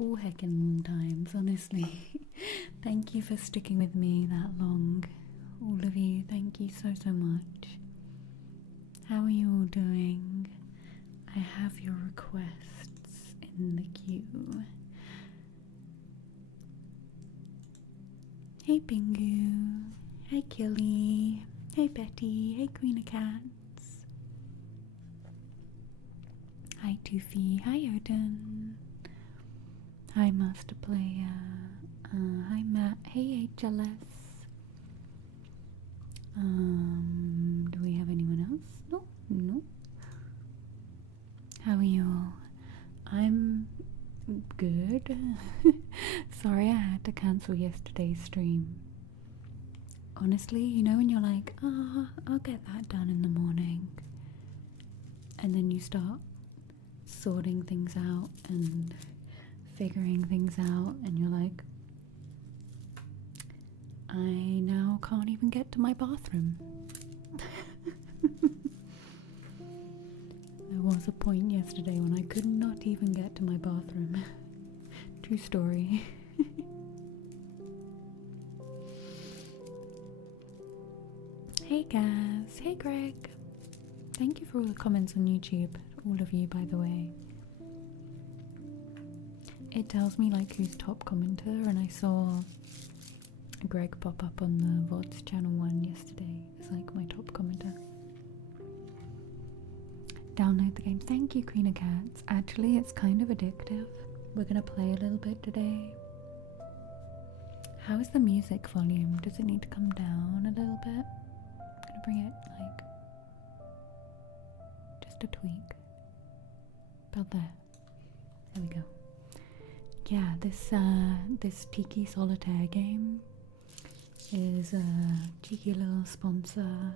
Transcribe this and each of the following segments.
all heckin' times, honestly. Thank you for sticking with me that long. All of you, thank you so much. How are you all doing? I have your requests in the queue. Hey Bingu, hey Killy, hey Betty, hey Queen of Cats. Hi Toofy, hi Odin. Hi Master Player. Hi Matt, hey HLS. Do we have anyone else? No. How are you all? I'm good. Sorry I had to cancel yesterday's stream. Honestly, you know when you're like, I'll get that done in the morning. And then you start sorting things out and figuring things out and you're like, I now can't even get to my bathroom. There was a point yesterday when I could not even get to my bathroom. True story. Hey Gaz, hey Greg. Thank you for all the comments on YouTube, all of you by the way. It tells me like who's top commenter, and I saw Greg pop up on the VODs channel 1 yesterday as like my top commenter. Download the game. Thank you, Queen of Cats. Actually, it's kind of addictive. We're gonna play a little bit today. How is the music volume? Does it need to come down a little bit? I'm gonna bring it like just a tweak. About there. There we go. Yeah, this Tiki Solitaire game is a cheeky little sponsor.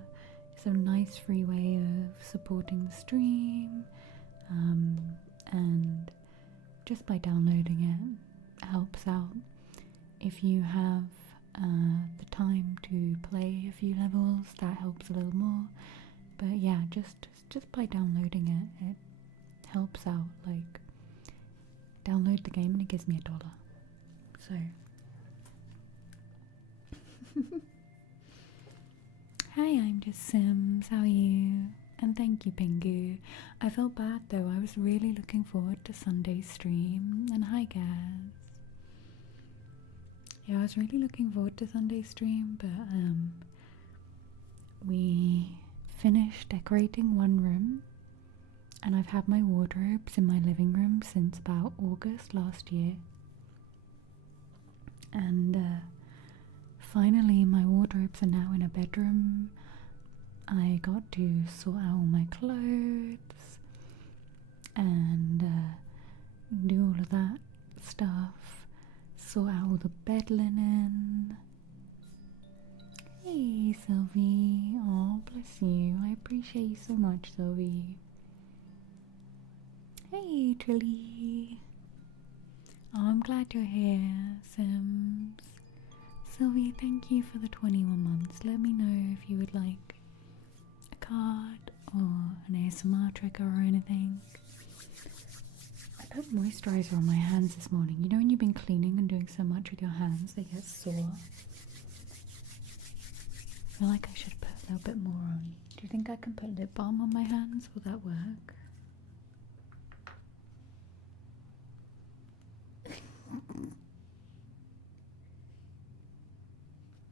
It's a nice free way of supporting the stream, and just by downloading it helps out. If you have the time to play a few levels, that helps a little more. But yeah, just by downloading it, it helps out. Like, download the game and it gives me $1. So hi, I'm just Sims, how are you? And thank you, Pingu. I felt bad though, I was really looking forward to Sunday's stream. And hi, Gaz. Yeah, I was really looking forward to Sunday's stream, but we finished decorating one room, and I've had my wardrobes in my living room since about August last year. And finally my wardrobes are now in a bedroom. I got to sort out all my clothes and do all of that stuff, sort out all the bed linen. Hey Sylvie, oh bless you, I appreciate you so much, Sylvie. Hey Trilly, oh I'm glad you're here, Sims. Sylvie, thank you for the 21 months. Let me know if you would like a card or an ASMR trigger or anything. I put moisturiser on my hands this morning. You know when you've been cleaning and doing so much with your hands, they get sore. I feel like I should put a little bit more on. Do you think I can put lip balm on my hands? Will that work?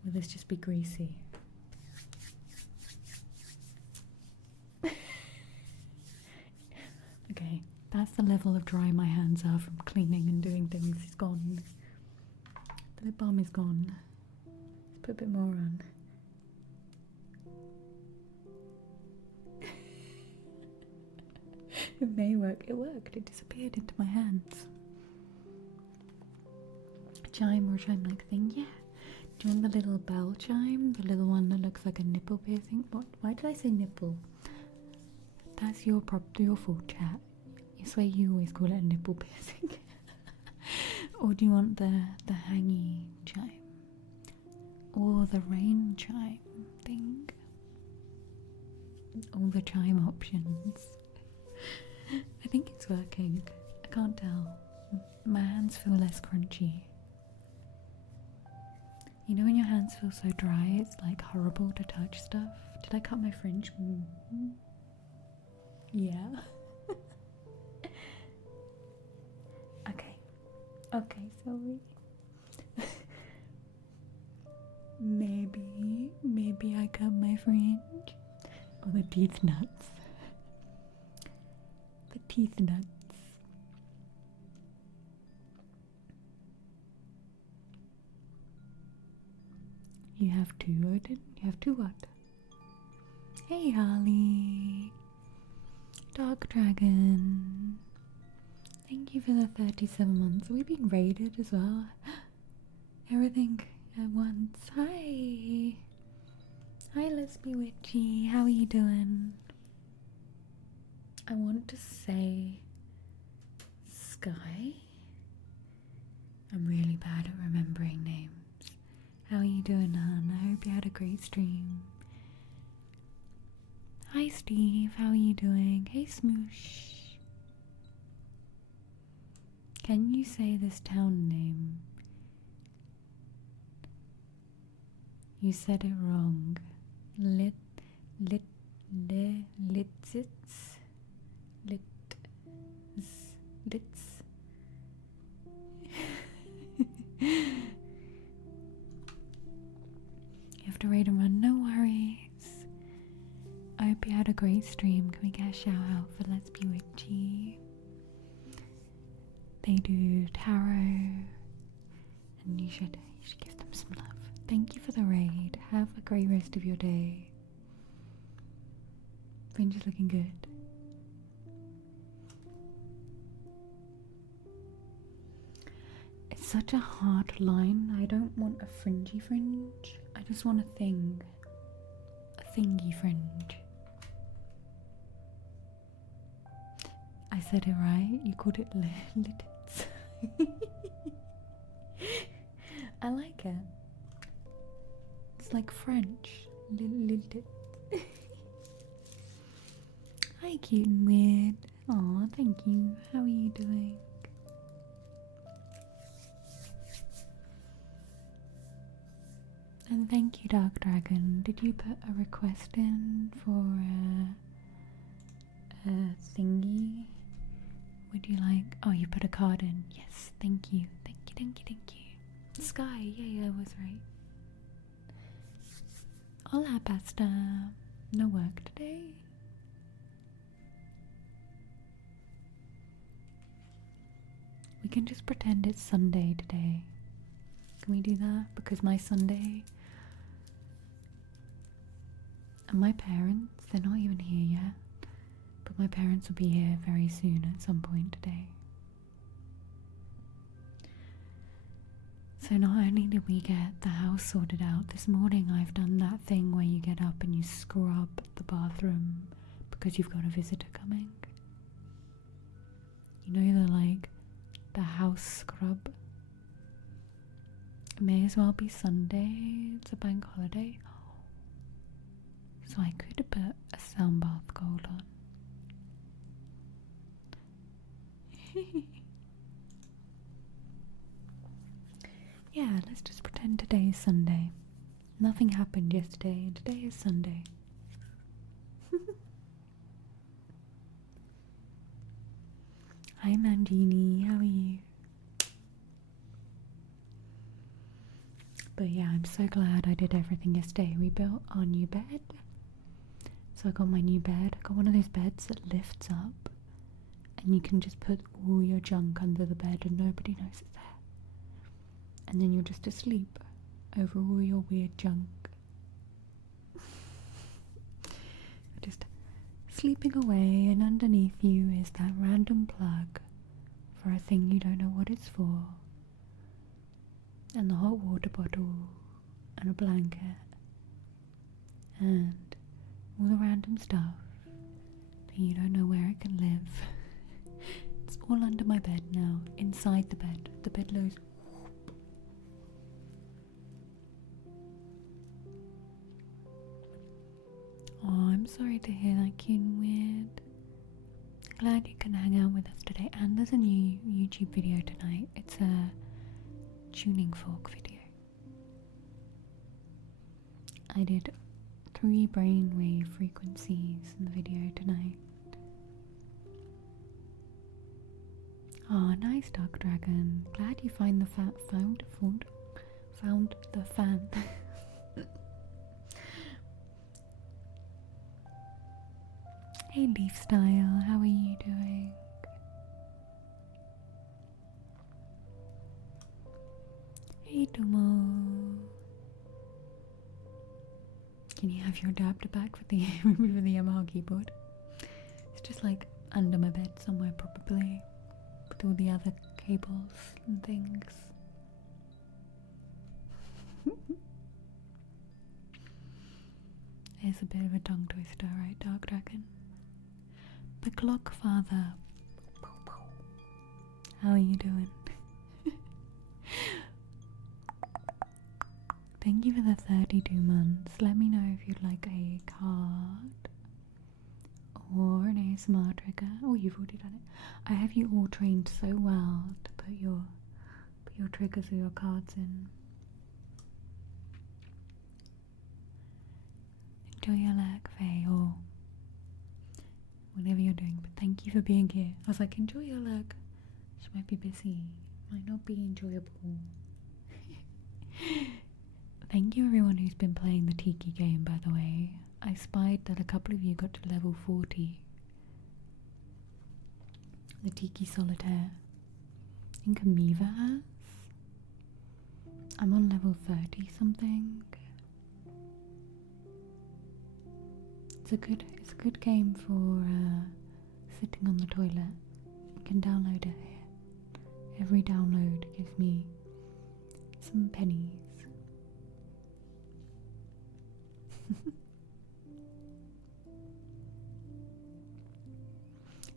Will this just be greasy? Okay, that's the level of dry my hands are from cleaning and doing things. It's gone. The lip balm is gone. Let's put a bit more on. It may work. It worked. It disappeared into my hands. A chime or chime-like thing, yeah. Do you want the little bell chime? The little one that looks like a nipple piercing? What? Why did I say nipple? That's your fault, chat. I swear you always call it a nipple piercing. Or do you want the hangy chime? Or the rain chime thing? All the chime options. I think it's working. I can't tell. my hands feel less crunchy. You know when your hands feel so dry, it's like horrible to touch stuff? Did I cut my fringe? Yeah. Okay. Okay, sorry. Maybe I cut my fringe. Or the teeth nuts. The teeth nuts. You have two, Odin? You have two what? Hey Harley. Dark Dragon. Thank you for the 37 months. We've been raided as well. Everything at once. Hi. Hi Lesby Witchy. How are you doing? I want to say Sky. I'm really bad at remembering names. How are you doing, hon? I hope you had a great stream. Hi Steve, how are you doing? Hey Smoosh. Can you say this town name? You said it wrong. Litzitz? You have to raid and run, no worries. I hope you had a great stream. Can we get a shout out for Let's Be Witchy? They do tarot, and you should give them some love. Thank you for the raid. Have a great rest of your day. Fringe is looking good. It's such a hard line. I don't want a fringy fringe. I just want a thing. A thingy fringe. I said it right. You called it litits. I like it. It's like French. Litits. Hi, cute and weird. Aw, thank you. How are you doing? And thank you, Dark Dragon. Did you put a request in for a thingy? Would you like? Oh, you put a card in. Yes, thank you. Thank you, thank you, thank you. Sky, yeah, I was right. Hola, pasta. No work today? We can just pretend it's Sunday today. Can we do that? Because my Sunday and my parents, they're not even here yet, but my parents will be here very soon at some point today. So not only did we get the house sorted out, this morning I've done that thing where you get up and you scrub the bathroom because you've got a visitor coming. You know, the house scrub. It may as well be Sunday, it's a bank holiday. So I could put a sound bath gold on. Yeah, let's just pretend today is Sunday. Nothing happened yesterday and today is Sunday. Hi Mangini, how are you? But yeah, I'm so glad I did everything yesterday. We built our new bed. So I got my new bed. I got one of those beds that lifts up and you can just put all your junk under the bed and nobody knows it's there. And then you're just asleep over all your weird junk. Just sleeping away, and underneath you is that random plug for a thing you don't know what it's for, and the hot water bottle, and a blanket, and all the random stuff that you don't know where it can live. It's all under my bed now, inside the bed. The bed goes. Oh, I'm sorry to hear that, cute and weird. glad you can hang out with us today. And there's a new YouTube video tonight. It's a tuning fork video. I did 3 brainwave frequencies in the video tonight. Oh, nice, Dark Dragon. Glad you found the found the fan. Hey, Leaf Style, how are you doing? Hey, Tomo. Can you have your adapter back for the for the Yamaha keyboard? It's just like under my bed somewhere, probably, with all the other cables and things. It's a bit of a tongue twister, right, Dark Dragon? The Clock Father. How are you doing? Thank you for the 32 months. Let me know if you'd like a card or an ASMR trigger. Oh, you've already done it. I have you all trained so well to put your triggers or your cards in. Enjoy your leg, Faye, or whatever you're doing. But thank you for being here. I was like, enjoy your leg. She might be busy. Might not be enjoyable. Thank you everyone who's been playing the Tiki game, by the way. I spied that a couple of you got to level 40. The Tiki Solitaire. I think Amiva has. I'm on level 30 something. It's a good game for sitting on the toilet. You can download it here. Every download gives me some pennies.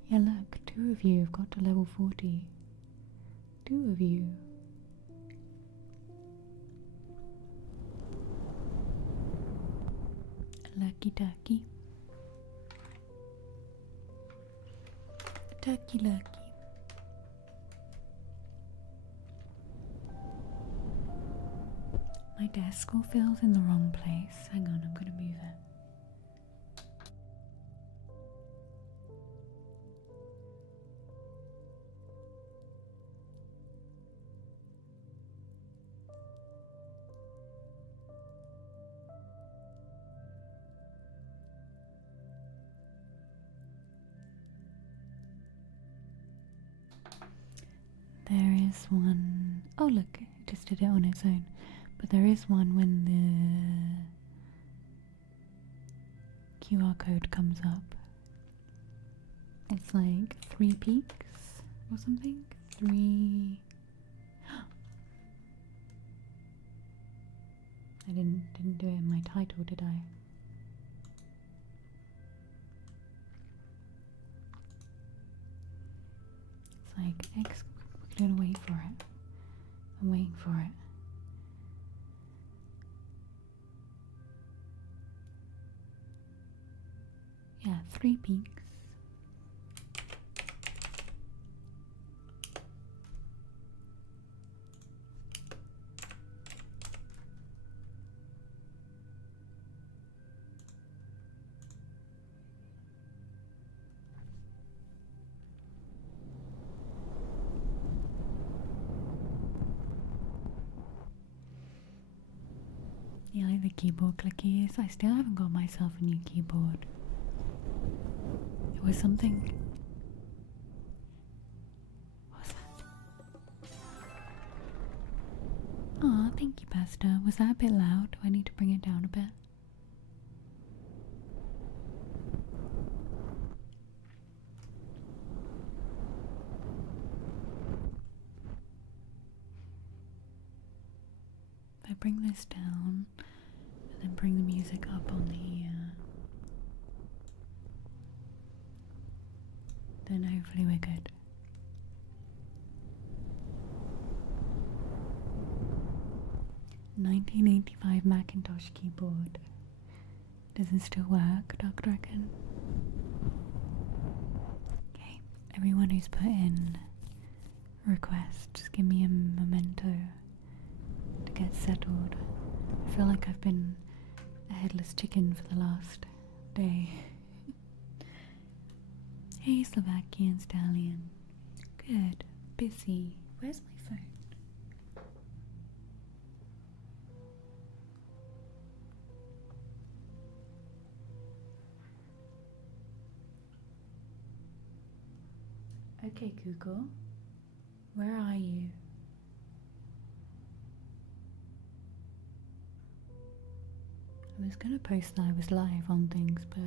Yeah, look, 2 of you have got to level 40. 2 of you. Lucky ducky. Ducky lucky. My desk all feels in the wrong place. Hang on, I'm gonna move it. There is one. Oh, look, it just did it on its own. But there is one when the QR code comes up. It's like 3 peaks or something. 3. I didn't do it in my title, did I? It's like X. We're gonna wait for it. I'm waiting for it. Yeah, 3 peaks. You like the keyboard clickies? I still haven't got myself a new keyboard. It was something. What was that? Aw, thank you, Pasta. Was that a bit loud? Do I need to bring it down a bit? If I bring this down and then bring the music up on here, then hopefully we're good. $1985 Macintosh keyboard. Does it still work, Dr. Dragon? Okay. everyone who's put in requests, give me a memento to get settled. I feel like I've been a headless chicken for the last day. Hey Slovakian stallion. Good. Busy. Where's my phone? Okay, Google. Where are you? I was gonna post that I was live on things, but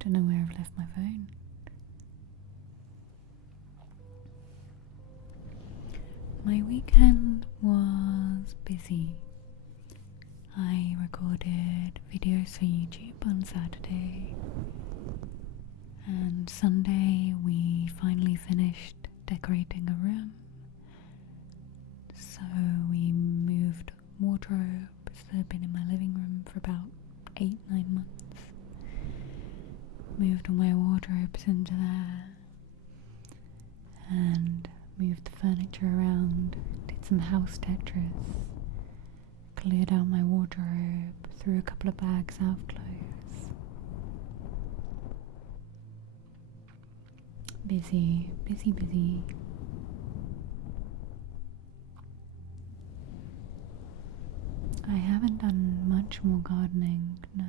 don't know where I've left my phone. My weekend was busy. I recorded videos for YouTube on Saturday, and Sunday we finally finished decorating a room. So we moved wardrobes that had been in my living room for about 8-9 months. Moved all my wardrobes into there and moved the furniture around, did some house Tetris, cleared out my wardrobe, threw a couple of bags out of clothes. Busy, busy, busy. I haven't done much more gardening, no.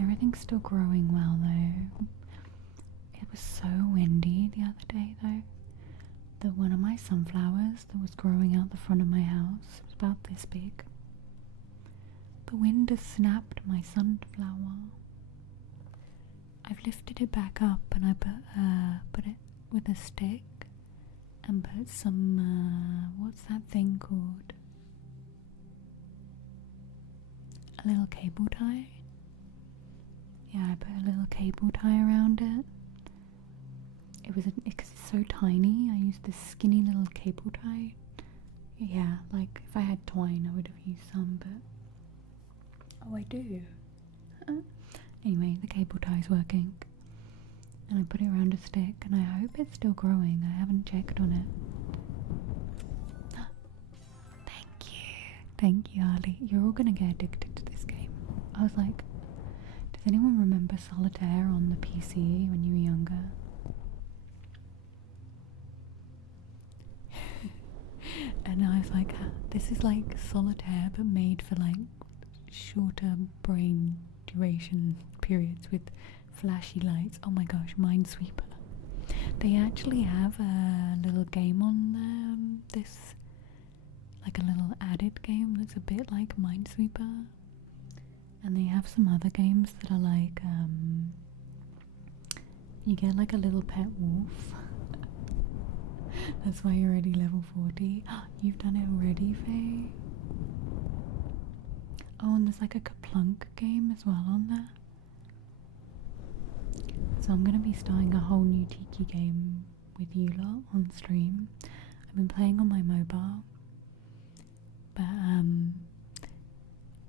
Everything's still growing well though. It was so windy the other day though, that one of my sunflowers that was growing out the front of my house, was about this big. The wind has snapped my sunflower. I've lifted it back up and I put it with a stick and put some, what's that thing called? A little cable tie. Yeah, I put a little cable tie around it. Because it's so tiny, I used this skinny little cable tie. Yeah, like if I had twine I would have used some, but oh, I do. Anyway, the cable tie is working, and I put it around a stick, and I hope it's still growing. I haven't checked on it. Thank you, Harley. You're all gonna get addicted to this game. I was like, does anyone remember Solitaire on the PC when you were younger? And I was like, this is like Solitaire but made for like shorter brain duration periods with flashy lights. Oh my gosh, Minesweeper. They actually have a little game on this, like a little added game that's a bit like Minesweeper. And they have some other games that are like, you get like a little pet wolf. That's why you're already level 40. You've done it already, Faye? Oh, and there's like a Kaplunk game as well on there. So I'm going to be starting a whole new Tiki game with you lot on stream. I've been playing on my mobile, but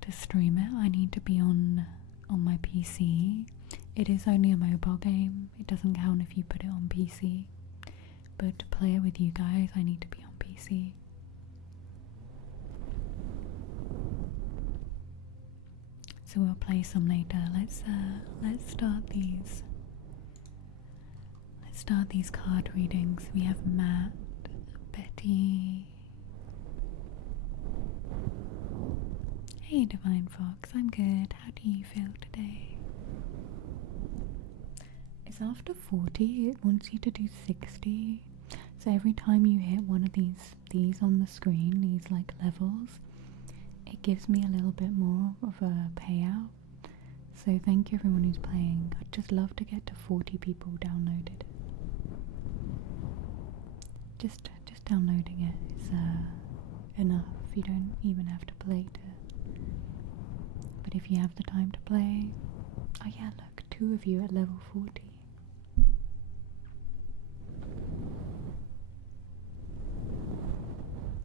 to stream it I need to be on my PC. It is only a mobile game. It doesn't count if you put it on PC. But to play it with you guys, I need to be on PC. So we'll play some later. Let's start these. Let's start these card readings. We have Matt, Betty. Hey Divine Fox, I'm good. How do you feel today? It's after 40, it wants you to do 60. So every time you hit one of these on the screen, these like levels, it gives me a little bit more of a payout. So thank you everyone who's playing. I'd just love to get to 40 people downloaded. Just downloading it is enough. You don't even have to play to. But if you have the time to play, oh yeah, look, 2 of you at level 40.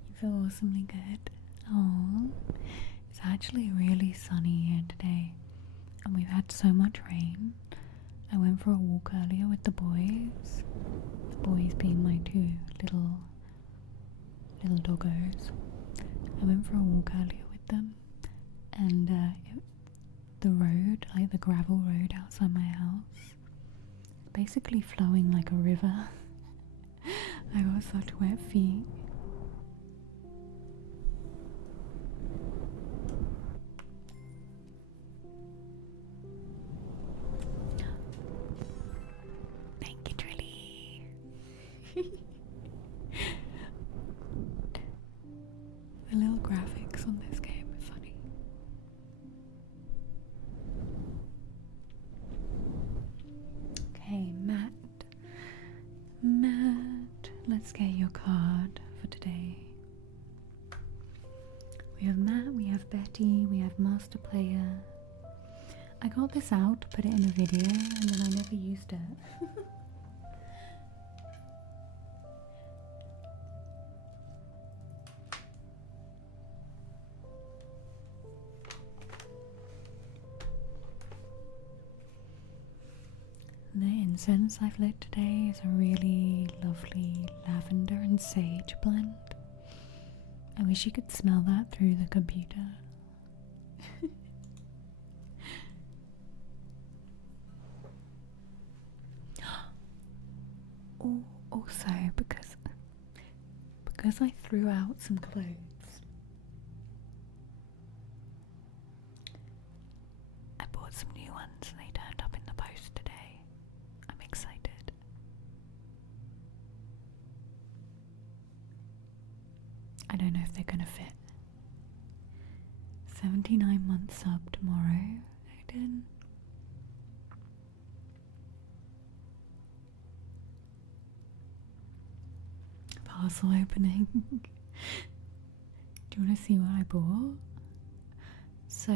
You feel awesomely good. Oh, It's actually really sunny here today, and we've had so much rain. I went for a walk earlier with the boys being my two little doggos. I went for a walk earlier with them, and the road, like the gravel road outside my house, basically flowing like a river. I got such wet feet. Thank you, Trilly. The little graphics on this game are funny. Okay, Matt, let's get your card for today. We have Matt, we have Betty, we have Master Player. I got this out to put it in a video and then I never used it. The incense I've lit today is a really lovely lavender and sage blend. I wish you could smell that through the computer. Oh, also because I threw out some clothes, I bought some new ones and they turned up in the post today. I'm excited. I don't know if they're gonna fit. 79 month sub tomorrow, Aiden. Parcel opening. Do you want to see what I bought? So,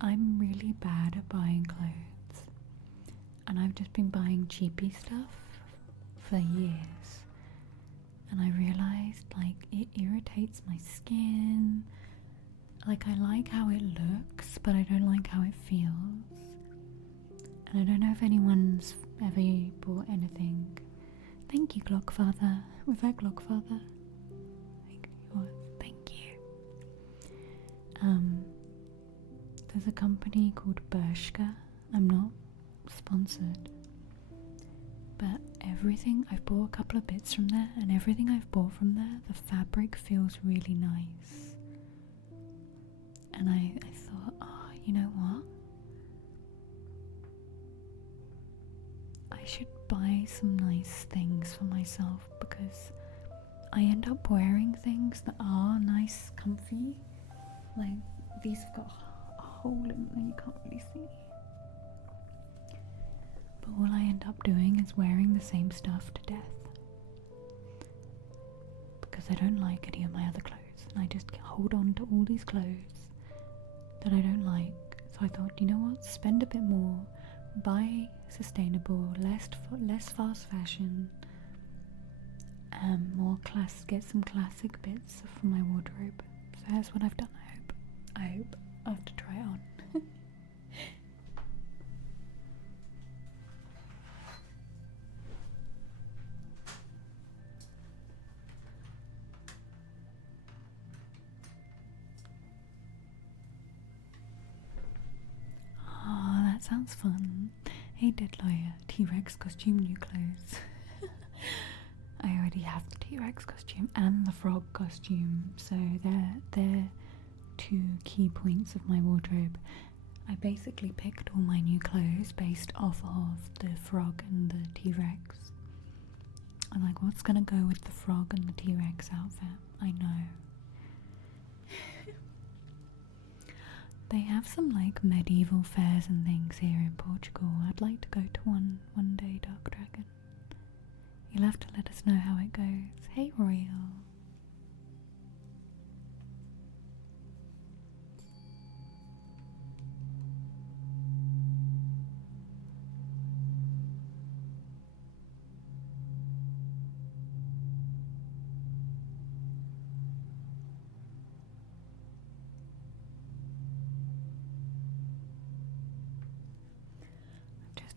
I'm really bad at buying clothes, and I've just been buying cheapy stuff for years, and I realized like it irritates my skin. Like I like how it looks, but I don't like how it feels. And I don't know if anyone's ever bought anything. Thank you, Glockfather. Was that Glockfather? Thank you. There's a company called Bershka. I'm not sponsored, but everything I've bought a couple of bits from there, and everything I've bought from there, the fabric feels really nice. And I thought, oh, you know what? I should buy some nice things for myself, because I end up wearing things that are nice, comfy. Like these have got a hole in them, you can't really see. But all I end up doing is wearing the same stuff to death, because I don't like any of my other clothes, and I just hold on to all these clothes that I don't like. So I thought, you know what, spend a bit more, buy sustainable, less fast fashion, more class, get some classic bits for my wardrobe. So that's what I've done. I hope I have to try it on. Oh, that sounds fun. Hey, Dead Lawyer, T-Rex costume, new clothes. I already have the T-Rex costume and the frog costume, so they're two key points of my wardrobe. I basically picked all my new clothes based off of the frog and the T-Rex. I'm like, what's gonna go with the frog and the T-Rex outfit? I know. They have some like medieval fairs and things here in Portugal. I'd like to go to one day, Dark Dragon. You'll have to let us know how it goes. Hey, Royal.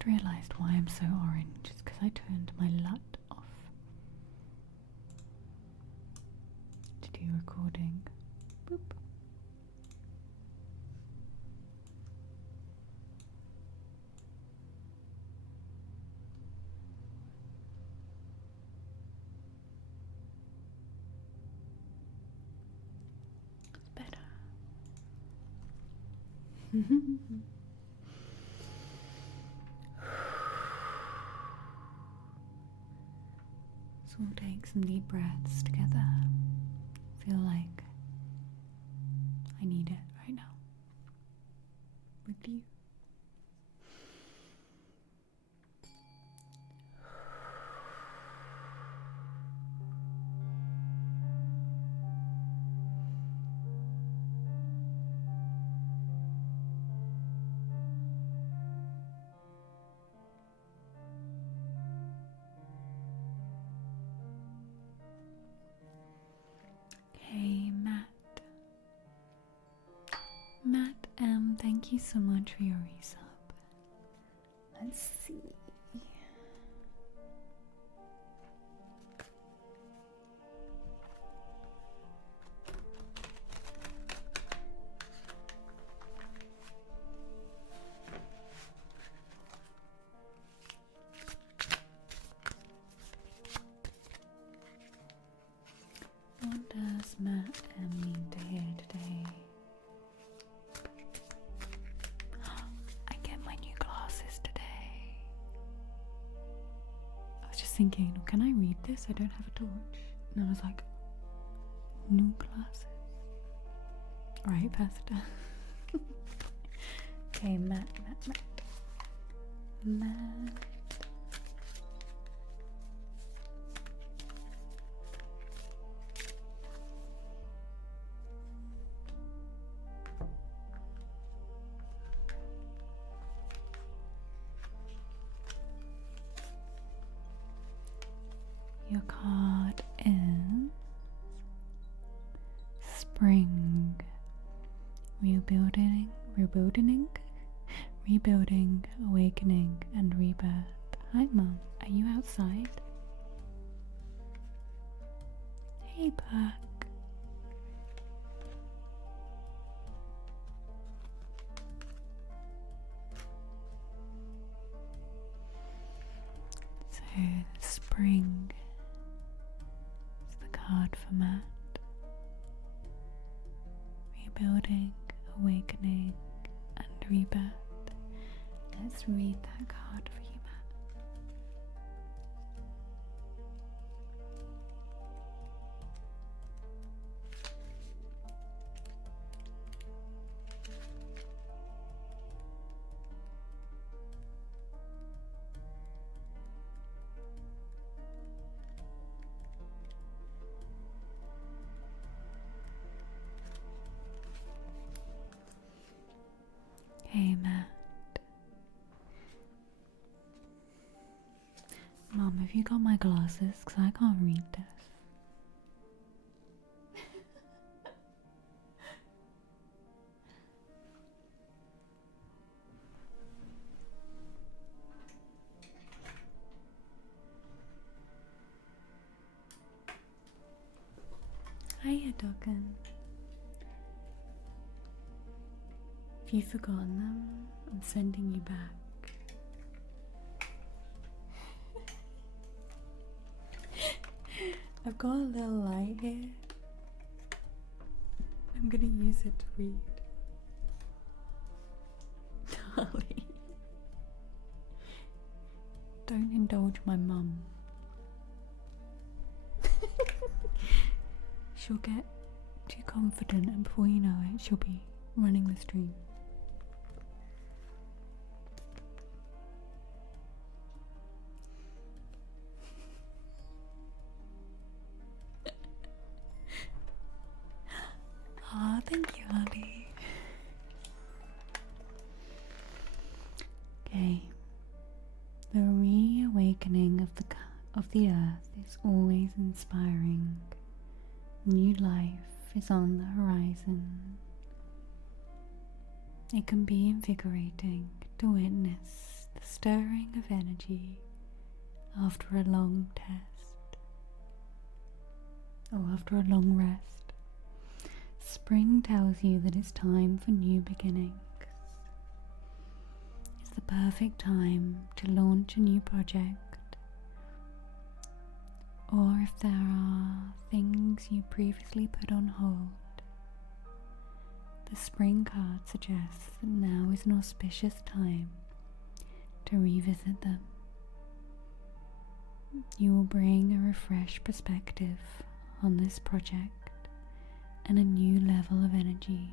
just realised why I'm so orange. It's because I turned my LUT off to do recording. Boop. It's better. So we'll take some deep breaths together. Feel like I need it right now with you. Okay, Matt, thank you so much for your resub. Let's see. What does Matt M need to hear today? I get my new glasses today. I was just thinking, can I read this? I don't have a torch. And I was like, new glasses. Right, Pasta. Okay, Matt. Your card is Spring. Rebuilding, awakening, and rebirth. Hi, Mum. Are you outside? Hey, Buck. So, Spring is the card for Matt. Rebuilding, awakening, and rebirth. Let's read that card for you, Matt. Hey, Matt. Mom, have you got my glasses? Because I can't read this. Hiya, Dokken. If you've forgotten them, I'm sending you back. I've got a little light here. I'm gonna use it to read. Darling. Don't indulge my mum. She'll get too confident and before you know it, she'll be running the stream. Ah, thank you, Holly. Okay. The reawakening of the earth is always inspiring. New life is on the horizon. It can be invigorating to witness the stirring of energy after a long test or after a long rest. Spring tells you that it's time for new beginnings. It's the perfect time to launch a new project, or if there are things you previously put on hold. The spring card suggests that now is an auspicious time to revisit them. You will bring a refreshed perspective on this project and a new level of energy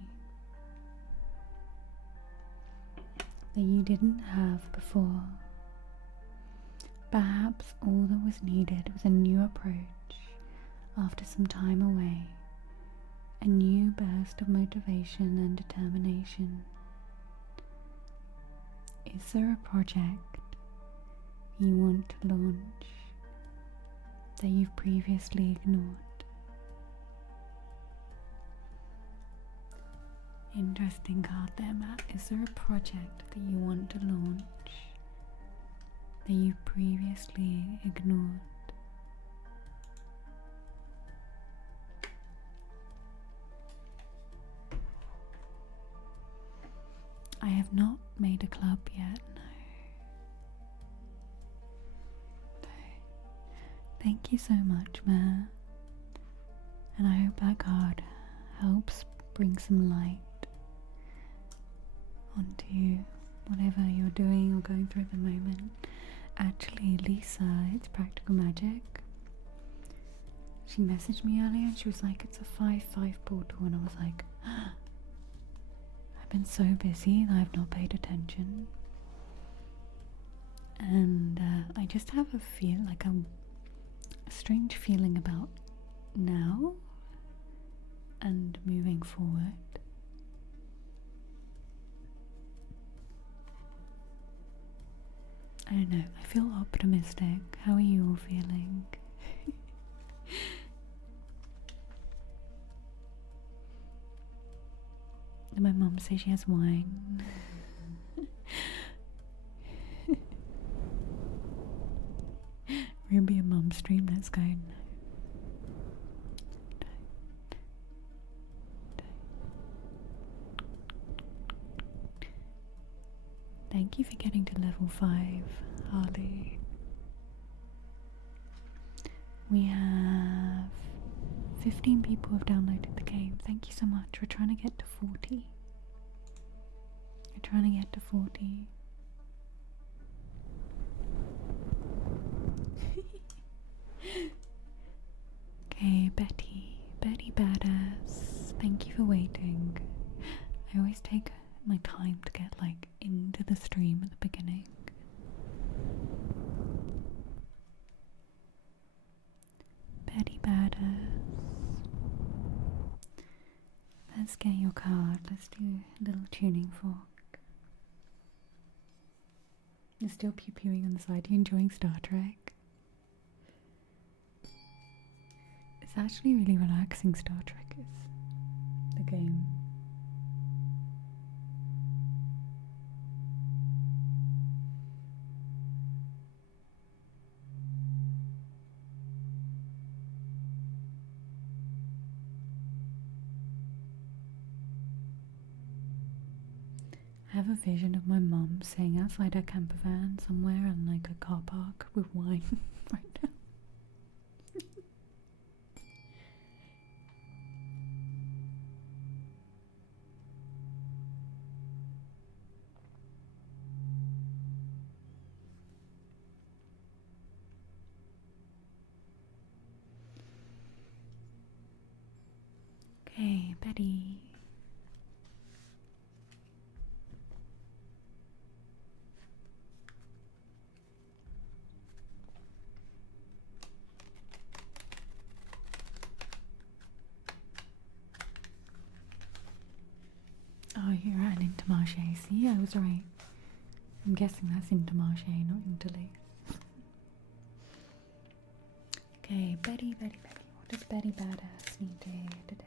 that you didn't have before. Perhaps all that was needed was a new approach after some time away, a new burst of motivation and determination. Is there a project you want to launch that you've previously ignored? Interesting card there, Matt. Is there a project that you want to launch that you've previously ignored? I have not made a club yet, no. Thank you so much, Matt. And I hope that card helps bring some light onto whatever you're doing or going through at the moment. Actually, Lisa, it's Practical Magic. She messaged me earlier and she was like, it's a 5/5 portal, and I was like, I've been so busy that I've not paid attention. And I just have a strange feeling about now and moving forward. I don't know, I feel optimistic. How are you all feeling? And my mum says she has wine. Ruby and Mum stream, let's go. Thank you for getting to level 5, Harley. We have 15 people have downloaded the game. Thank you so much. We're trying to get to 40. We're trying to get to 40. Okay, Betty Badass, thank you for waiting. I always take my time to get into the stream at the beginning. Betty Badass. Let's get your card. Let's do a little tuning fork. You're still pew-pewing on the side. Are you enjoying Star Trek? It's actually really relaxing, Star Trek is. The game. I have a vision of my mum sitting outside her camper van somewhere in a car park with wine right now. Okay, Betty. Oh, you're at an Intermarché. See, I was right. I'm guessing that's Intermarché, not Interlace. Okay, Betty. What does Betty Badass need to hear today?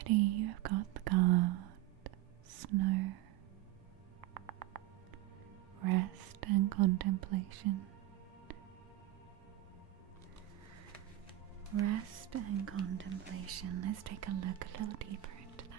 Already you have got the card Snow. Rest and contemplation. Rest and contemplation. Let's take a look a little deeper into that.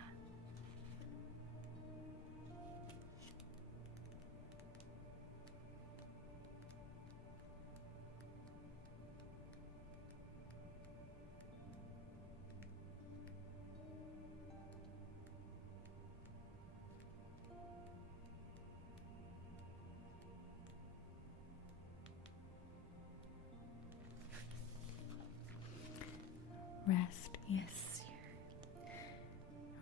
Rest, yes.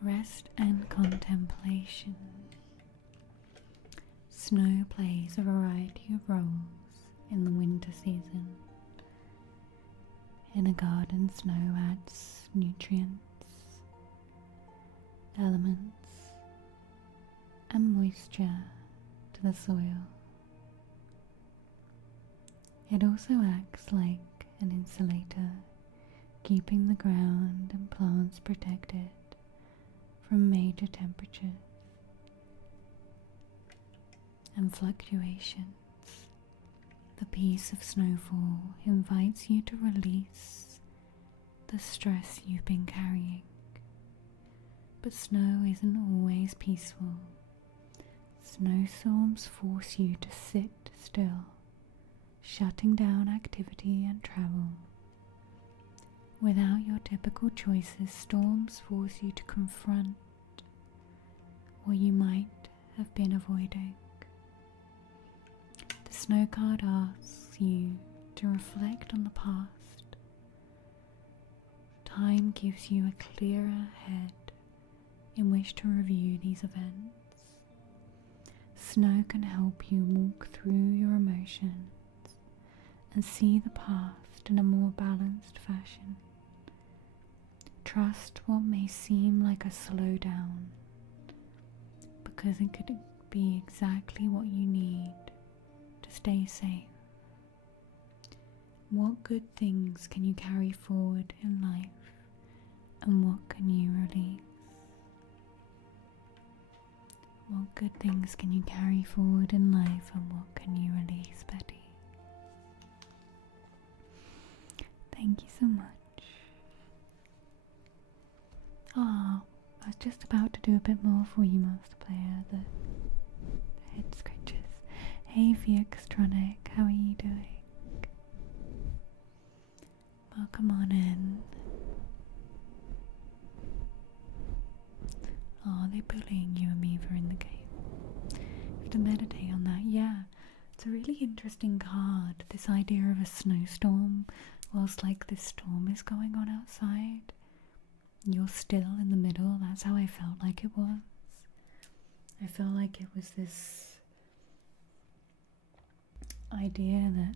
Rest and contemplation. Snow plays a variety of roles in the winter season. In a garden, snow adds nutrients, elements, and moisture to the soil. It also acts like an insulator, keeping the ground and plants protected from major temperatures and fluctuations. The peace of snowfall invites you to release the stress you've been carrying. But snow isn't always peaceful. Snowstorms force you to sit still, shutting down activity and travel. Without your typical choices, storms force you to confront what you might have been avoiding. The snow card asks you to reflect on the past. Time gives you a clearer head in which to review these events. Snow can help you walk through your emotions and see the past in a more balanced fashion. Trust what may seem like a slowdown, because it could be exactly what you need to stay safe. What good things can you carry forward in life, and what can you release? What good things can you carry forward in life, and what can you release, Betty? Thank you so much. Oh, I was just about to do a bit more for you, Master Player, the head scratches. Hey Vxtronic, how are you doing? Welcome on in. Oh, are they bullying you and me for in the game? You have to meditate on that. Yeah, it's a really interesting card, this idea of a snowstorm, whilst like this storm is going on outside. You're still in the middle. That's how I felt like it was. I felt like it was this idea that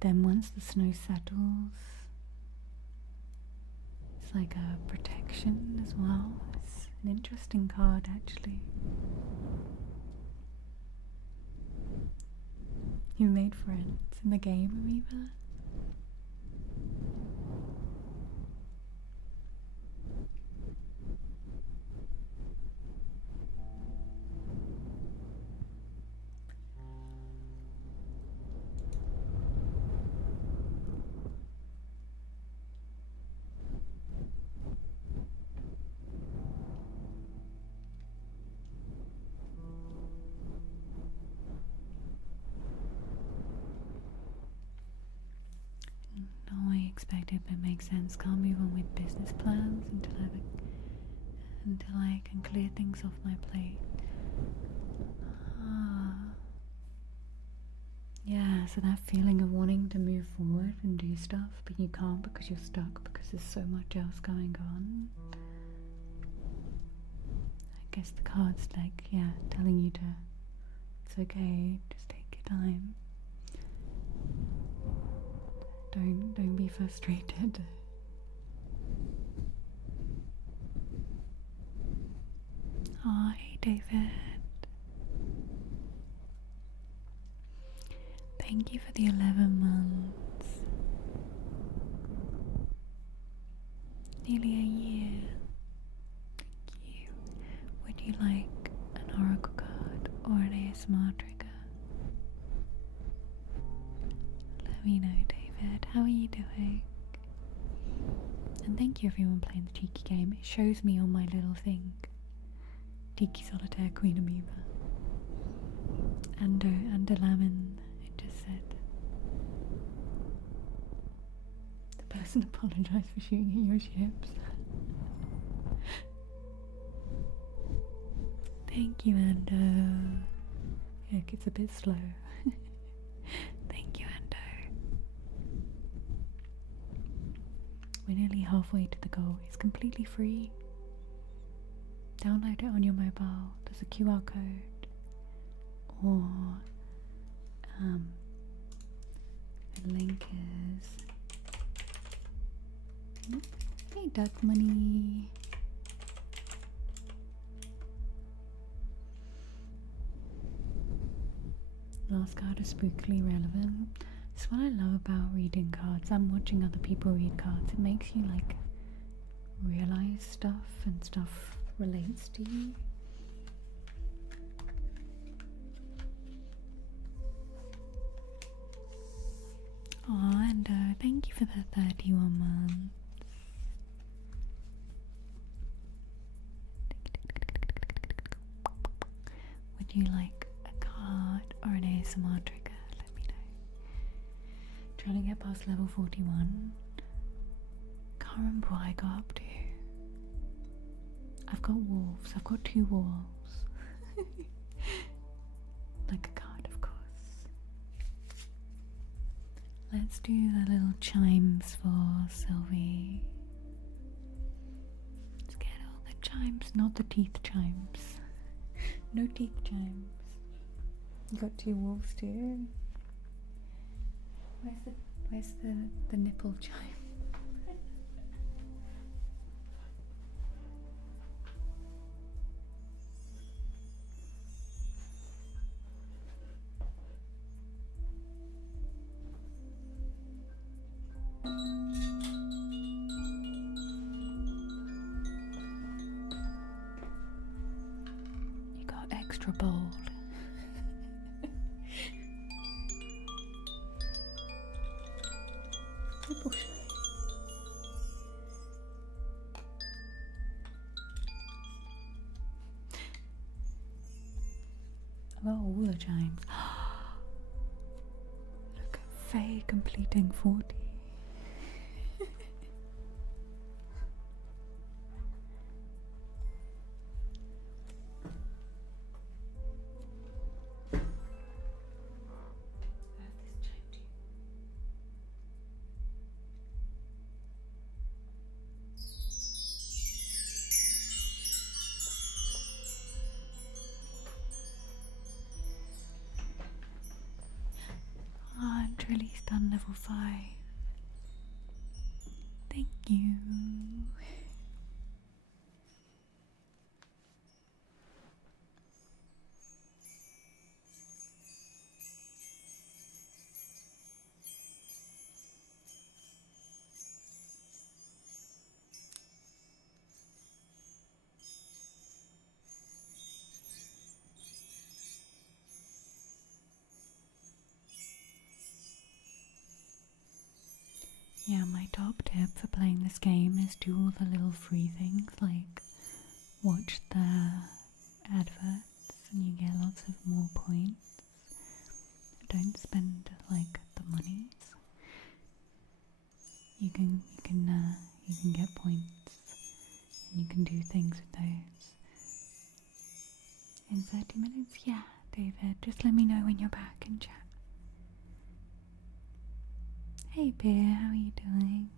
then once the snow settles, it's like a protection as well. It's an interesting card, actually. You made friends in the game, Amoeba? No, I expected, but it makes sense. Can't move on with business plans until I can clear things off my plate. Yeah, so that feeling of wanting to move forward and do stuff, but you can't because you're stuck because there's so much else going on. I guess the card's like, yeah, telling you to, it's okay, just take your time. Don't be frustrated. Oh, hey David. Thank you for the 11 months. Nearly a year. ASMR trigger? Let me know, David. How are you doing? And thank you everyone playing the Tiki game. It shows me on my little thing. Tiki Solitaire Queen Amoeba. And a lemon, it just said. The person apologised for shooting at your ships. Thank you, Ando. Look, it's a bit slow. Thank you, Ando. We're nearly halfway to the goal. It's completely free. Download it on your mobile. There's a QR code. Or the link is... Hey, Duck Money. Last card is spookily relevant. That's what I love about reading cards and watching other people read cards. It makes you like realize stuff and stuff relates to you. Oh, and thank you for the 31 months. Would you like a card or an ASMR trigger? Let me know. Trying to get past level 41. Can't remember what I got up to. I've got wolves. I've got 2 wolves. Like a card, of course. Let's do the little chimes for Sylvie. Let's get all the chimes, not the teeth chimes. No teeth chimes. You got 2 wolves too. Where's the nipple chime? You got extra bold. Nipple chime. I got all the chimes. Look at Faye completing 40. And released on level 5. Thank you. Yeah, my top tip for playing this game is do all the little free things like watch the adverts and you get lots of more points. Don't spend like the monies. You can get points and you can do things with those. In 30 minutes? Yeah, David, just let me know when you're back in chat. Hey Bear, how are you doing?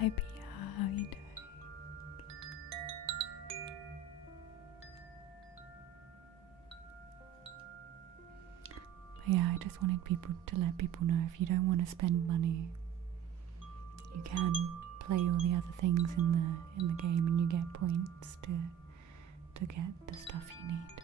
Hi Pia, how are you doing? But yeah, I just wanted people to let people know if you don't want to spend money, you can play all the other things in the game and you get points to get the stuff you need.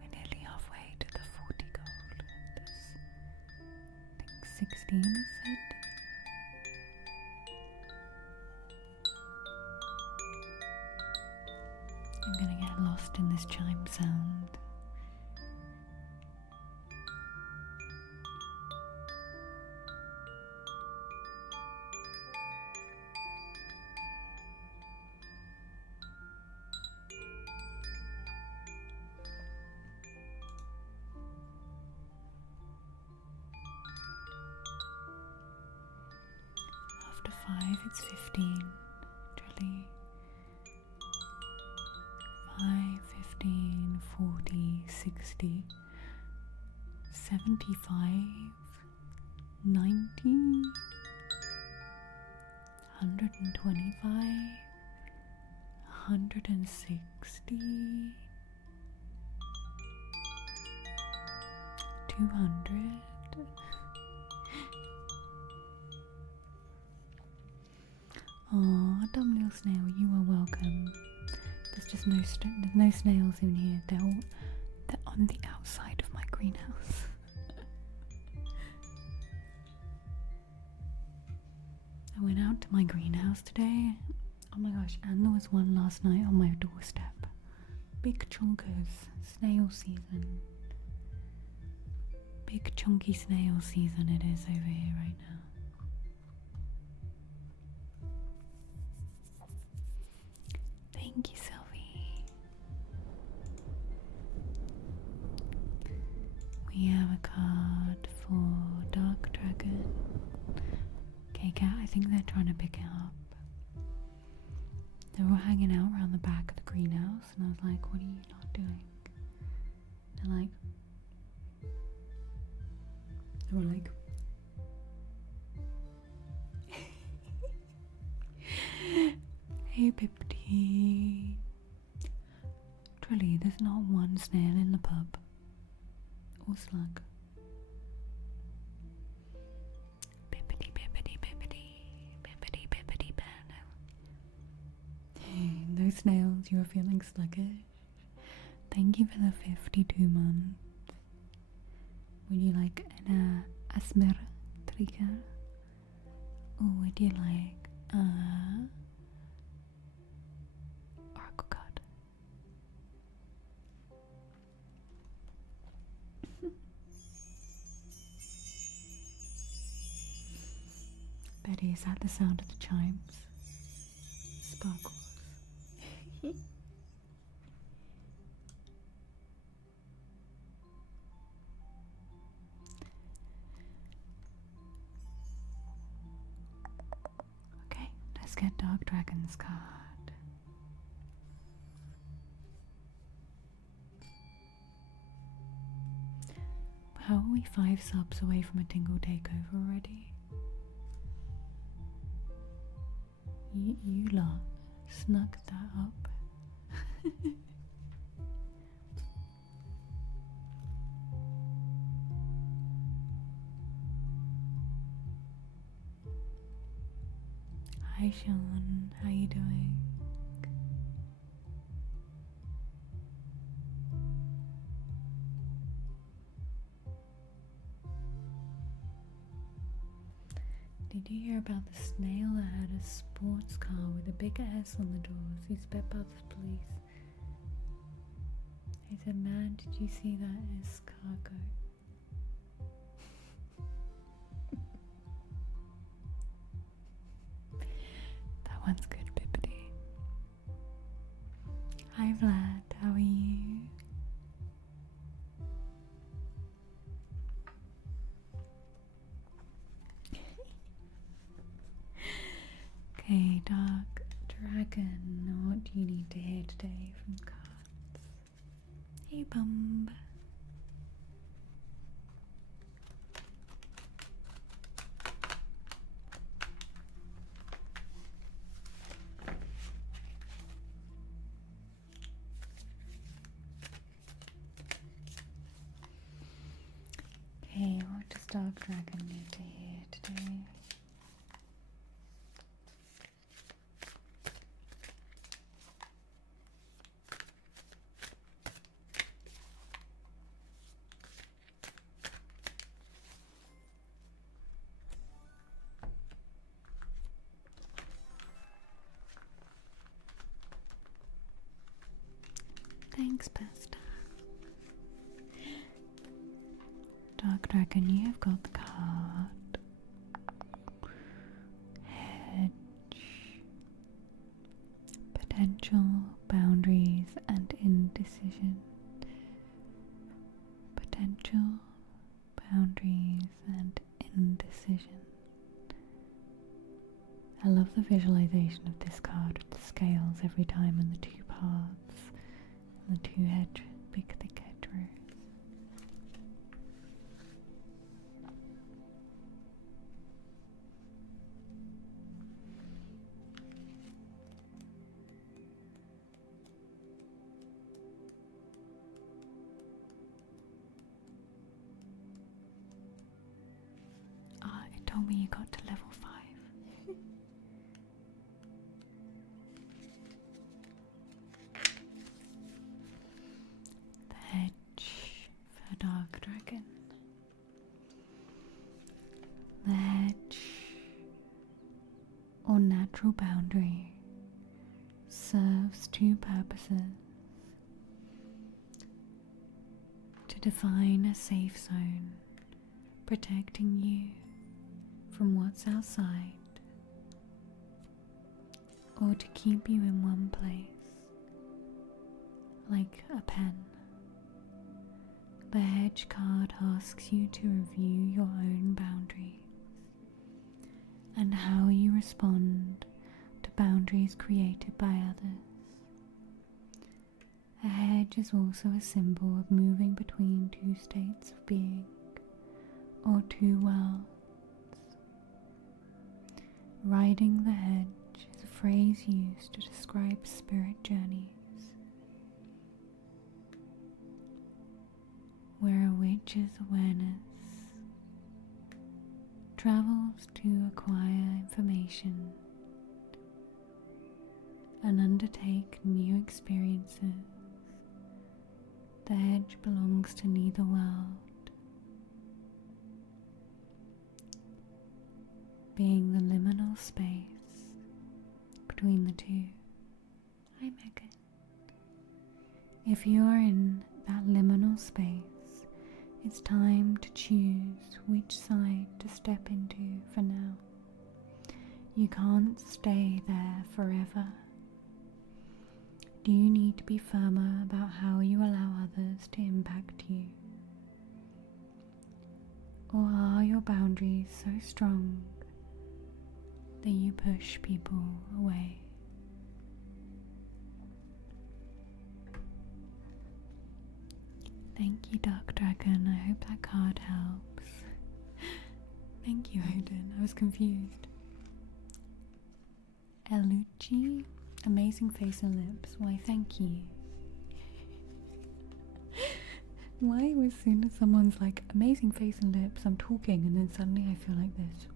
We're nearly halfway to the 40 gold. There's, I think 16 is said. I'm gonna get lost in this chime sound. After 5 it's 15. Literally 5, 15, 40, 60, 75, 90, 125, 160, 200. Aw, dumb little snail, you are welcome. There's just there's no snails in here. They're on the outside of my greenhouse. I went out to my greenhouse today. Oh my gosh, and there was one last night on my doorstep. Big chunkers, snail season. Big chunky snail season it is over here right now. Thank you, Sylvie. We have a card for Dark Dragon. Okay, cat, I think they're trying to pick it up. They were hanging out around the back of the greenhouse, and I was like, what are you not doing? They're like, hey Pipty. Truly, there's not one snail in the pub. Or slug. Pippity, pippity, pippity, pippity, pippity, banno. No snails, you are feeling sluggish. Thank you for the 52 months. Would you like an asmer trigger? Or would you like oracle card? Betty, is that the sound of the chimes? Sparkles. Okay, let's get Dark Dragon's card. How are we 5 subs away from a Tingle takeover already? You lot snuck that up. Hi Sean, how you doing? did you hear about the snail that had a sports car with a big S on the doors who's bit by the police? He said, man, did you see that escargot? That one's good, Bippity. Hi Vlad, how are you? Okay, Dark Dragon, what do you need to hear today from cards? Hey Bumb. Okay, what does Dark Dragon need to hear today? Thanks, Pasta. Dark Dragon, you have got the card Hedge, Potential, Boundaries, and Indecision. Potential, Boundaries, and Indecision. I love the visualization of this card with the scales every time and the two paths and the two big thick hedgerows. It told me you got to level 5. The hedge for Dark Dragon. The hedge, or natural boundary, serves two purposes: to define a safe zone, protecting you from what's outside, or to keep you in one place, like a pen. The hedge card asks you to review your own boundaries and how you respond to boundaries created by others. A hedge is also a symbol of moving between two states of being, or two worlds. Riding the hedge is a phrase used to describe spirit journeys, where a witch's awareness travels to acquire information and undertake new experiences. The hedge belongs to neither world, being the liminal space between the two. Hi Megan. If you are in that liminal space, it's time to choose which side to step into for now. You can't stay there forever. Do you need to be firmer about how you allow others to impact you? Or are your boundaries so strong that you push people away? Thank you, Dark Dragon. I hope that card helps. Thank you, Odin. I was confused. Elucci, amazing face and lips. Why, thank you. Why, as soon as someone's like, amazing face and lips, I'm talking, and then suddenly I feel like this.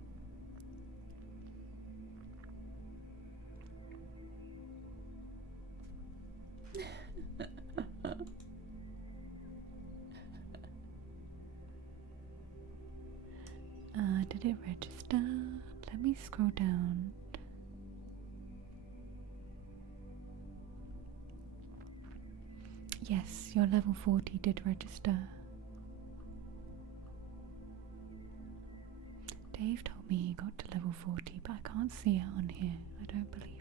Did it register? Let me scroll down. Yes, your level 40 did register. Dave told me he got to level 40, but I can't see it on here. I don't believe him.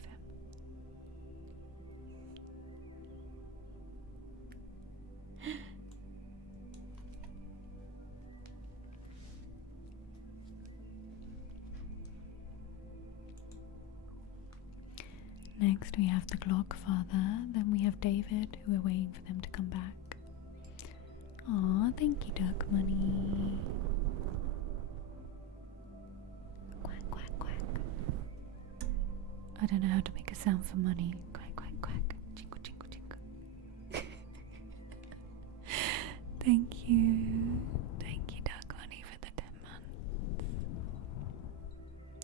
Next we have the Glockfather, then we have David, who are waiting for them to come back. Aw, thank you, Duck Money. Quack, quack, quack. I don't know how to make a sound for money. Quack, quack, quack. Jingle, jingle, jingle. Thank you. Thank you, Duck Money, for the 10 months.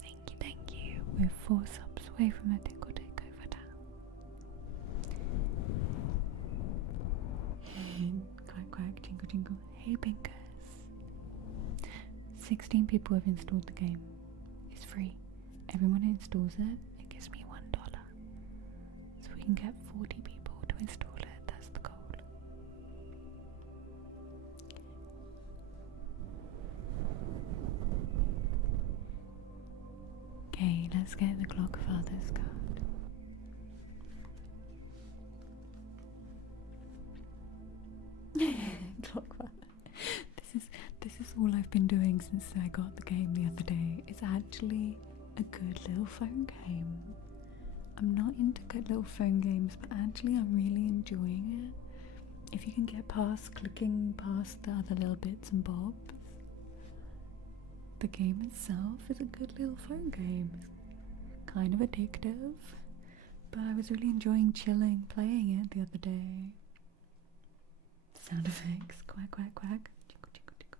Thank you, thank you. We're 4 subs away from a tickle takeover now. Quack, quack, jingle, jingle. Hey, Pinkers. 16 people have installed the game. It's free. Everyone who installs it, it gives me $1. So we can get 40 people to install it. That's the goal. Okay, let's get the Glockfather's card. Glockfather. This is all I've been doing since I got the game the other day. It's actually a good little phone game. I'm not into good little phone games, but actually I'm really enjoying it. If you can get past clicking past the other little bits and bobs, the game itself is a good little phone game. It's kind of addictive, but I was really enjoying chilling playing it the other day. Sound effects. Quack, quack, quack. Jingle, jingle, jingle.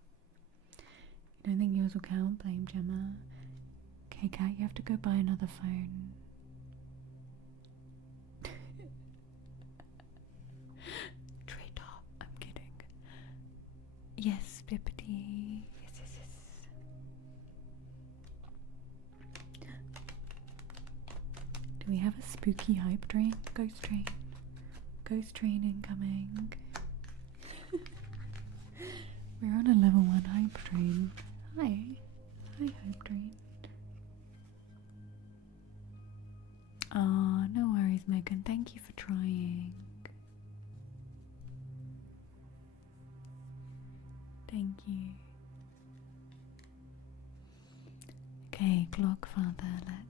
You don't think yours will count? Blame Gemma. Okay, Cat, you have to go buy another phone. Traitor. I'm kidding. Yes, Bippity. Yes, yes, yes. Do we have a spooky hype train? Ghost train. Ghost train incoming. We're on a level 1 hype train. Hi. Hi, hype train. Aw, no worries, Megan. Thank you for trying. Thank you. Okay, Glockfather, let's.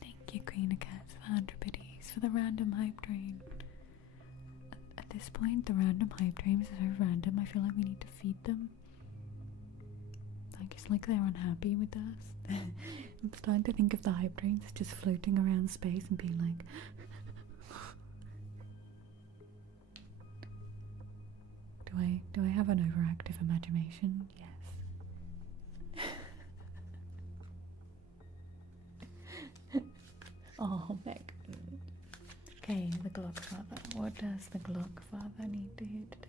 Thank you, Queen of Cats, for 100 biddies for the random hype train. At this point, the random hype trains are so random, I feel like we need to feed them. Like, it's like they're unhappy with us. I'm starting to think of the hype trains just floating around space and being like... Do I have an overactive imagination? Yes. Oh, Meg. Okay, the Glockfather. What does the Glockfather need to hear today?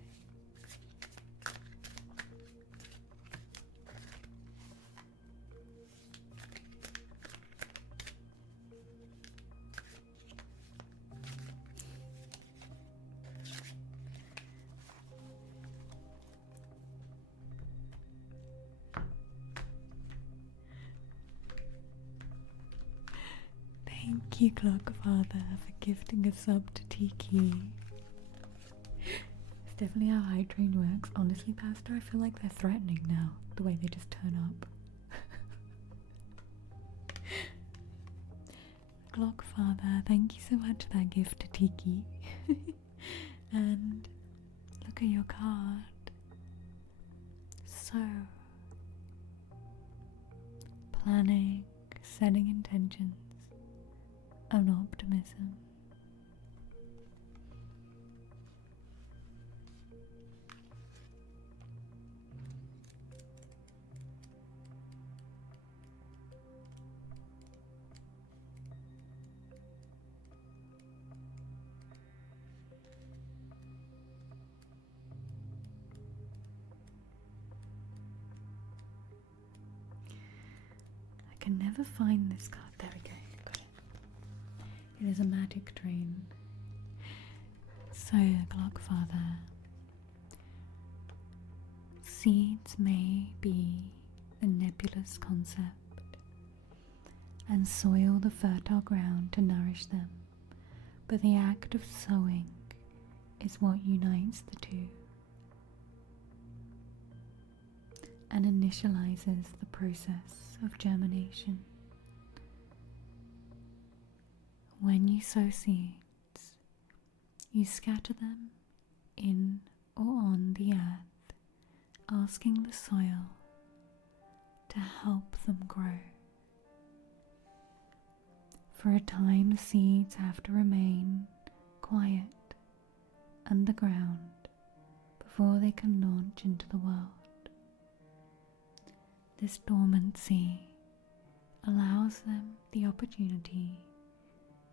Thank you, Glockfather, for gifting a sub to Tiki. It's definitely how High Train works. Honestly, Pastor, I feel like they're threatening now, the way they just turn up. Glockfather, thank you so much for that gift to Tiki. And look at your card. So, planning, setting intentions, and optimism. can never find this card. There we go. Got it. It is a magic train. So, Clockfather, seeds may be the nebulous concept and soil the fertile ground to nourish them, but the act of sowing is what unites the two and initializes the process of germination. When you sow seeds, you scatter them in or on the earth, asking the soil to help them grow. For a time, the seeds have to remain quiet underground before they can launch into the world. This dormancy allows them the opportunity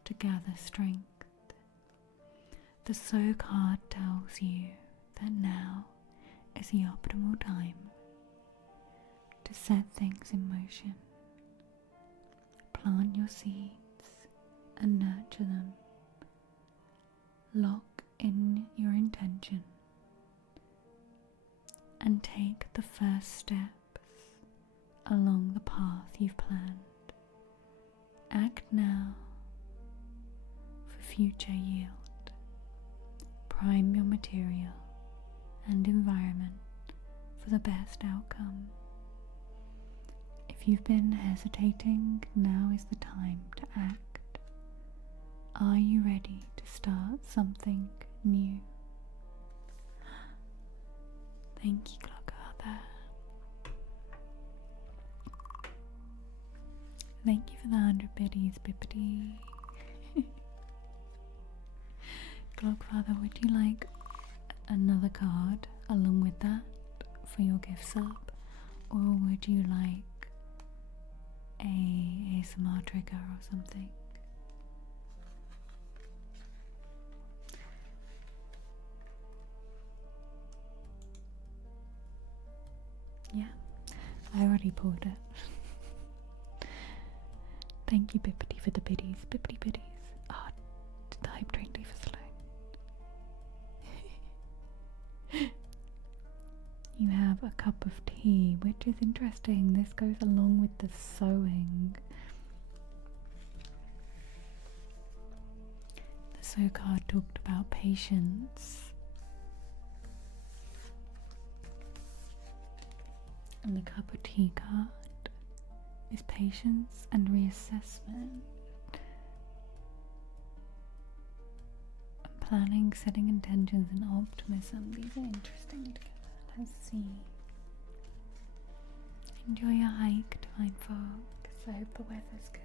to gather strength. The sow card tells you that now is the optimal time to set things in motion. Plant your seeds and nurture them. Lock in your intention and take the first steps along the path you've planned. Act now for future yield. Prime your material and environment for the best outcome. If you've been hesitating, now is the time to act. Are you ready to start something new? Thank you, Clockfather. Thank you for the 100 biddies, Bippity. Clockfather, would you like another card along with that for your gift sub? Or would you like a ASMR trigger or something? Yeah, I already pulled it. Thank you, Bippity, for the biddies. Bippity biddies. Ah, did the hype train leave us alone? You have a cup of tea, which is interesting. This goes along with the sewing. The sew card talked about patience. And the cup of tea card is patience and reassessment. And planning, setting intentions, and optimism. These are interesting together. Let's see. Enjoy your hike, Divine Fox. I hope the weather's good.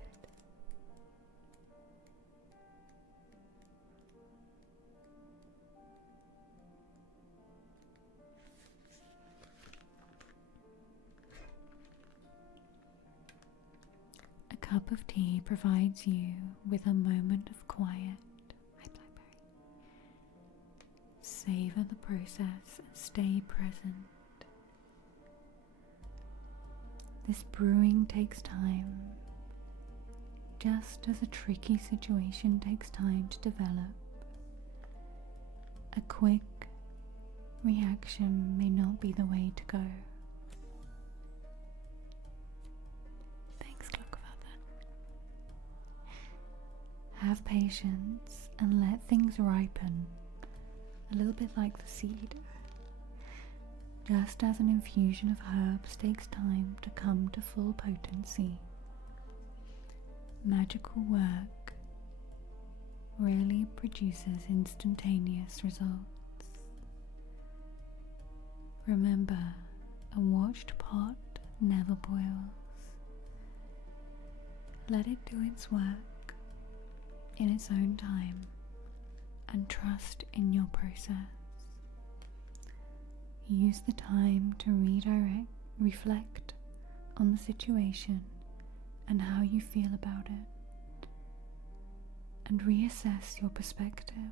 A cup of tea provides you with a moment of quiet. Hi, Blackberry. Savor the process and stay present. This brewing takes time, just as a tricky situation takes time to develop. A quick reaction may not be the way to go. Thanks, Clockfather. Have patience and let things ripen, a little bit like the seed. Just as an infusion of herbs takes time to come to full potency, magical work rarely produces instantaneous results. Remember, a watched pot never boils. Let it do its work in its own time and trust in your process. Use the time to reflect on the situation and how you feel about it, and reassess your perspective.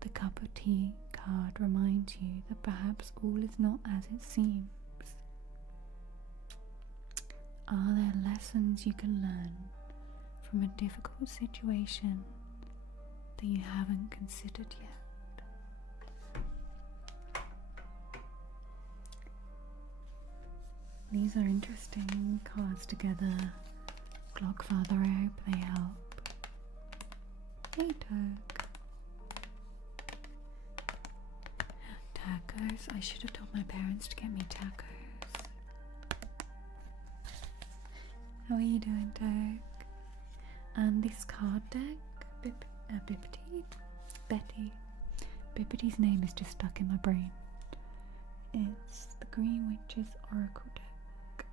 The cup of tea card reminds you that perhaps all is not as it seems. Are there lessons you can learn from a difficult situation that you haven't considered yet? These are interesting cards together. Clockfather, I hope they help. Hey, Toke. Tacos. I should have told my parents to get me tacos. How are you doing, Toke? And this card deck, Betty. Bippity's name is just stuck in my brain. It's the Green Witch's Oracle deck.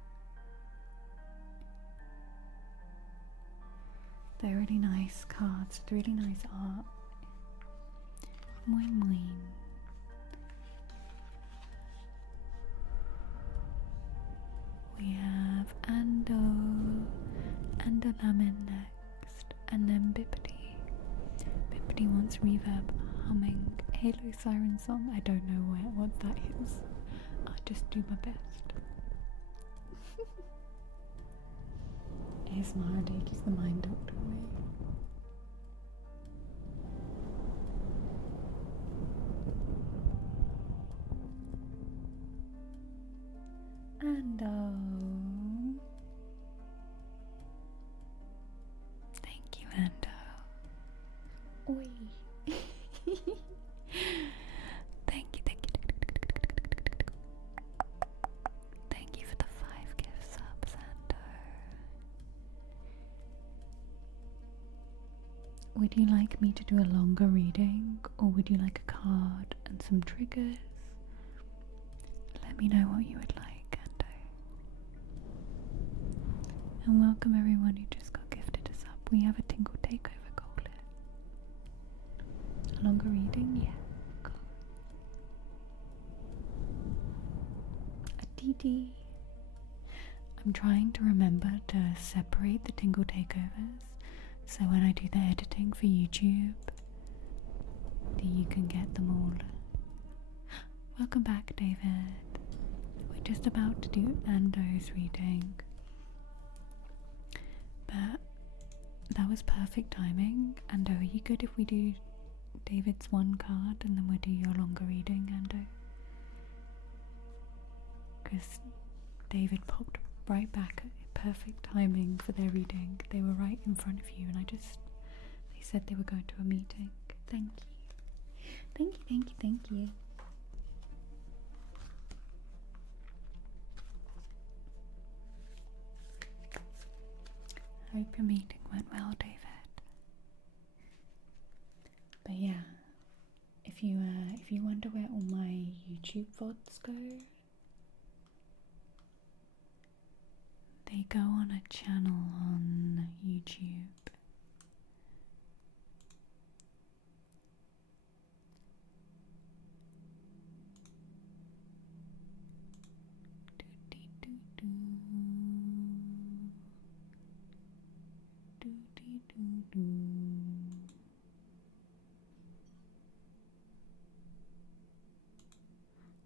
They're really nice cards, with really nice art. Moin moin. We have Ando Lemon next, and then Bippity. Bippity wants reverb humming Halo Siren Song. I don't know what that is. I'll just do my best. ASMR takes the mind doctor away. Ando. Thank you, Ando. Oi. Thank you. Thank you for the 5 gift subs, Ando. Would you like me to do a longer reading, or would you like a card and some triggers? Let me know what you would like, Ando. And welcome everyone who just got gifted us up. We have a Tingle Takeover goal. A longer reading? Yeah. Cool. A DD. I'm trying to remember to separate the Tingle Takeovers, so when I do the editing for YouTube, that you can get them all. Welcome back, David. We're just about to do Ando's reading, but that was perfect timing. Ando, are you good if we do David's one card and then we'll do your longer reading, Ando? Because David popped right back at perfect timing for their reading. They were right in front of you, and they said they were going to a meeting. Thank you. I hope your meeting went well, David. But yeah, if you wonder where all my YouTube VODs go, they go on a channel on YouTube.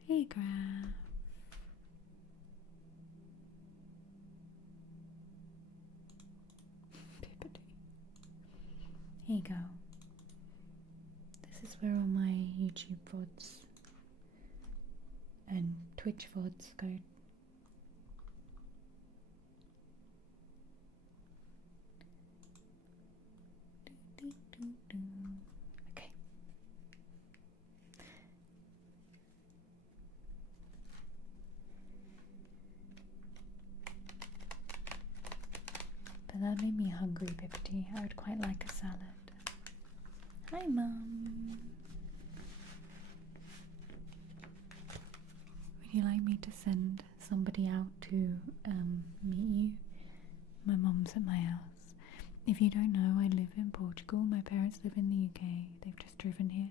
Hey, Graph. Pippity. Here you go. This is where all my YouTube VODs and Twitch VODs go. Okay. But that made me hungry, Bippity. I would quite like a salad. Hi, Mum. Would you like me to send somebody out to meet you? My mum's at my house. If you don't know, I live in Portugal. My parents live in the UK. They've just driven here.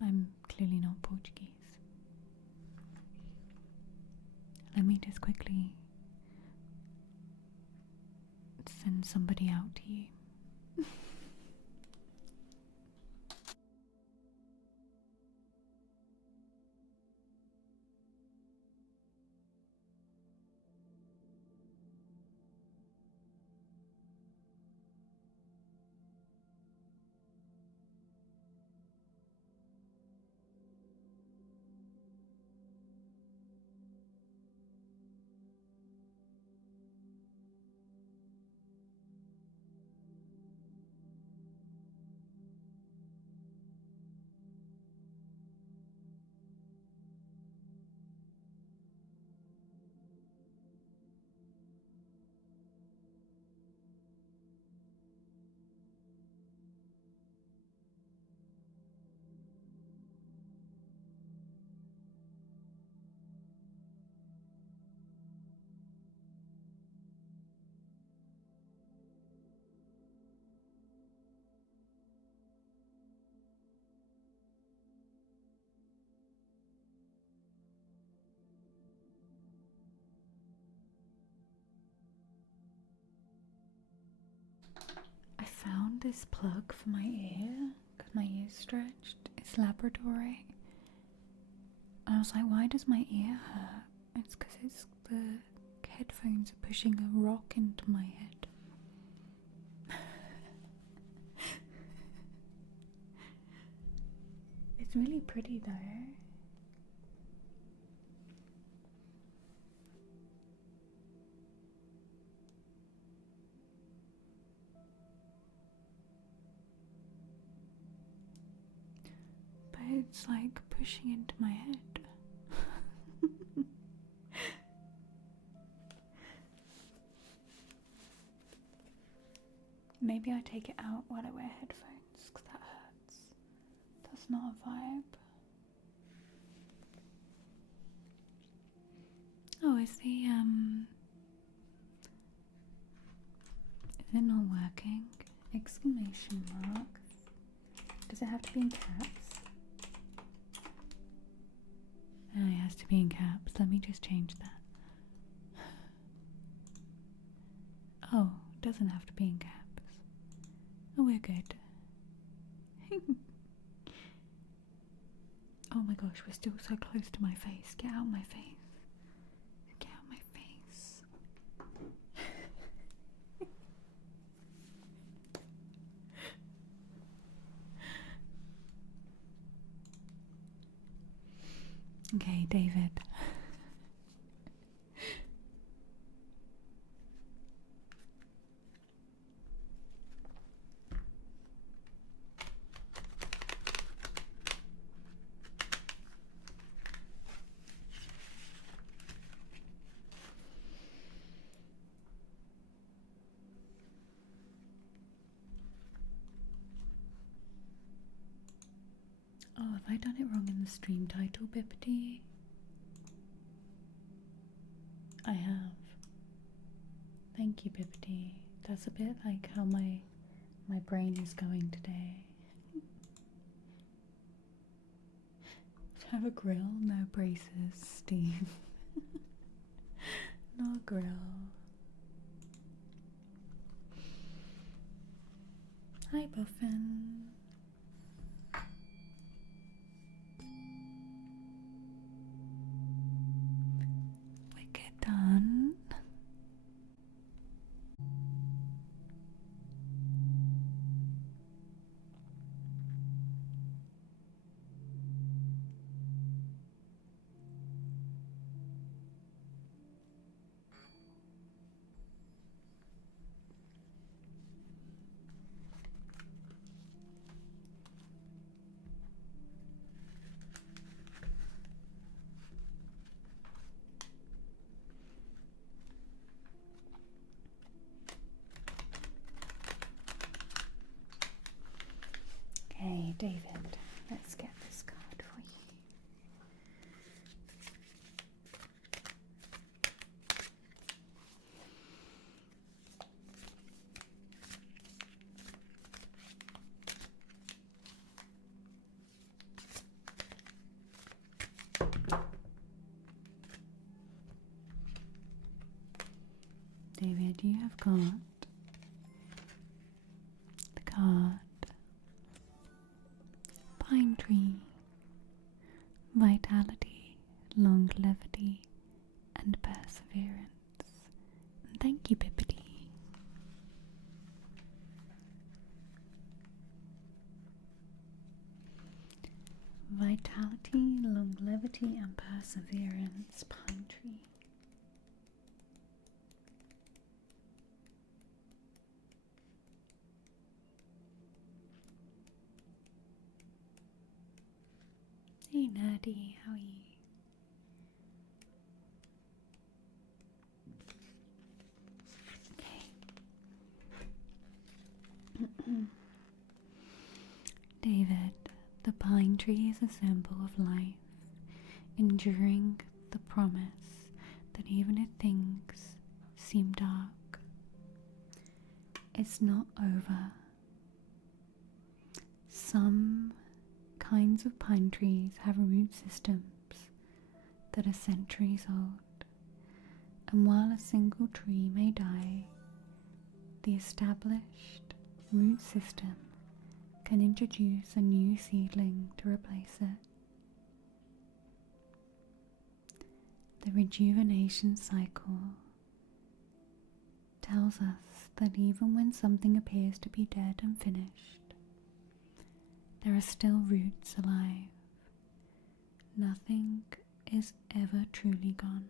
I'm clearly not Portuguese. Let me just quickly send somebody out to you. this plug for my ear because my ear's stretched. It's laboratory. I was like, why does my ear hurt? It's because the headphones are pushing a rock into my head. It's really pretty though. But it's like pushing into my head. Maybe I take it out while I wear headphones because that hurts. That's not a vibe. Oh, is it not working? Exclamation mark. Does it have to be in caps? Oh, it has to be in caps. Let me just change that. Oh, it doesn't have to be in caps. Oh, we're good. Oh my gosh, we're still so close to my face. Get out my face. Get out my face. Okay, David. Oh, have I done it wrong in the stream title, Bippity? I have. Thank you, Bippity. That's a bit like how my brain is going today. Have a grill? No braces, Steve. No grill. Hi, Buffin. Wicked done. Okay, David, let's get this card for you. David, you have got the card Pine Tree, Vitality, Longevity, and Perseverance. And thank you, Bippity. Vitality, Longevity, and Perseverance, Pine Tree. Hey Nerdy, how are you? Okay. David, the pine tree is a symbol of life, enduring the promise that even if things seem dark, it's not over. Some kinds of pine trees have root systems that are centuries old, and while a single tree may die, the established root system can introduce a new seedling to replace it. The rejuvenation cycle tells us that even when something appears to be dead and finished, there are still roots alive. Nothing is ever truly gone.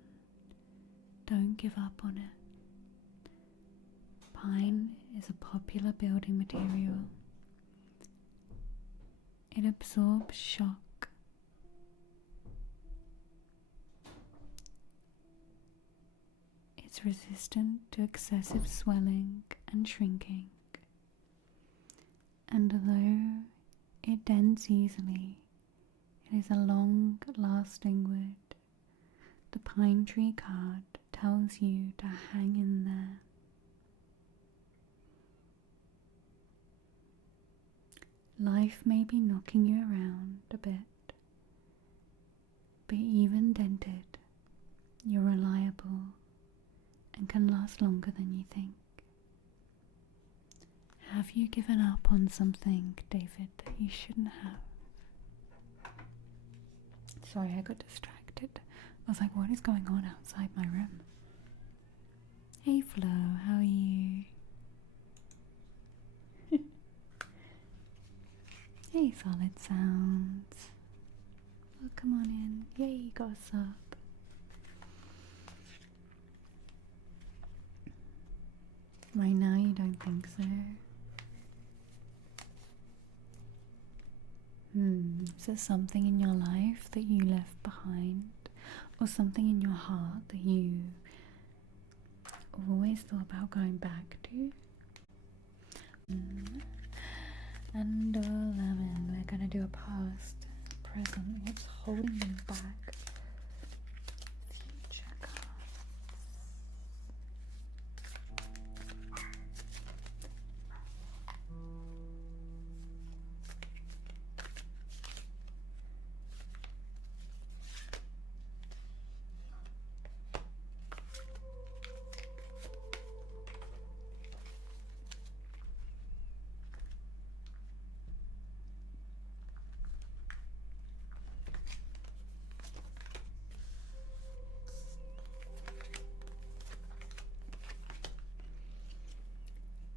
Don't give up on it. Pine is a popular building material. It absorbs shock. It's resistant to excessive swelling and shrinking. And although it dents easily, it is a long-lasting wood. The pine tree card tells you to hang in there. Life may be knocking you around a bit, but even dented, you're reliable and can last longer than you think. Have you given up on something, David, that you shouldn't have? Sorry, I got distracted. I was like, what is going on outside my room? Hey Flo, how are you? Hey Solid Sounds. Well, come on in. Yay, you got a sub. Right now you don't think so? Is there something in your life that you left behind? Or something in your heart that you always thought about going back to? And 11, we're gonna do a past, present, what's holding me back? Future cards.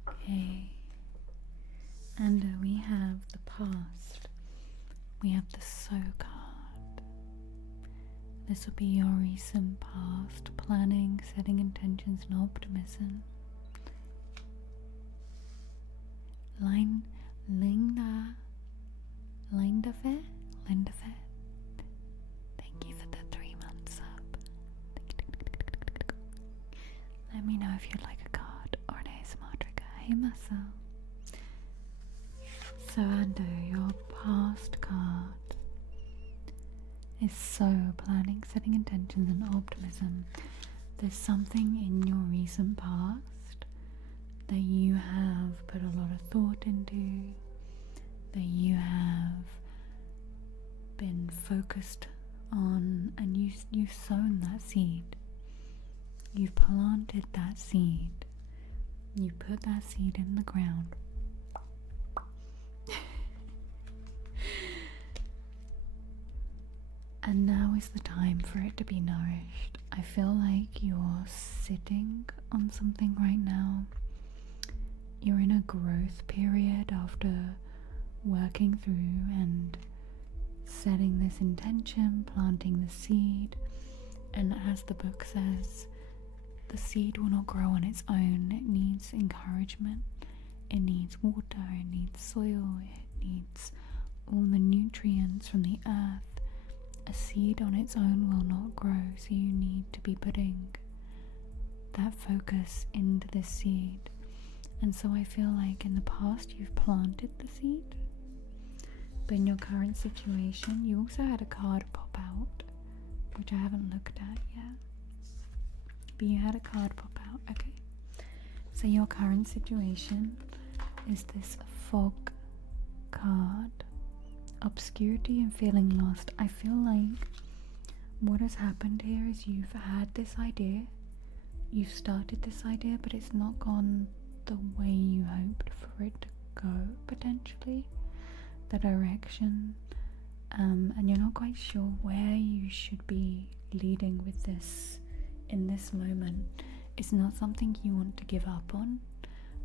Okay, and we have the past. We have the So card. This will be your recent past, planning, setting intentions, and optimism. Linda Fair. Thank you for the 3 months up. Let me know if you'd like a card or an ASMR trigger. Hey Marcel. So Ando, your past card is so planning, setting intentions, and optimism. There's something in your recent past that you have put a lot of thought into, that you have been focused on, and you've sown that seed. You've planted that seed. You put that seed in the ground. And now is the time for it to be nourished. I feel like you're sitting on something right now. You're in a growth period after working through and setting this intention, planting the seed. And as the book says, the seed will not grow on its own. It needs encouragement. It needs water. It needs soil. It needs all the nutrients from the earth. A seed on its own will not grow, so you need to be putting that focus into this seed. And so I feel like in the past you've planted the seed, but in your current situation you also had a card pop out, which I haven't looked at yet, but you had a card pop out. Okay, so your current situation is this fog card. Obscurity and feeling lost. I feel like what has happened here is you've had this idea, you've started this idea, but it's not gone the way you hoped for it to go, potentially, the direction, and you're not quite sure where you should be leading with this in this moment. It's not something you want to give up on,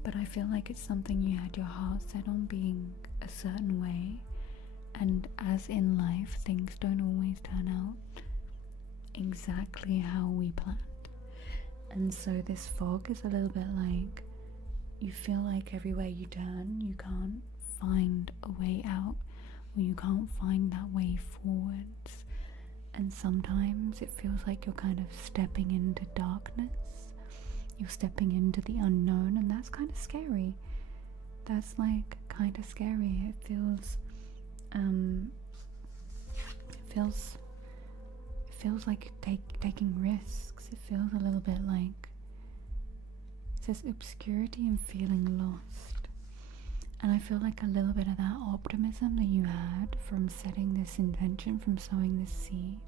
but I feel like it's something you had your heart set on being a certain way, and as in life, things don't always turn out exactly how we planned. And so this fog is a little bit like, you feel like everywhere you turn you can't find a way out, or you can't find that way forwards, and sometimes it feels like you're kind of stepping into darkness, you're stepping into the unknown, and that's kind of scary. That's like kind of scary. It feels like taking risks. It feels a little bit like, it says obscurity and feeling lost. And I feel like a little bit of that optimism that you had from setting this intention, from sowing this seed,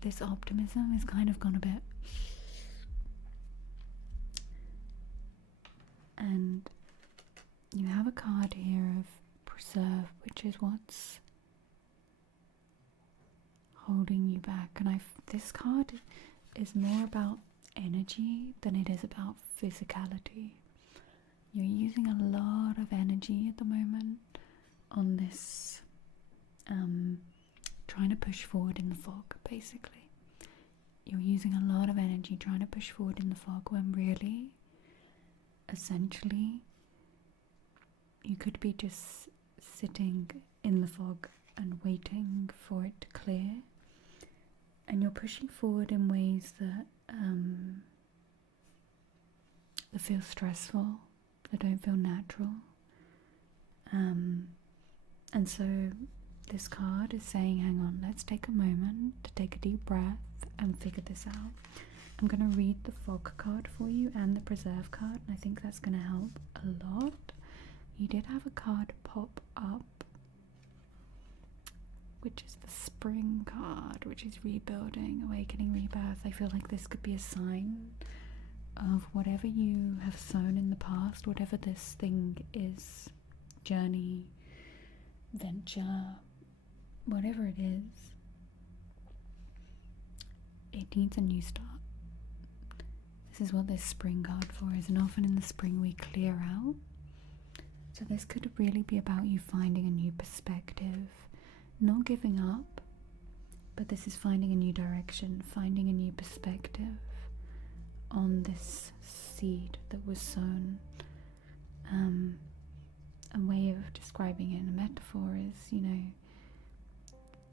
this optimism is kind of gone a bit. And you have a card here of preserve, which is what's holding you back. And this card is more about energy than it is about physicality. You're using a lot of energy at the moment on this, trying to push forward in the fog, basically. You're using a lot of energy trying to push forward in the fog, when really, essentially, you could be just sitting in the fog and waiting for it to clear. And you're pushing forward in ways that feel stressful, that don't feel natural. And so this card is saying, hang on, let's take a moment to take a deep breath and figure this out. I'm going to read the fog card for you and the preserve card, and I think that's going to help a lot. You did have a card pop up, which is the spring card, which is rebuilding, awakening, rebirth. I feel like this could be a sign of whatever you have sown in the past, whatever this thing is, journey, venture, whatever it is, it needs a new start. This is what this spring card for is, and often in the spring we clear out. So this could really be about you finding a new perspective, not giving up, but this is finding a new direction, finding a new perspective on this seed that was sown. A way of describing it in a metaphor is,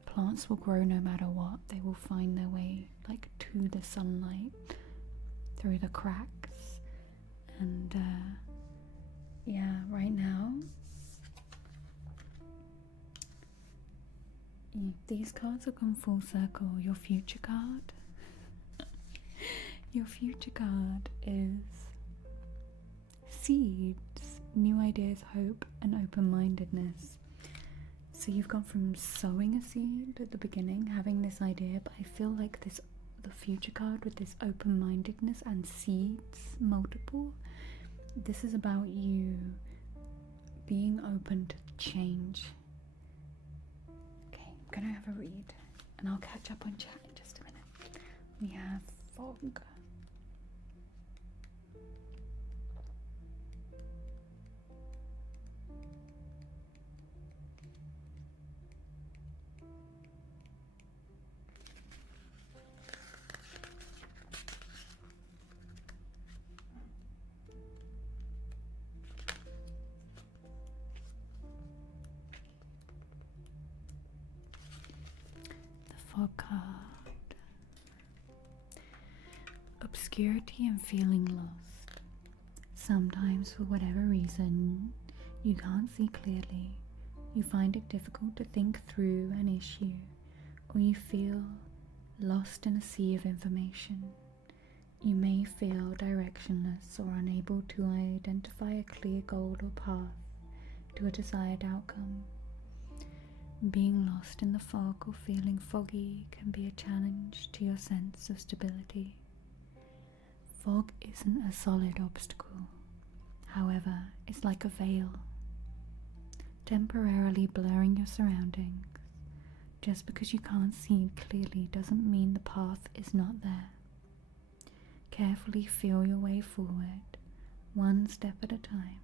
plants will grow no matter what. They will find their way to the sunlight through the cracks. And right now these cards have come full circle. Your future card your future card is seeds, new ideas, hope, and open-mindedness. So you've gone from sowing a seed at the beginning, having this idea, but I feel like the future card with this open-mindedness and seeds multiple, this is about you being open to change. Okay, I'm gonna have a read and I'll catch up on chat in just a minute. We have fog. Fog card. Obscurity and feeling lost. Sometimes, for whatever reason, you can't see clearly. You find it difficult to think through an issue, or you feel lost in a sea of information. You may feel directionless or unable to identify a clear goal or path to a desired outcome. Being lost in the fog or feeling foggy can be a challenge to your sense of stability. Fog isn't a solid obstacle. However, it's like a veil, temporarily blurring your surroundings. Just because you can't see clearly doesn't mean the path is not there. Carefully feel your way forward, one step at a time.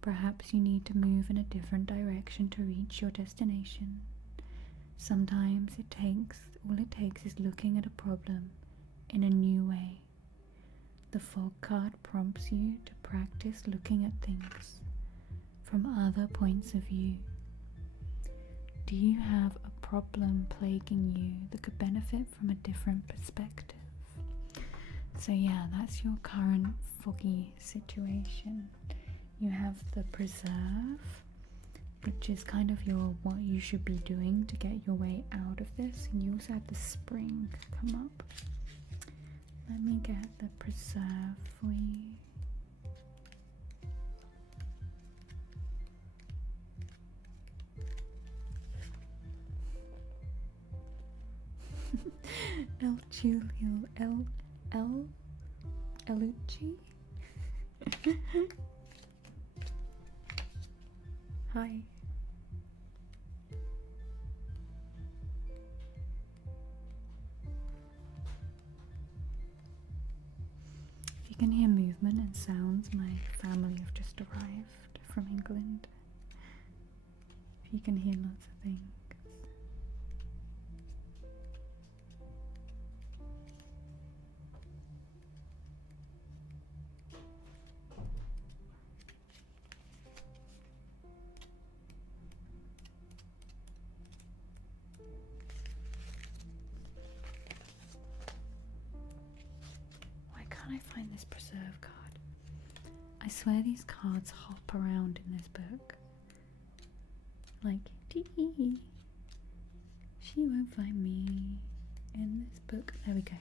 Perhaps you need to move in a different direction to reach your destination. Sometimes all it takes is looking at a problem in a new way. The fog card prompts you to practice looking at things from other points of view. Do you have a problem plaguing you that could benefit from a different perspective? So yeah, that's your current foggy situation. You have the preserve, which is kind of what you should be doing to get your way out of this, and you also have the spring come up. Let me get the preserve for you. Elucci? Hi. If you can hear movement and sounds, my family have just arrived from England. If you can hear lots of things. I find this preserve card. I swear these cards hop around in this book. Like, tee, she won't find me in this book. There we go.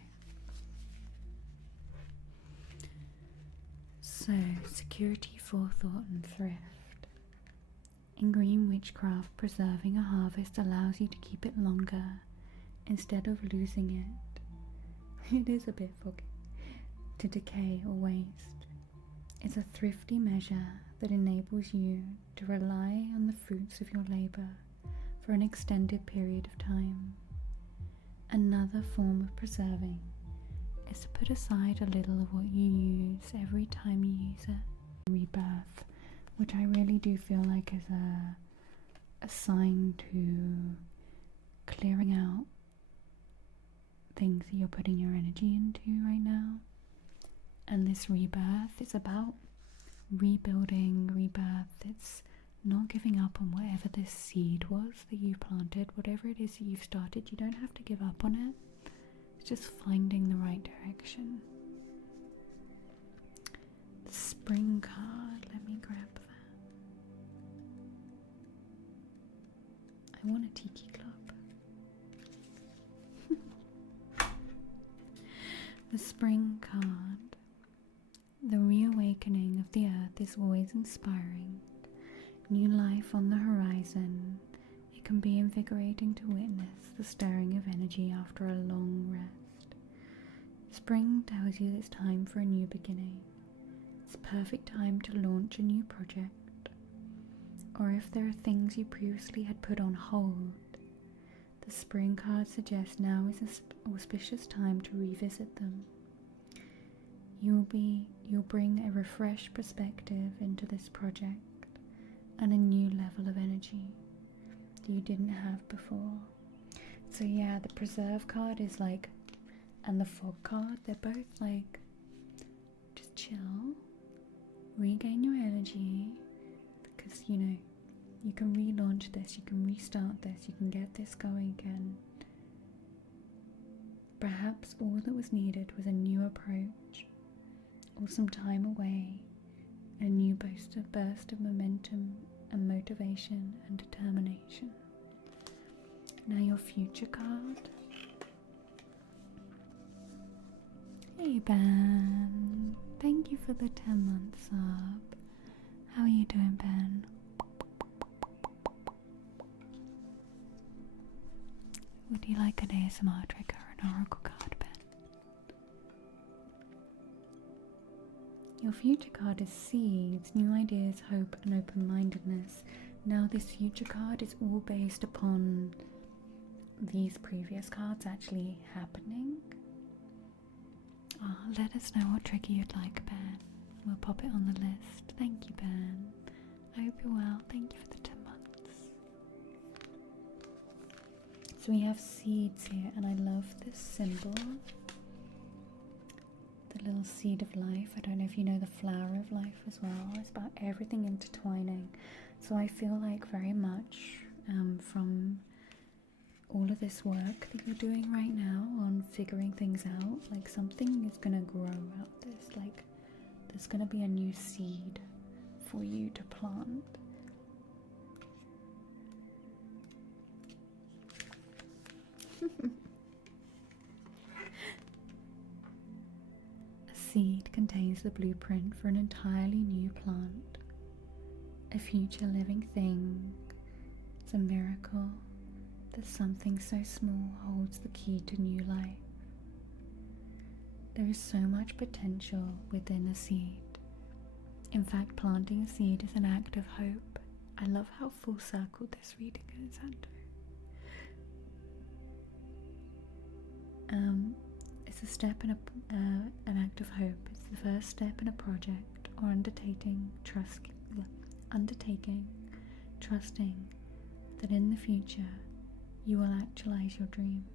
So, security, forethought, and thrift. In green witchcraft, preserving a harvest allows you to keep it longer instead of losing it. It is a bit foggy. To decay or waste. It's a thrifty measure that enables you to rely on the fruits of your labor for an extended period of time. Another form of preserving is to put aside a little of what you use every time you use it. Rebirth, which I really do feel like is a sign to clearing out things that you're putting your energy into right now. And this rebirth is about rebuilding, rebirth. It's not giving up on whatever this seed was that you planted, whatever it is that you've started. You don't have to give up on it. It's just finding the right direction. The spring card, let me grab that. I want a tiki club. The spring card. The reawakening of the earth is always inspiring. New life on the horizon. It can be invigorating to witness the stirring of energy after a long rest. Spring tells you it's time for a new beginning. It's a perfect time to launch a new project. Or if there are things you previously had put on hold, the spring card suggests now is an auspicious time to revisit them. You'll bring a refreshed perspective into this project and a new level of energy that you didn't have before. So yeah, the preserve card is like, and the fog card, they're both like, just chill, regain your energy, because you know, you can relaunch this, you can restart this, you can get this going again. Perhaps all that was needed was a new approach, or some time away, a new burst of momentum and motivation and determination. Now your future card. Hey Ben, thank you for the 10 months sub. How are you doing, Ben? Would you like an ASMR trigger or an oracle card, Ben? Your future card is seeds, new ideas, hope, and open-mindedness. Now this future card is all based upon these previous cards actually happening. Let us know what trigger you'd like, Ben. We'll pop it on the list. Thank you, Ben. I hope you're well. Thank you for the 10 months. So we have seeds here, and I love this symbol. The little seed of life. I don't know if you know the flower of life as well. It's about everything intertwining. So I feel like very much from all of this work that you're doing right now on figuring things out, like something is gonna grow out of this. Like there's gonna be a new seed for you to plant. A seed contains the blueprint for an entirely new plant, a future living thing. It's a miracle that something so small holds the key to new life. There is so much potential within a seed. In fact, planting a seed is an act of hope. I love how full circle this reading is, Andrew. It's a step in an act of hope. It's the first step in a project or undertaking, trusting that in the future you will actualize your dream.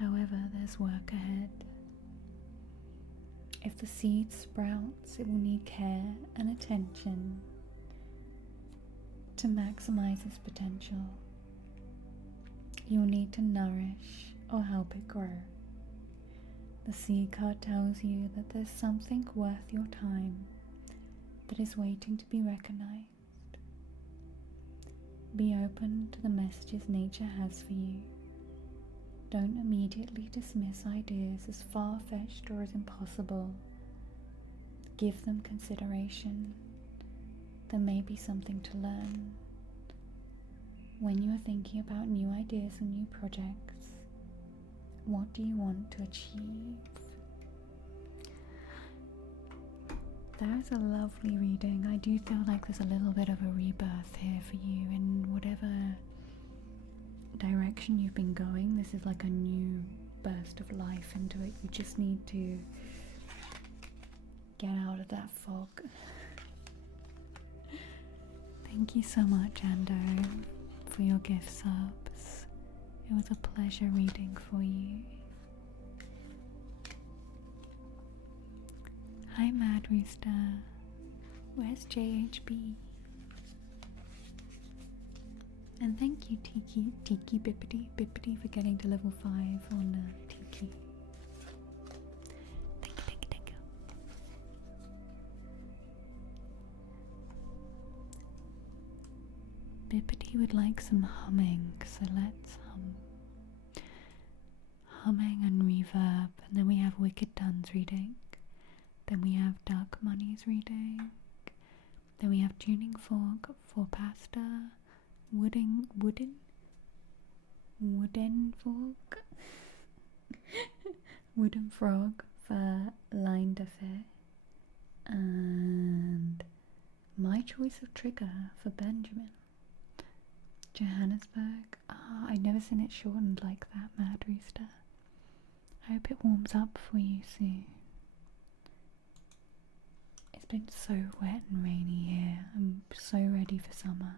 However, there's work ahead. If the seed sprouts, it will need care and attention to maximize its potential. You'll need to nourish or help it grow. The seed card tells you that there's something worth your time that is waiting to be recognized. Be open to the messages nature has for you. Don't immediately dismiss ideas as far-fetched or as impossible. Give them consideration. There may be something to learn. When you are thinking about new ideas and new projects, what do you want to achieve? That is a lovely reading. I do feel like there's a little bit of a rebirth here for you in whatever direction you've been going. This is like a new burst of life into it. You just need to get out of that fog. Thank you so much, Ando, for your gift subs. It was a pleasure reading for you. Hi, Mad Rooster. Where's JHB? And thank you, Tiki Bippity, for getting to level 5 on Tiki. Thank you. Bippity would like some humming, so let's hum. Humming and reverb, and then we have Wicked Duns reading. Then we have Dark Money's reading. Then we have Tuning Fork for Pasta. Wooden Fork. Wooden Frog for Line de Fée. And My Choice of Trigger for Benjamin. Johannesburg. I've never seen it shortened like that, Mad Rooster. I hope it warms up for you soon. It's been so wet and rainy here. I'm so ready for summer.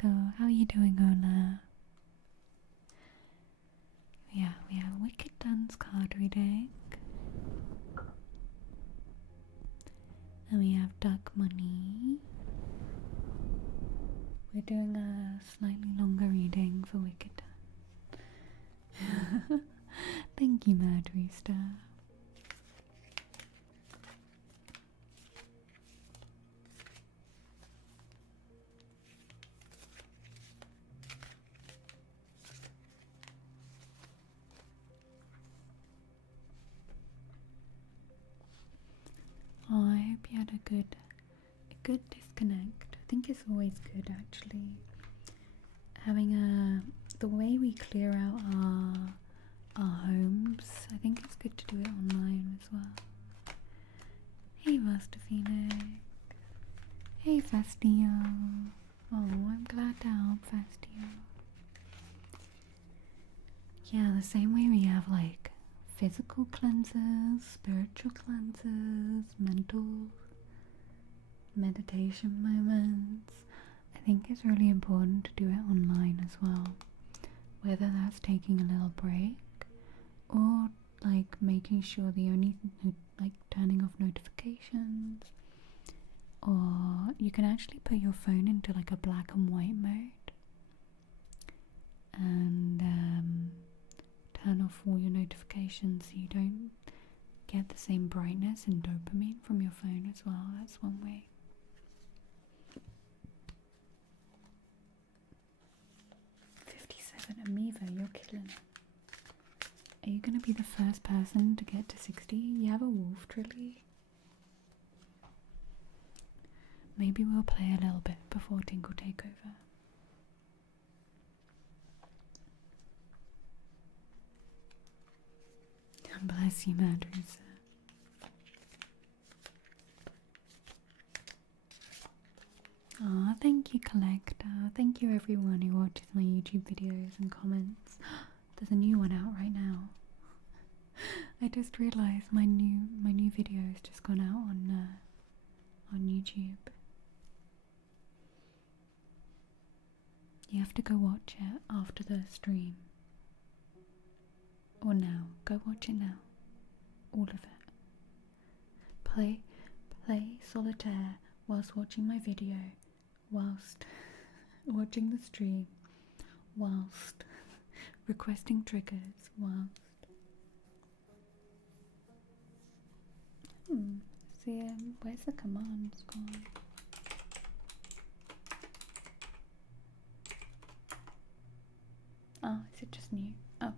Echo. How are you doing, Ola? Yeah, we have Wicked Dance card reading. And we have Duck Money. We're doing a slightly longer reading for Wicked Dance. Thank you, Mad Rooster. Oh, I hope you had a good disconnect. I think it's always good actually. Having the way we clear out our homes, I think it's good to do it online as well. Hey Master Phoenix. Hey Fastio. Oh, I'm glad to help Fastio. Yeah, the same way we have like physical cleansers, spiritual cleansers, mental meditation moments. I think it's really important to do it online as well. Whether that's taking a little break or like making sure the only like turning off notifications, or you can actually put your phone into like a black and white mode and turn off all your notifications so you don't get the same brightness and dopamine from your phone as well. That's one way. Amiva, you're killing it. Are you gonna be the first person to get to 60? You have a wolf trilly? Maybe we'll play a little bit before Tingle Takeover. Bless you, Madrus. Aw, thank you, Collector. Thank you everyone who watches my YouTube videos and comments. There's a new one out right now. I just realised my new video has just gone out on YouTube. You have to go watch it after the stream. Or now. Go watch it now. All of it. Play solitaire whilst watching my video, whilst watching the stream, whilst requesting triggers, whilst see, where's the commands gone? Oh, is it just new? Oh.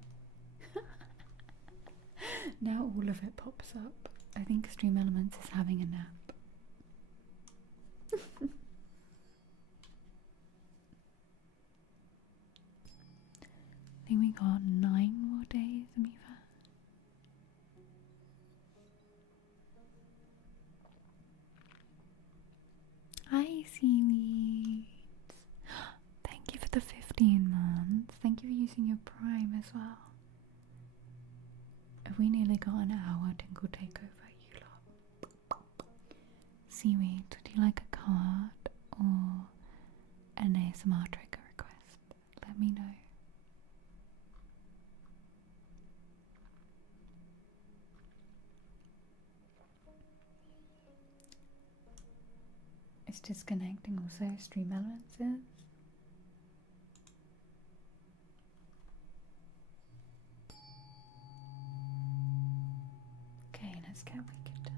Now all of it pops up. I think Stream Elements is having a nap. I think we got 9 more days, Amiva. Hi, seaweeds. Thank you for the 15 months. Thank you for using your Prime as well. Have we nearly got an hour Tingle Takeover, you lot? Seaweed, would you like a card or an ASMR trigger request? Let me know. It's disconnecting also, Stream Elements is. Okay, let's get Wicked.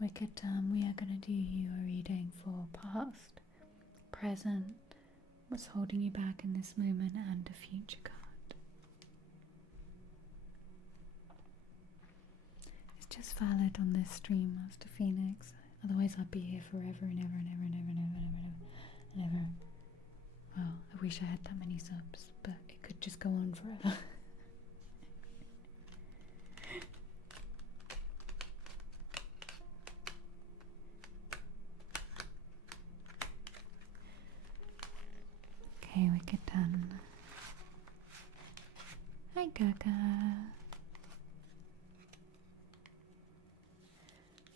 Wicked, we are going to do you a reading for past, present, what's holding you back in this moment, and a future card. It's just valid on this stream, Master Phoenix. Otherwise I'd be here forever and ever and ever and ever and ever and ever and ever. Well, I wish I had that many subs, but it could just go on forever. Okay, Wicked done. Hi, Gaga.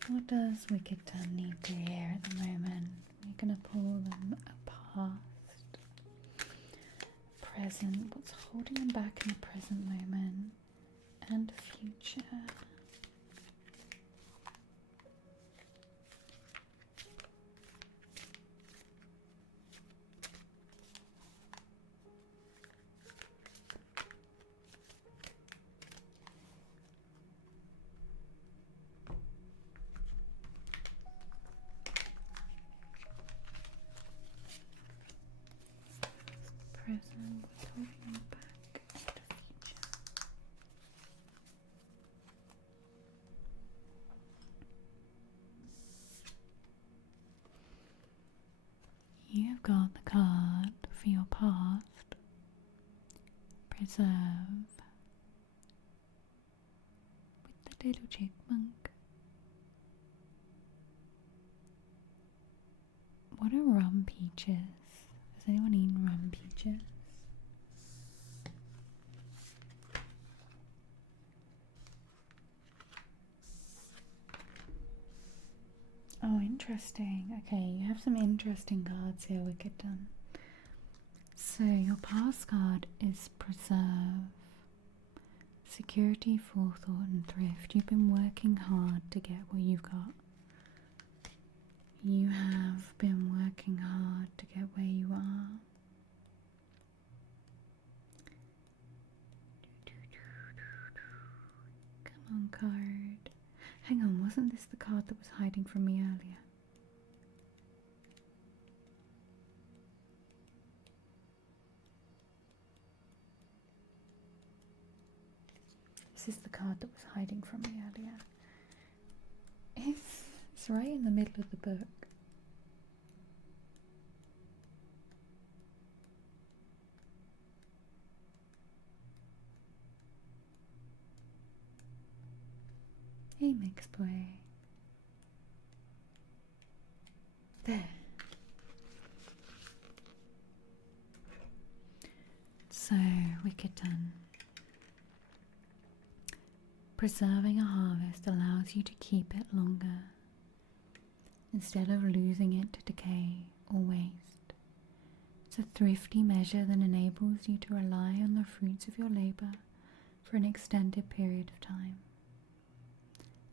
What does Wicked Tongue need to hear at the moment? We're gonna pull them a past, present, what's holding them back in the present moment, and future. Present, what's holding them back, and future. You have got the card for your past, preserve, with the little chipmunk. What are rum peaches? Has anyone eaten rum peaches? Oh, interesting. Okay, you have some interesting cards here, Wicked Done. So, your past card is Preserve. Security, forethought, and thrift. You've been working hard to get what you've got. You have been working hard to get where you are. Come on, card. Hang on, wasn't this the card that was hiding from me earlier? This is the card that was hiding from me earlier. It's right in the middle of the book. Hey, Mix Boy. There. So, Wicked Done. Preserving a harvest allows you to keep it longer, instead of losing it to decay or waste. It's a thrifty measure that enables you to rely on the fruits of your labor for an extended period of time.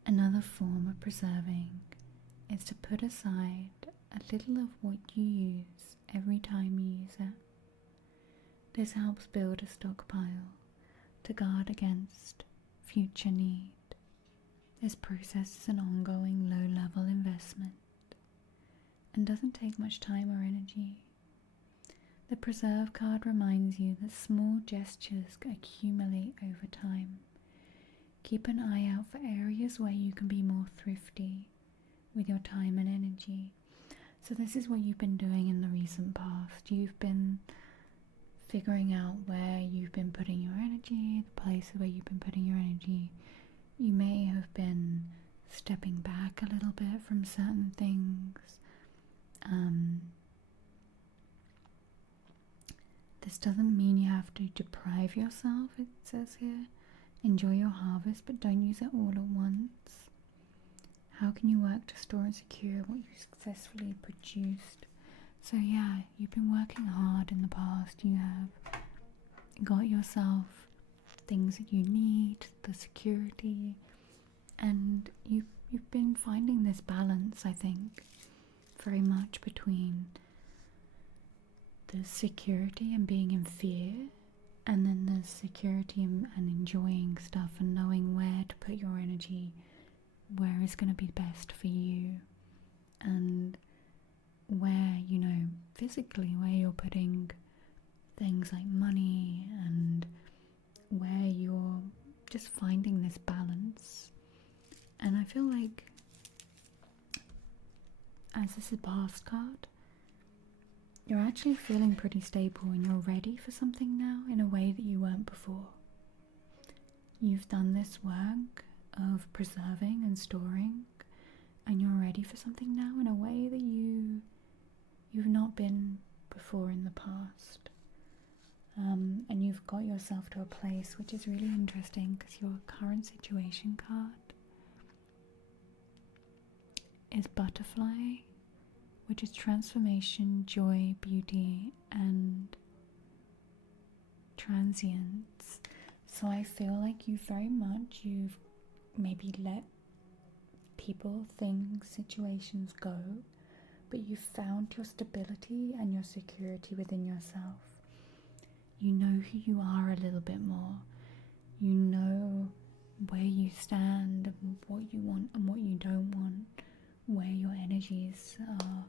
Another form of preserving is to put aside a little of what you use every time you use it. This helps build a stockpile to guard against future need. This process is an ongoing low-level investment and doesn't take much time or energy. The Preserve card reminds you that small gestures accumulate over time. Keep an eye out for areas where you can be more thrifty with your time and energy. So this is what you've been doing in the recent past. You've been figuring out where you've been putting your energy, the places where you've been putting your energy. You may have been stepping back a little bit from certain things. This doesn't mean you have to deprive yourself, it says here. Enjoy your harvest, but don't use it all at once. How can you work to store and secure what you successfully produced? So yeah, you've been working hard in the past. You have got yourself things that you need, the security, and you've been finding this balance, I think, very much between the security and being in fear, and then the security and enjoying stuff and knowing where to put your energy, where is going to be best for you, and where, you know, physically, where you're putting things like money, and where you're just finding this balance. And I feel like, as this is a past card, you're actually feeling pretty stable and you're ready for something now in a way that you weren't before. You've done this work of preserving and storing, and you're ready for something now in a way that you've not been before in the past. and you've got yourself to a place, which is really interesting because your current situation card is butterfly, which is transformation, joy, beauty, and transience. So I feel like you've maybe let people, things, situations go, but you found your stability and your security within yourself. You know who you are a little bit more. You know where you stand and what you want and what you don't want, where your energies are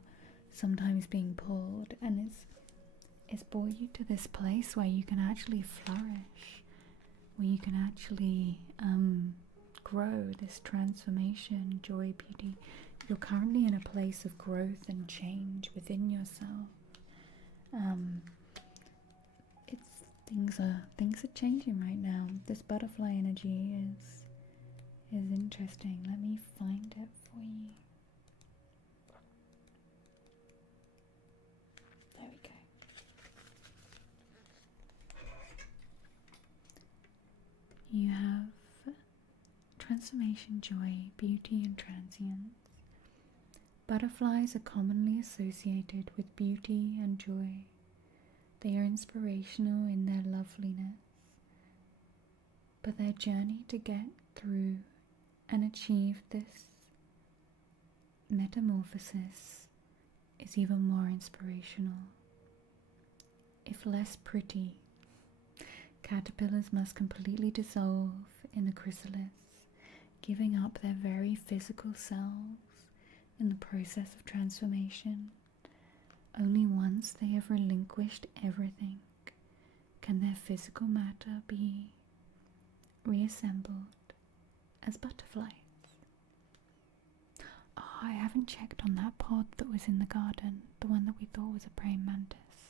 sometimes being pulled, and it's brought you to this place where you can actually flourish, where you can actually grow, this transformation, joy, beauty. You're currently in a place of growth and change within yourself. Things are changing right now. This butterfly energy is interesting. Let me find it for you. There we go. You have transformation, joy, beauty, and transience. Butterflies are commonly associated with beauty and joy. They are inspirational in their loveliness, but their journey to get through and achieve this metamorphosis is even more inspirational. If less pretty, caterpillars must completely dissolve in the chrysalis, giving up their very physical selves in the process of transformation. Only once they have relinquished everything can their physical matter be reassembled as butterflies. Oh, I haven't checked on that pod that was in the garden, the one that we thought was a praying mantis.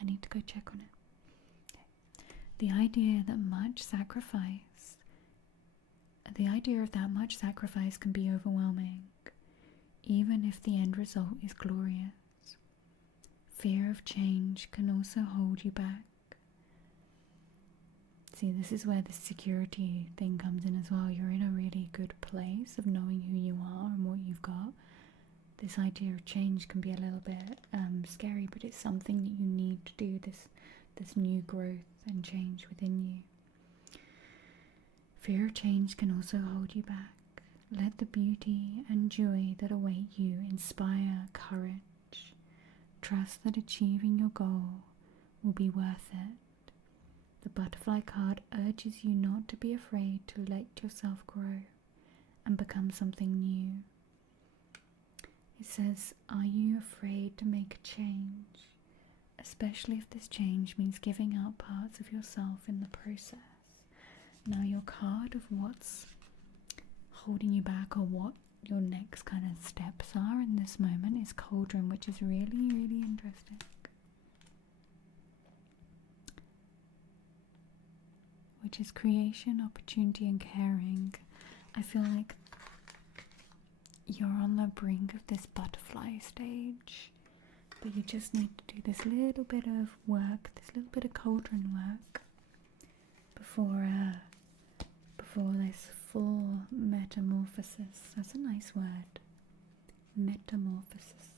I need to go check on it. The idea of that much sacrifice can be overwhelming, even if the end result is glorious. Fear of change can also hold you back. See, this is where the security thing comes in as well. You're in a really good place of knowing who you are and what you've got. This idea of change can be a little bit scary, but it's something that you need to do, this new growth and change within you. Fear of change can also hold you back. Let the beauty and joy that await you inspire courage. Trust that achieving your goal will be worth it. The butterfly card urges you not to be afraid to let yourself grow and become something new. It says, are you afraid to make a change? Especially if this change means giving up parts of yourself in the process. Now your card of what's holding you back, or what your next kind of steps are in this moment, is Cauldron, which is really, really interesting. Which is creation, opportunity, and caring. I feel like you're on the brink of this butterfly stage, but you just need to do this little bit of work, this little bit of cauldron work before this full metamorphosis. That's a nice word. Metamorphosis.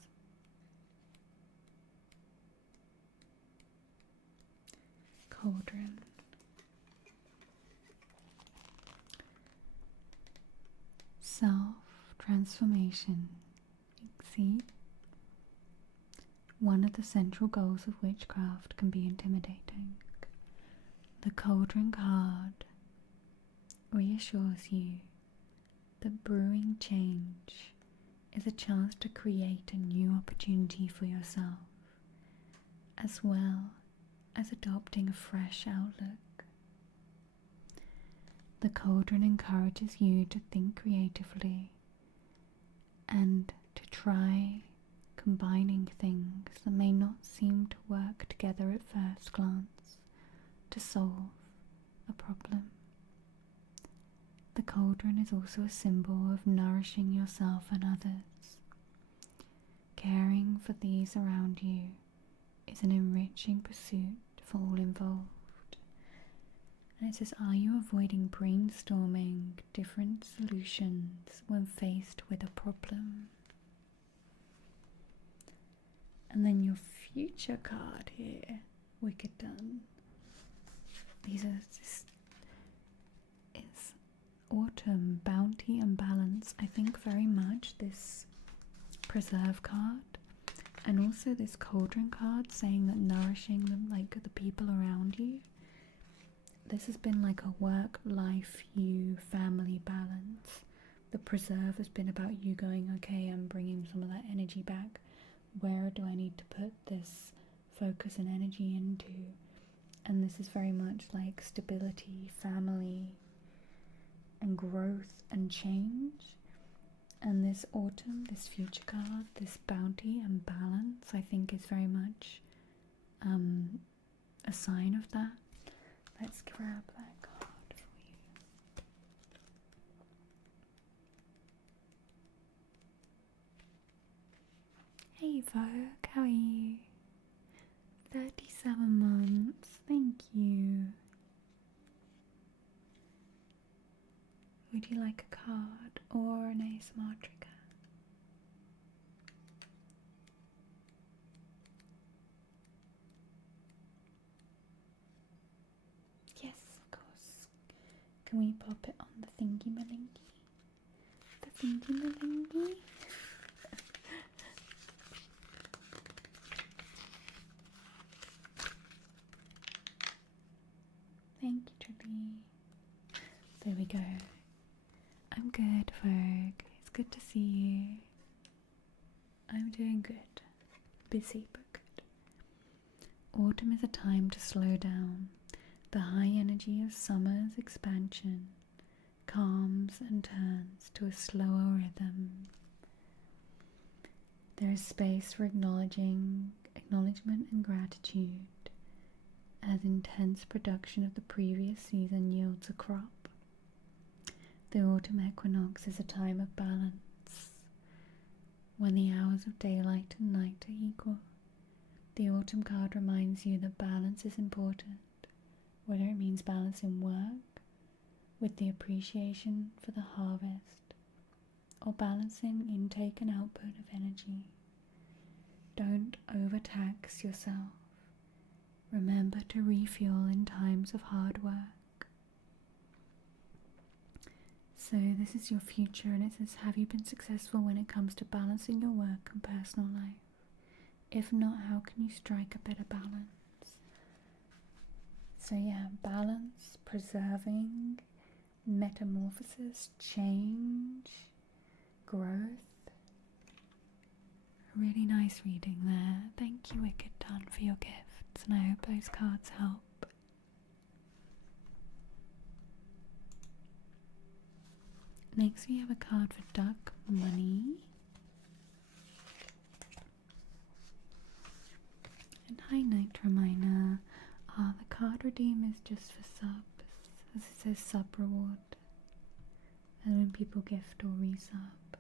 Cauldron. Self-transformation. See? One of the central goals of witchcraft can be intimidating. The Cauldron card reassures you that brewing change is a chance to create a new opportunity for yourself, as well as adopting a fresh outlook. The Cauldron encourages you to think creatively and to try combining things that may not seem to work together at first glance to solve a problem. The Cauldron is also a symbol of nourishing yourself and others. Caring for these around you is an enriching pursuit for all involved. And it says, are you avoiding brainstorming different solutions when faced with a problem? And then your future card here, Wicked Done. These are just, it's autumn, bounty and balance. I think very much this preserve card, and also this cauldron card saying that nourishing them, like the people around you. This has been like a work, life, you, family balance. The preserve has been about you going, okay, I'm bringing some of that energy back. Where do I need to put this focus and energy into? And this is very much like stability, family, and growth and change. And this autumn, this future card, this bounty and balance, I think is very much a sign of that. Let's grab that card for you. Hey Vogue, how are you? 37 months, thank you. Would you like a card or an ASMR trigger? Yes, of course. Can we pop it on the thingy malingy? The thingy malingy? Thank you, Trippy. There we go. I'm good, Ferg. It's good to see you. I'm doing good. Busy, but good. Autumn is a time to slow down. The high energy of summer's expansion calms and turns to a slower rhythm. There is space for acknowledgement and gratitude as intense production of the previous season yields a crop. The autumn equinox is a time of balance, when the hours of daylight and night are equal. The autumn card reminds you that balance is important, whether it means balance in work, with the appreciation for the harvest, or balancing intake and output of energy. Don't overtax yourself. Remember to refuel in times of hard work. So this is your future, and it says, have you been successful when it comes to balancing your work and personal life? If not, how can you strike a better balance? So yeah, balance, preserving, metamorphosis, change, growth. Really nice reading there. Thank you, Wicked Done, for your gifts, and I hope those cards help. Next we have a card for Duck Money. And hi, Night Reminder. The card redeem is just for subs, as it says sub reward. And when people gift or resub.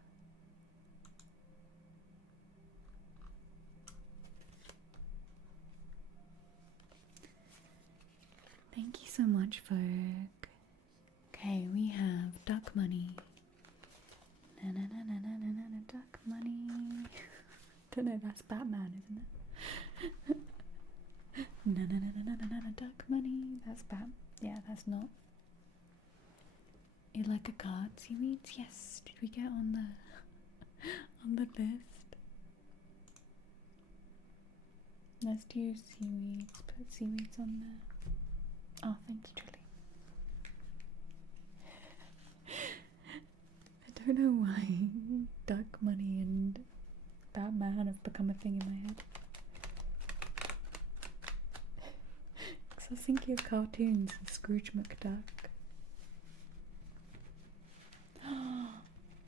Thank you so much, Vogue. Okay, we have Duck Money. Na na na na na na na, Duck Money. Don't know, that's Batman, isn't it? Na na na na na na, Duck Money. That's Bat. Yeah, that's not. You like a card, seaweeds? Yes. Did we get on the list? Let's do seaweeds. Put seaweeds on there. Oh, thank you, Trilly. I don't know why Duck Money and Batman have become a thing in my head. Because I was thinking of cartoons and Scrooge McDuck.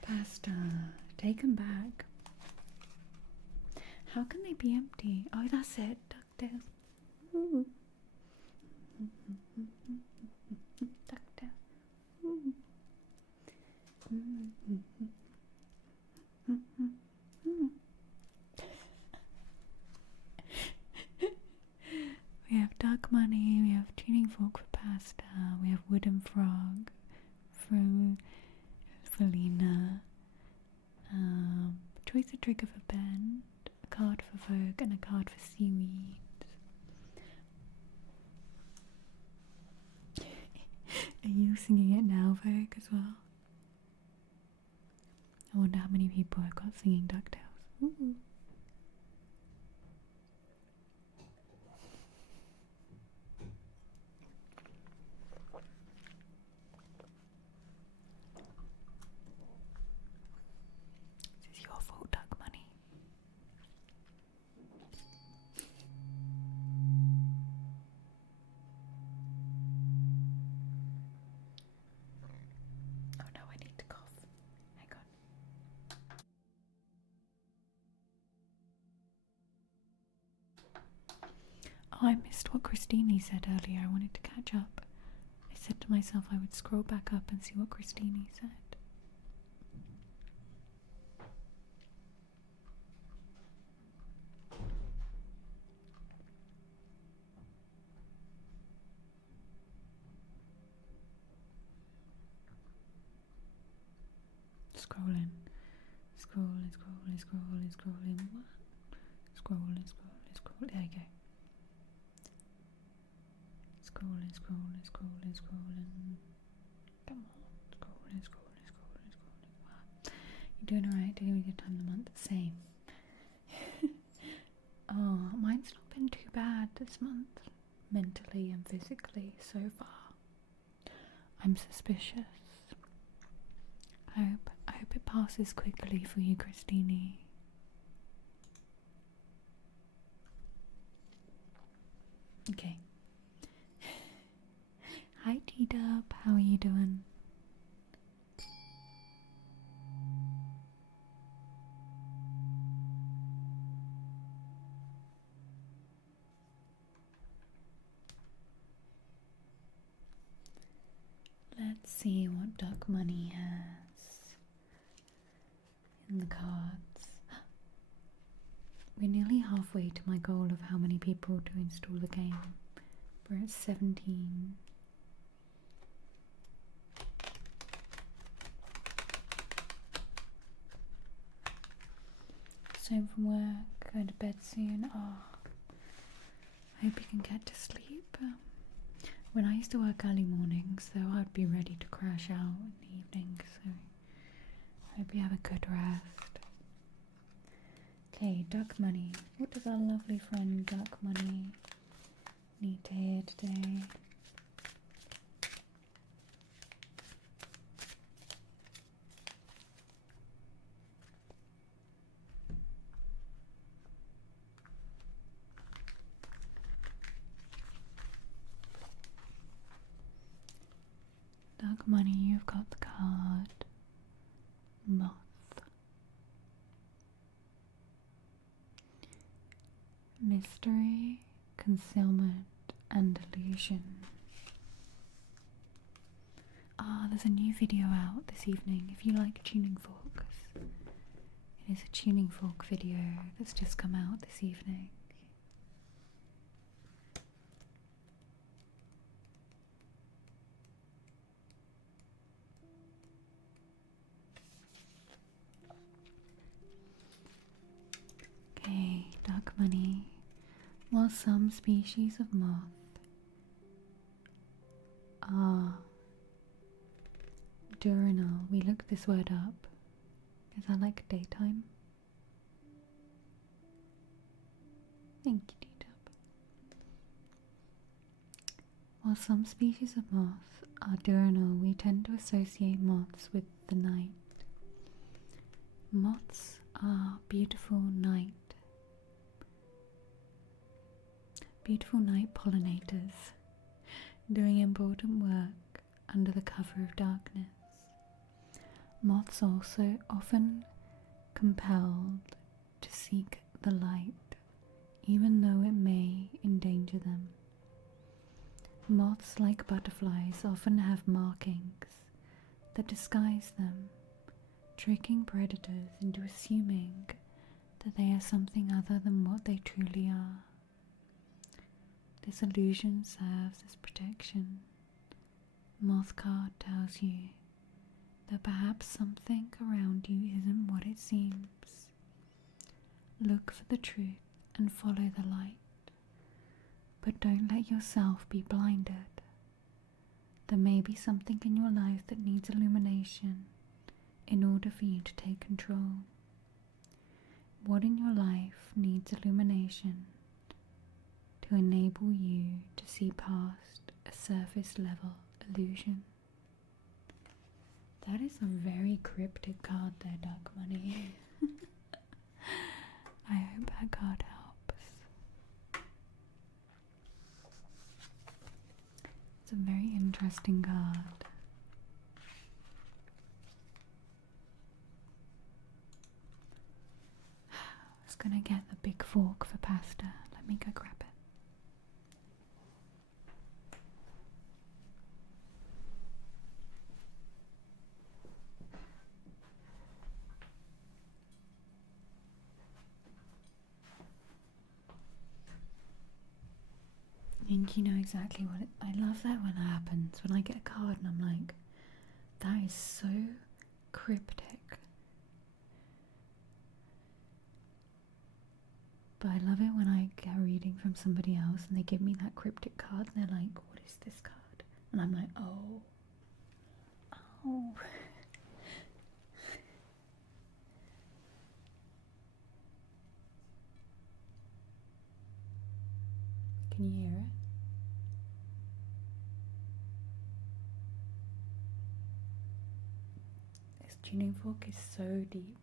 Pasta. Take them back. How can they be empty? Oh, that's it. DuckTales. Ooh. DuckTales. We have Duck duck money, we have tuning fork for pasta, we have wooden frog from Felina, choice of trigger for Ben, a card for Vogue, and a card for seaweed. Are you singing it now, Vogue, as well? I wonder how many people have got singing DuckTales. Ooh. This is your fault, Duck Money. Oh no, I need to cough. Hang on. Oh, I missed what Christine said earlier. I wanted to catch up. I said to myself I would scroll back up and see what Christine said. Scrolling. Scrolling. What? Scrolling. There you go. Scrolling. Come on. Scrolling. Wow. You're doing alright, doing a good time of the month. Same. Oh, mine's not been too bad this month, mentally and physically so far. I'm suspicious. I hope it passes quickly for you, Christine. Okay. Hi, T-Dub. How are you doing? Let's see what Duck Money has in the cards. We're nearly halfway to my goal of how many people to install the game. We're at 17. Home from work, going to bed soon. Oh, I hope you can get to sleep. When I used to work early mornings, so I'd be ready to crash out in the evening, so I hope you have a good rest. Okay, Duck Money. What does our lovely friend Duck Money need to hear today? Duck Money, you've got the card Moth. Mystery, concealment, and illusion. There's a new video out this evening if you like tuning forks. It is a tuning fork video that's just come out this evening. Okay, Duck Money. While some species of moth are diurnal, we looked this word up. Is that like daytime? Thank you, D-Dub. While some species of moth are diurnal, we tend to associate moths with the night. Moths are beautiful night pollinators, doing important work under the cover of darkness. Moths also often compelled to seek the light, even though it may endanger them. Moths, like butterflies, often have markings that disguise them, tricking predators into assuming that they are something other than what they truly are. This illusion serves as protection. Moth card tells you that perhaps something around you isn't what it seems. Look for the truth and follow the light, but don't let yourself be blinded. There may be something in your life that needs illumination in order for you to take control. What in your life needs illumination to enable you to see past a surface level illusion? That is a very cryptic card there, Dark Money. I hope that card helps. It's a very interesting card. I was gonna get the big fork for pasta. Let me go grab it. I think you know exactly what I love that when that happens, when I get a card and I'm like, that is so cryptic. But I love it when I get a reading from somebody else and they give me that cryptic card and they're like, what is this card? And I'm like, oh. Can you hear it? This tuning fork is so deep.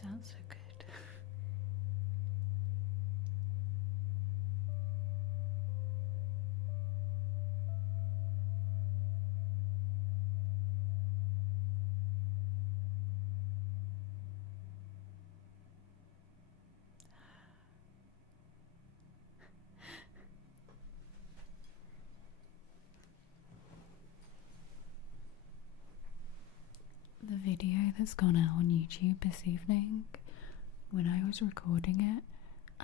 Sounds so good. The video that's gone out on YouTube this evening, when I was recording it,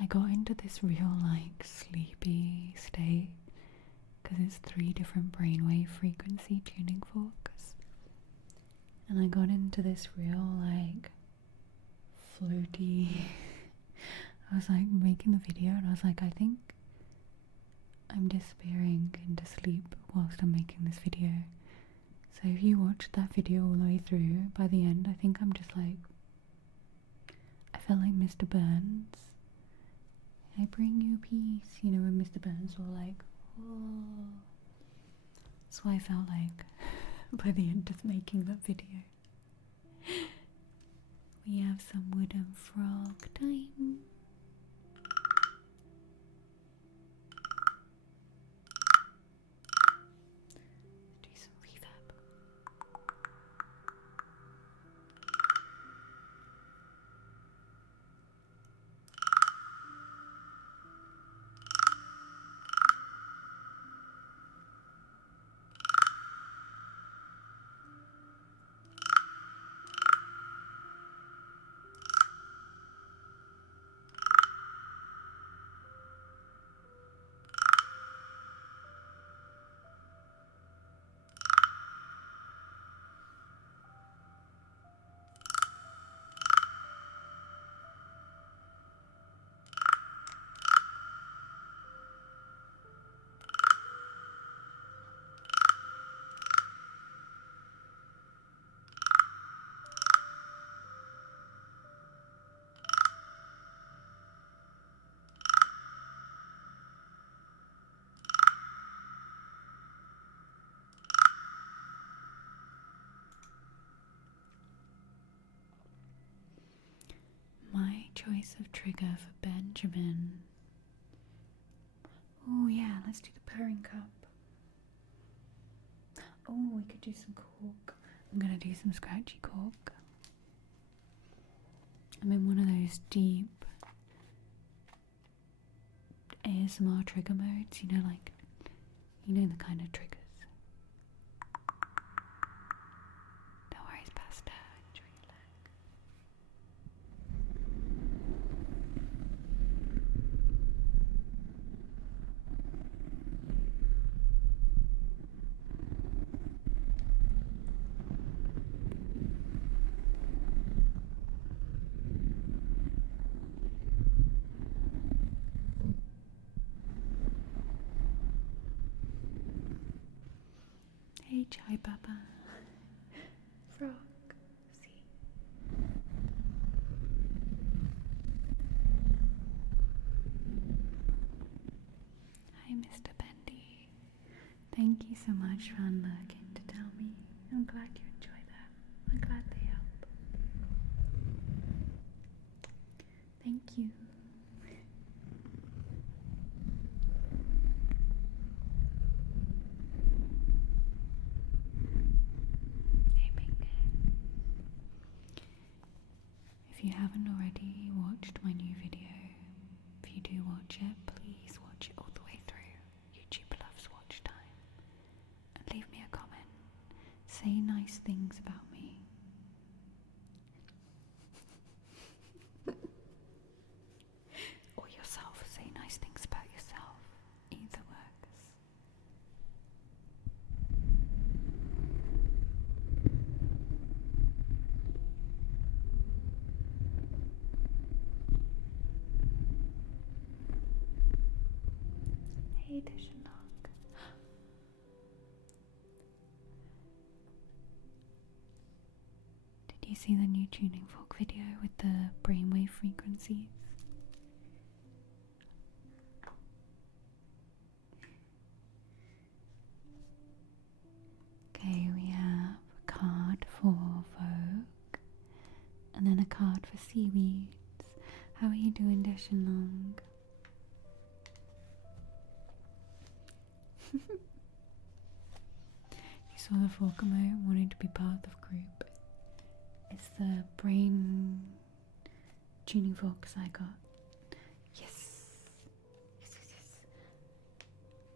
I got into this real sleepy state because it's 3 different brainwave frequency tuning forks, and I got into this real floaty. I was making the video and I was like, I think I'm disappearing into sleep whilst I'm making this video. So if you watched that video all the way through, by the end I think I'm just I felt like Mr. Burns. I bring you peace, you know, when Mr. Burns were oh. That's what I felt like by the end of making that video. We have some wooden frog time. Do some reverb. choice of trigger for Benjamin. Oh yeah, let's do the purring cup. Oh, we could do some cork. I'm gonna do some scratchy cork. I'm in one of those deep ASMR trigger modes, you know, like, you know the kind of triggers. No worries, Pasta. Enjoy your leg. Hey, Chai Papa. Frog. See. Hi, Mr. Bendy. Thank you so much for unlurking to tell me. I'm glad you enjoy them. I'm glad they help. Thank you. Hey, Pink. If you haven't already watched my new video, if you do watch it, please watch it all the way through. YouTube loves watch time. And leave me a comment. Say nice things about me. Or yourself. Say nice things about yourself. Either works. Hey, Dishanok. Did you see the new tuning fork video with the brainwave frequencies? Okay, we have a card for Vogue and then a card for Seaweeds. How are you doing, Deshanong? You saw the fork emote wanting to be part of the group. It's the brain tuning forks I got. Yes. Yes, yes, yes.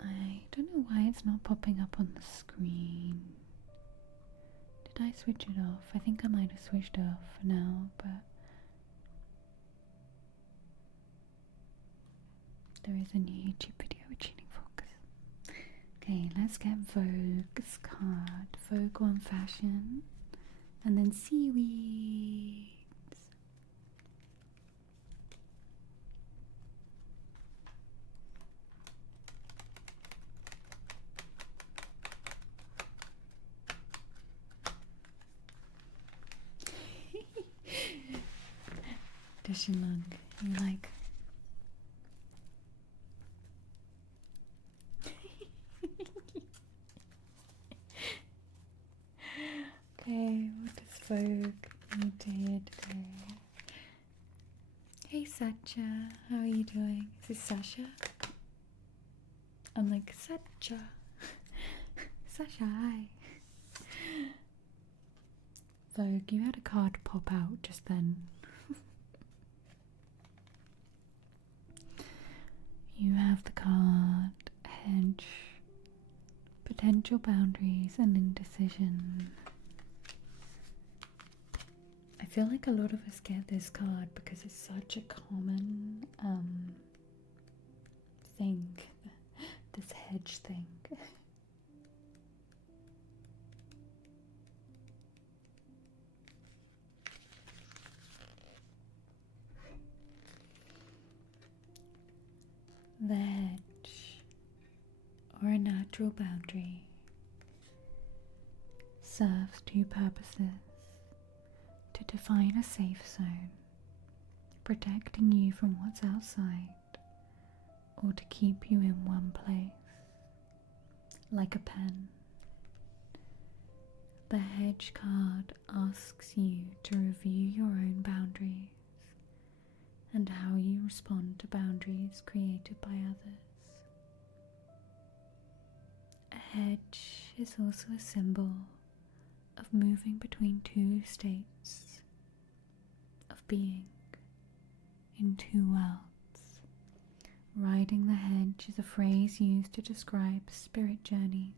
I don't know why it's not popping up on the screen. Did I switch it off? I think I might have switched it off for now, but there is a new YouTube video with tuning forks. Okay, let's get Vogue's card. Vogue on fashion. And then Seaweeds. Dishinlung, you like? Okay, what does Vogue need to hear today? Hey Sacha, how are you doing? Is this Sasha? I'm like, Sacha. Sasha, hi. Vogue, you had a card pop out just then. You have the card Hedge, Potential Boundaries and Indecision. I feel like a lot of us get this card because it's such a common thing, this hedge thing. The hedge, or a natural boundary, serves two purposes: to define a safe zone, protecting you from what's outside, or to keep you in one place, like a pen. The hedge card asks you to review your own boundaries and how you respond to boundaries created by others. A hedge is also a symbol of moving between two states of being in two worlds. Riding the hedge is a phrase used to describe spirit journeys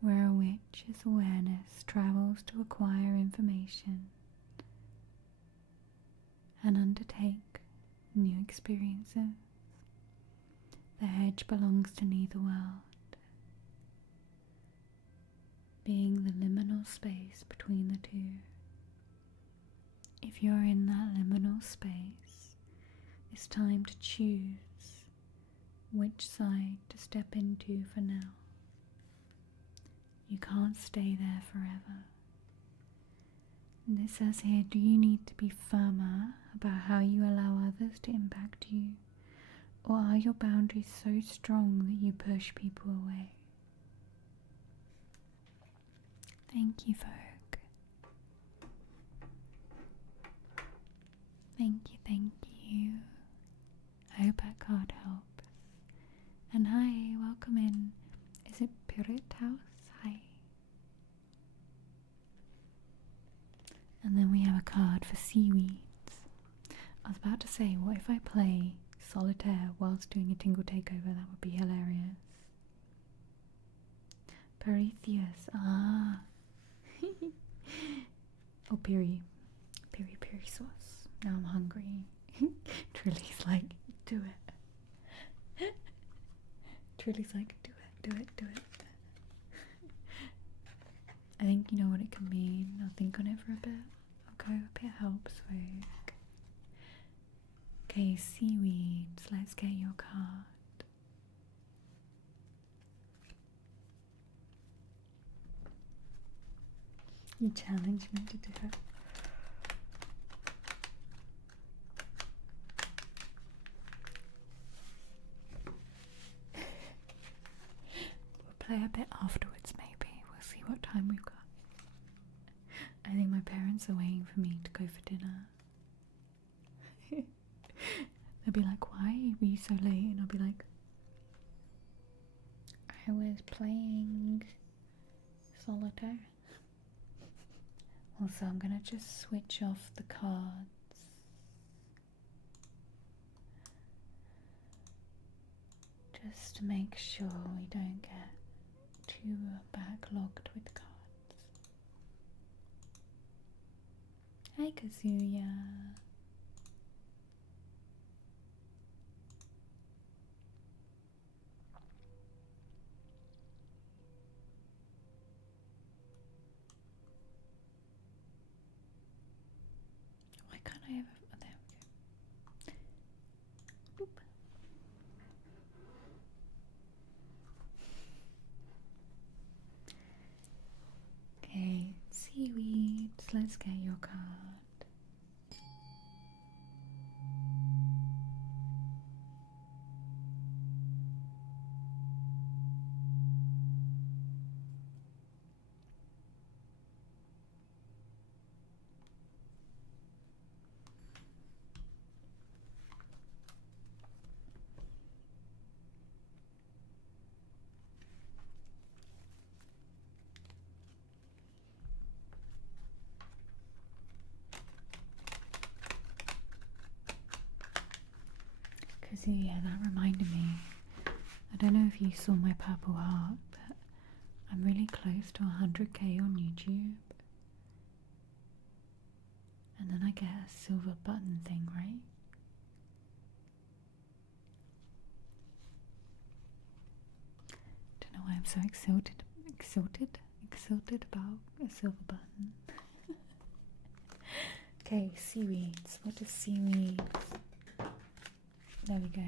where a witch's awareness travels to acquire information and undertake new experiences. The hedge belongs to neither world, being the liminal space between the two. If you're in that liminal space, it's time to choose which side to step into for now. You can't stay there forever. And it says here, do you need to be firmer about how you allow others to impact you? Or are your boundaries so strong that you push people away? Thank you, Vogue. Thank you, thank you. I hope that card helps. And hi, welcome in. Is it Pirate House? Hi. And then we have a card for seaweeds. I was about to say, what if I play solitaire whilst doing a tingle takeover? That would be hilarious. Prometheus, ah. Oh, piri sauce. Now I'm hungry. Trilly's like, do it. Trilly's like, do it. I think you know what it can mean. I'll think on it for a bit. I'll go if it helps, folk. Okay, seaweeds. Let's get your card. You challenged me to do it. We'll play a bit afterwards, maybe. We'll see what time we've got. I think my parents are waiting for me to go for dinner. They'll be like, why were you so late? And I'll be like, I was playing solitaire. Also, I'm gonna just switch off the cards. Just to make sure we don't get too backlogged with cards. Hi, Kazuya. Why can't I have a... Oh, there we go. Boop. Okay, seaweeds. Let's get your card. Yeah, that reminded me. I don't know if you saw my purple heart, but I'm really close to 100k on YouTube. And then I get a silver button thing, right? Don't know why I'm so excited about a silver button. Okay, seaweeds. What is seaweeds? There we go.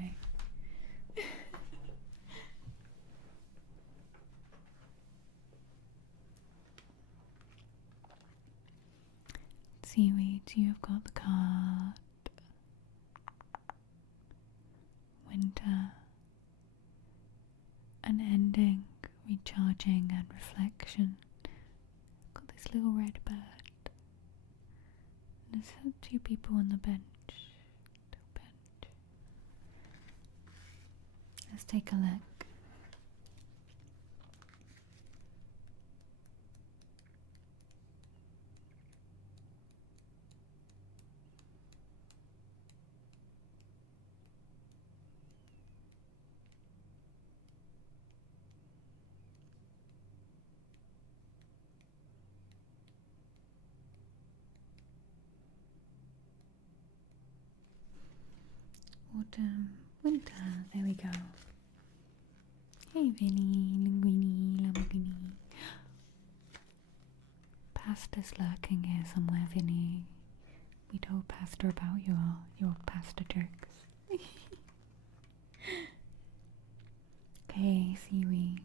Seaweeds, you have got the card. Winter. An ending, recharging and reflection. Got this little red bird. There's two people on the bench. Let's take a look. Autumn, winter, there we go. Hey Vinny, Linguini, Lamborghini. Pasta's lurking here somewhere, Vinny. We told Pasta about your pasta jokes. Okay, seaweeds.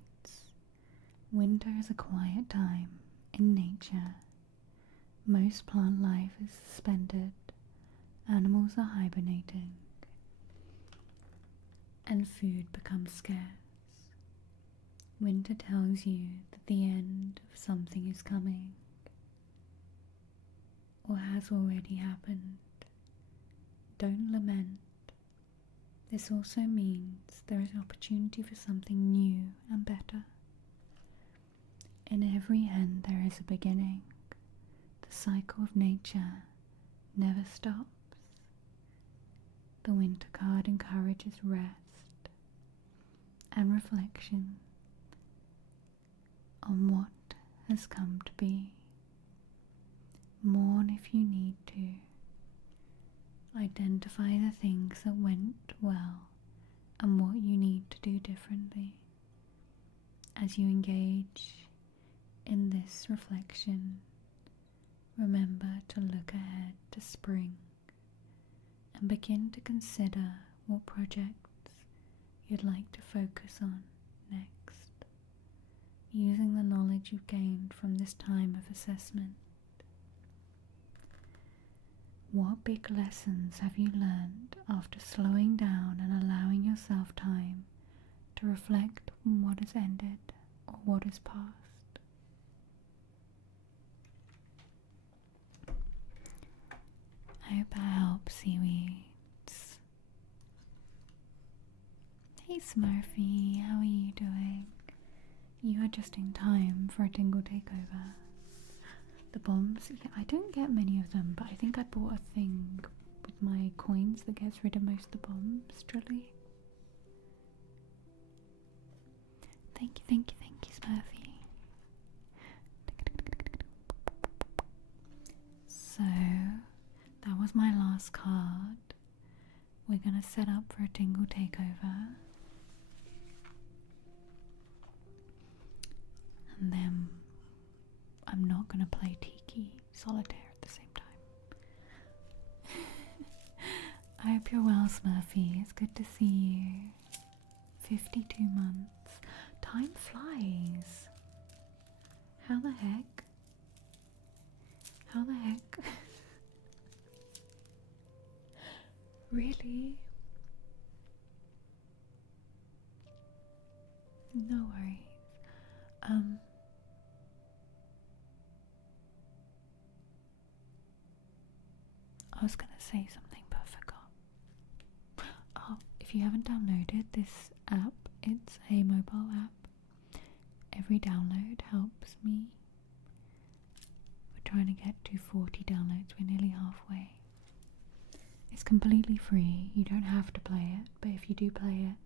Winter is a quiet time in nature. Most plant life is suspended. Animals are hibernating. And food becomes scarce. Winter tells you that the end of something is coming, or has already happened. Don't lament. This also means there is opportunity for something new and better. In every end there is a beginning. The cycle of nature never stops. The winter card encourages rest and reflection on what has come to be. Mourn if you need to. Identify the things that went well and what you need to do differently. As you engage in this reflection, remember to look ahead to spring and begin to consider what projects you'd like to focus on next, using the knowledge you've gained from this time of assessment. What big lessons have you learned after slowing down and allowing yourself time to reflect on what has ended or what has passed? I hope that helps, seaweeds. Hey Smurfy, how are you doing? You are just in time for a tingle takeover. The bombs, yeah, I don't get many of them, but I think I bought a thing with my coins that gets rid of most of the bombs, Drilly. Thank you, Smurfy. So, that was my last card. We're gonna set up for a tingle takeover. And then I'm not gonna play Tiki Solitaire at the same time. I hope you're well, Smurfy. It's good to see you. 52 months. Time flies. How the heck? How the heck? Really? No worries. I was gonna say something but I forgot. Oh, if you haven't downloaded this app, it's a mobile app. Every download helps me. We're trying to get to 40 downloads, we're nearly halfway. It's completely free, you don't have to play it, but if you do play it,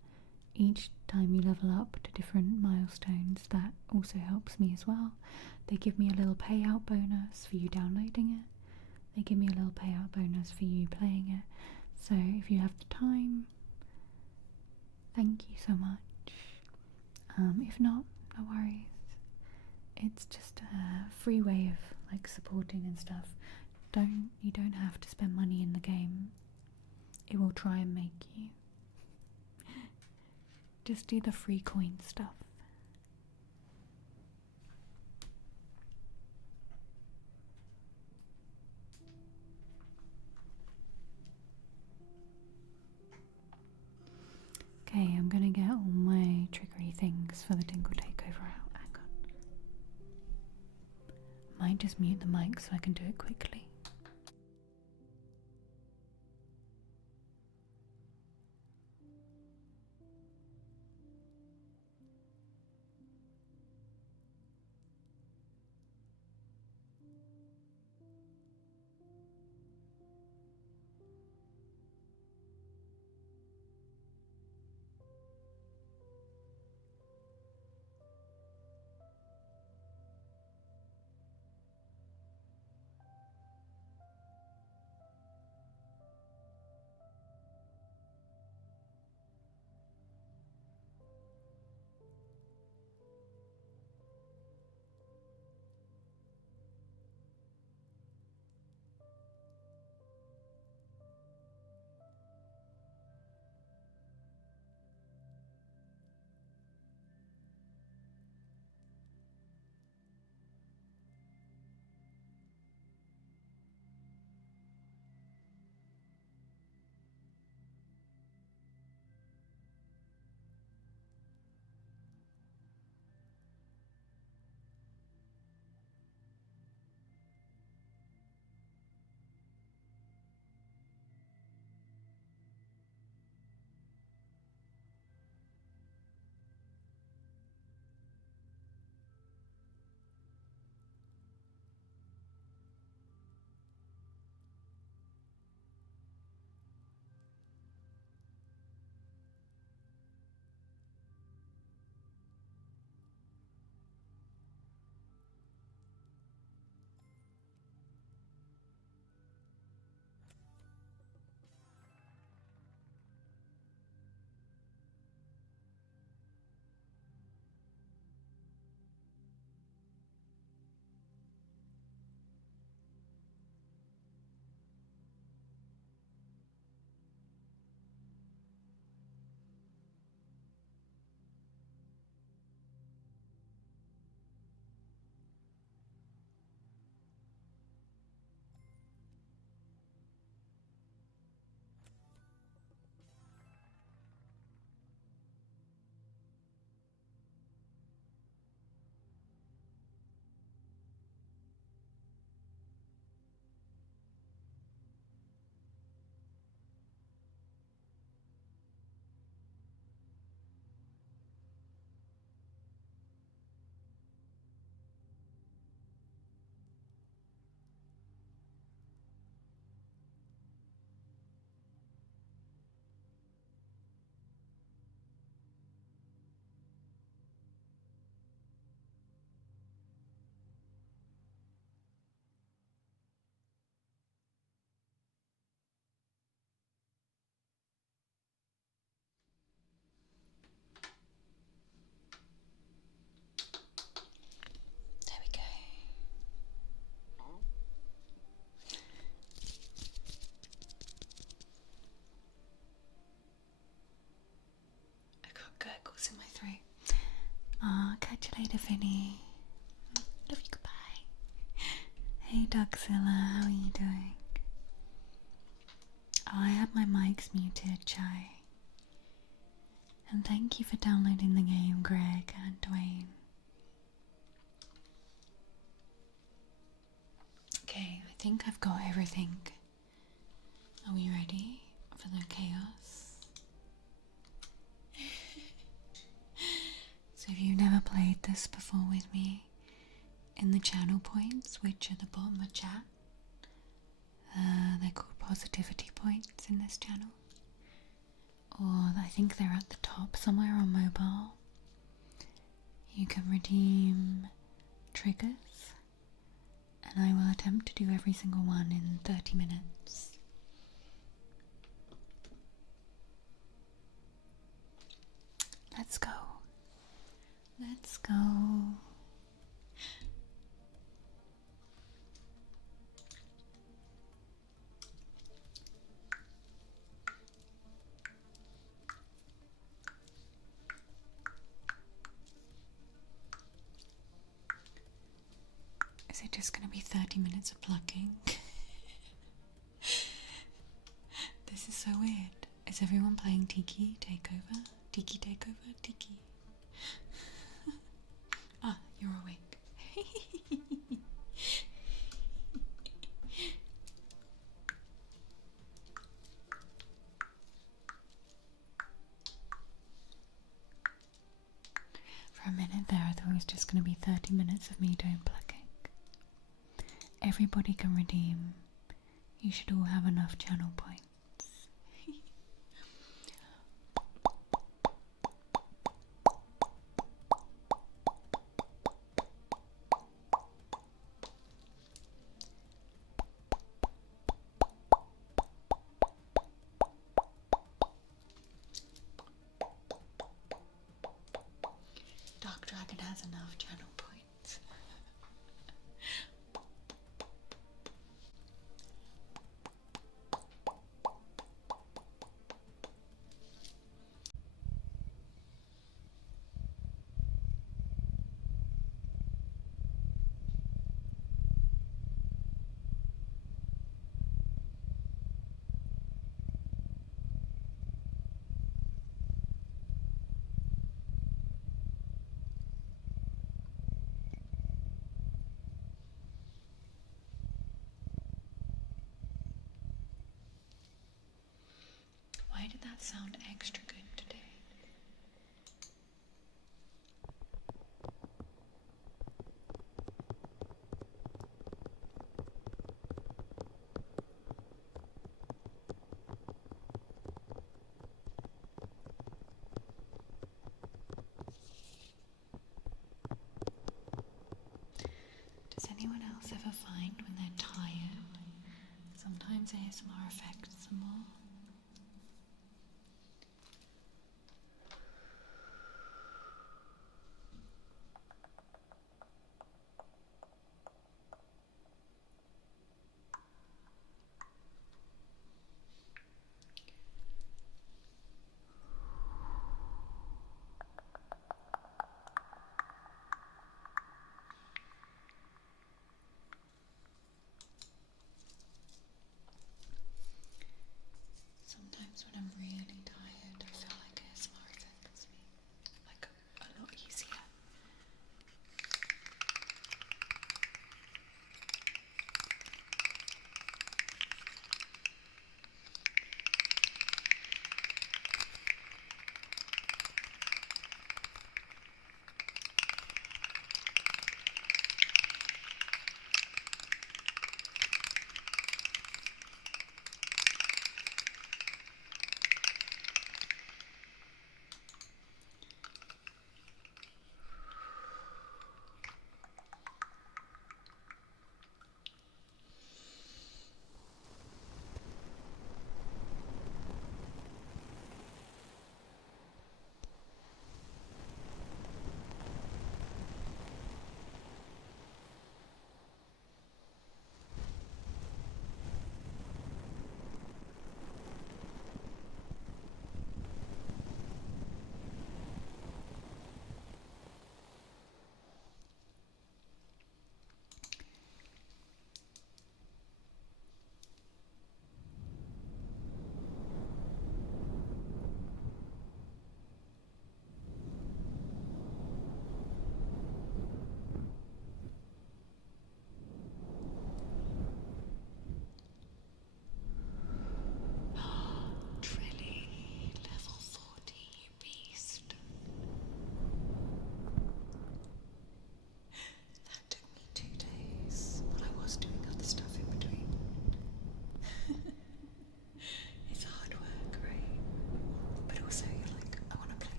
each time you level up to different milestones, that also helps me as well. They give me a little payout bonus for you downloading it. They give me a little payout bonus for you playing it. So if you have the time, thank you so much. If not, no worries. It's just a free way of like supporting and stuff. You don't have to spend money in the game. It will try and make you. Just do the free coin stuff. Okay, I'm gonna get all my trickery things for the Tingle Takeover out. Hang on. Might just mute the mic so I can do it quickly. was in my throat. Catch you later, Finny. Love you, goodbye. Hey, Duxilla, how are you doing? Oh, I have my mics muted, Chai. And thank you for downloading the game, Greg and Dwayne. Okay, I think I've got everything. Are we ready for the chaos? So if you've never played this before with me, in the channel points, which are the bottom of chat, they're called positivity points in this channel. Or I think they're at the top somewhere on mobile. You can redeem triggers, and I will attempt to do every single one in 30 minutes. Let's go. Let's go. Is it just going to be 30 minutes of plucking? This is so weird. Is everyone playing Tiki Takeover? Tiki Takeover? Tiki. Ah, you're awake. For a minute there, I thought it was just going to be 30 minutes of me doing plucking. Everybody can redeem. You should all have enough channel points. Dark Dragon has enough channel points. Why did that sound extra good today? Does anyone else ever find when they're tired, sometimes ASMR affects them more?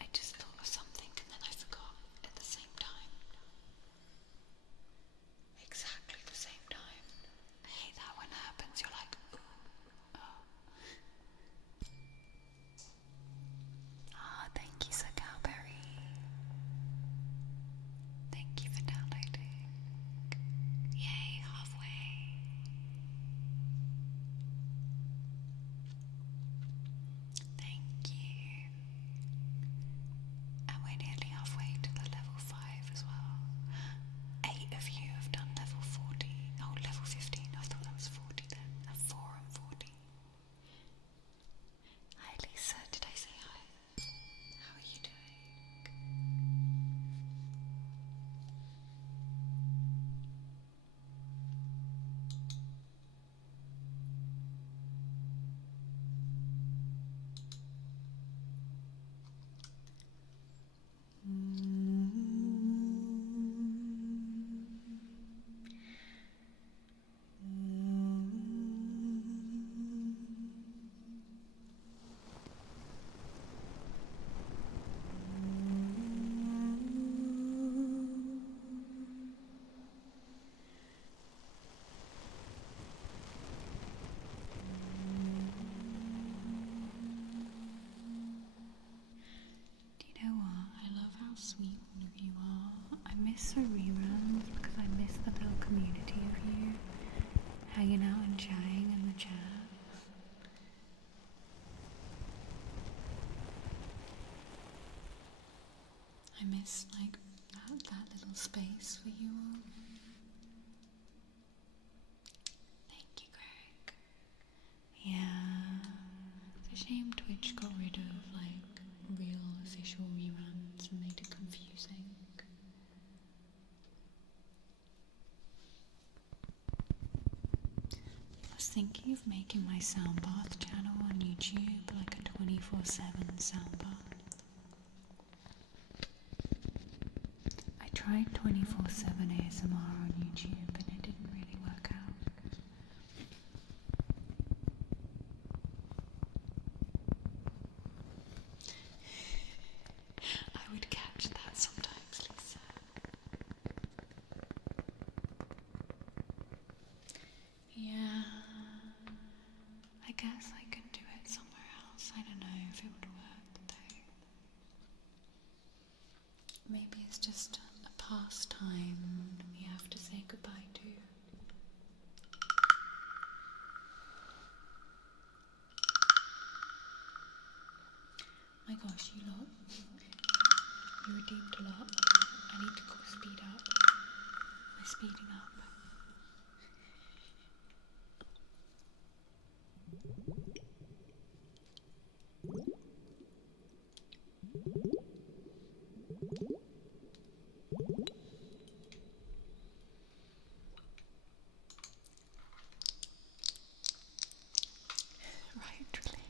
I just thought of something and then I forgot at the same time. Exactly the same time. I hate that when it happens. You're like, ooh, oh. Ah, thank you, Sir Cowberry. Thank you for downloading. Yay, halfway. Thank you. And we're nearly halfway to the level 5 as well. 8 of you have done level 40. Oh, level 15. I thought that was 40 then. 4 and 40. Hi Lisa, did I say hi? How are you doing? Do you know what? I love how sweet all of you are. I miss the reruns because I miss the little community of you hanging out and chatting in the chat. I miss like that little space for you all. Thank you, Greg. Yeah, it's a shame Twitch got rid of like real official reruns and made it confusing. I was thinking of making my sound bath channel on YouTube like a 24/7 sound bath. I tried 24/7 ASMR on YouTube and it didn't really work out. I would catch that sometimes, Lisa. Yeah, I guess I could do it somewhere else. I don't know if it would work though. is just a pastime we have to say goodbye to. My gosh, you lot. You redeemed a lot. I need to speed up. We're speeding up. Right, really.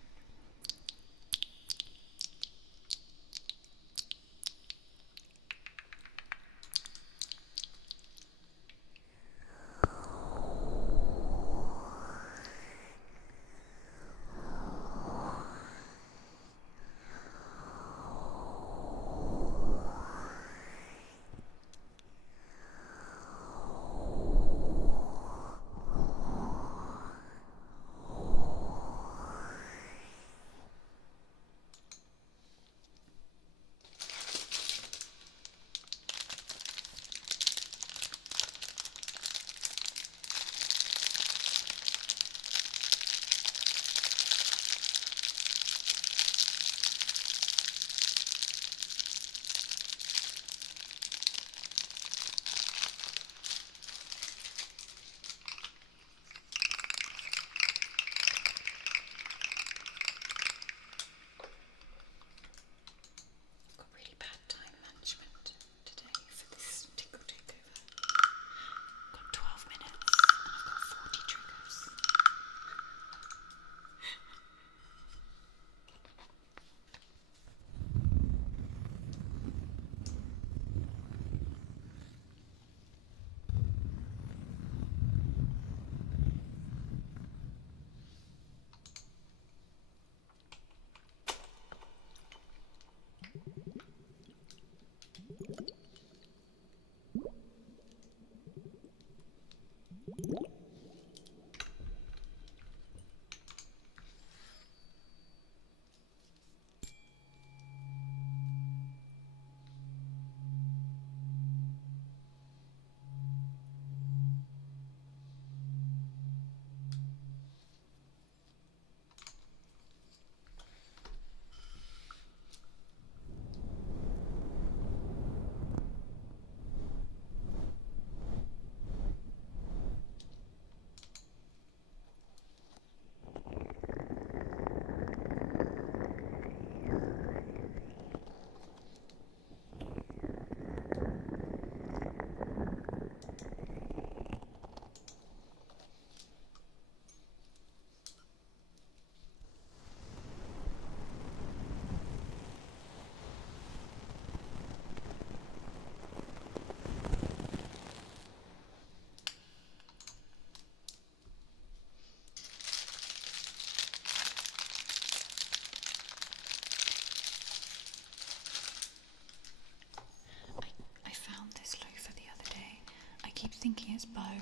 Thinking it's Bo. I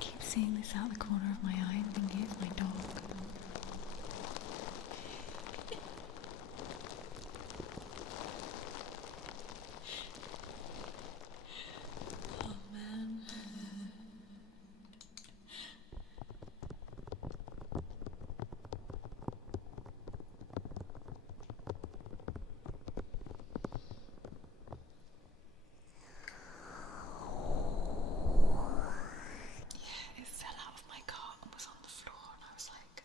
keep seeing this out the corner of my eye and thinking it's my dog. Oh man. It fell out of my car and was on the floor, and I was like,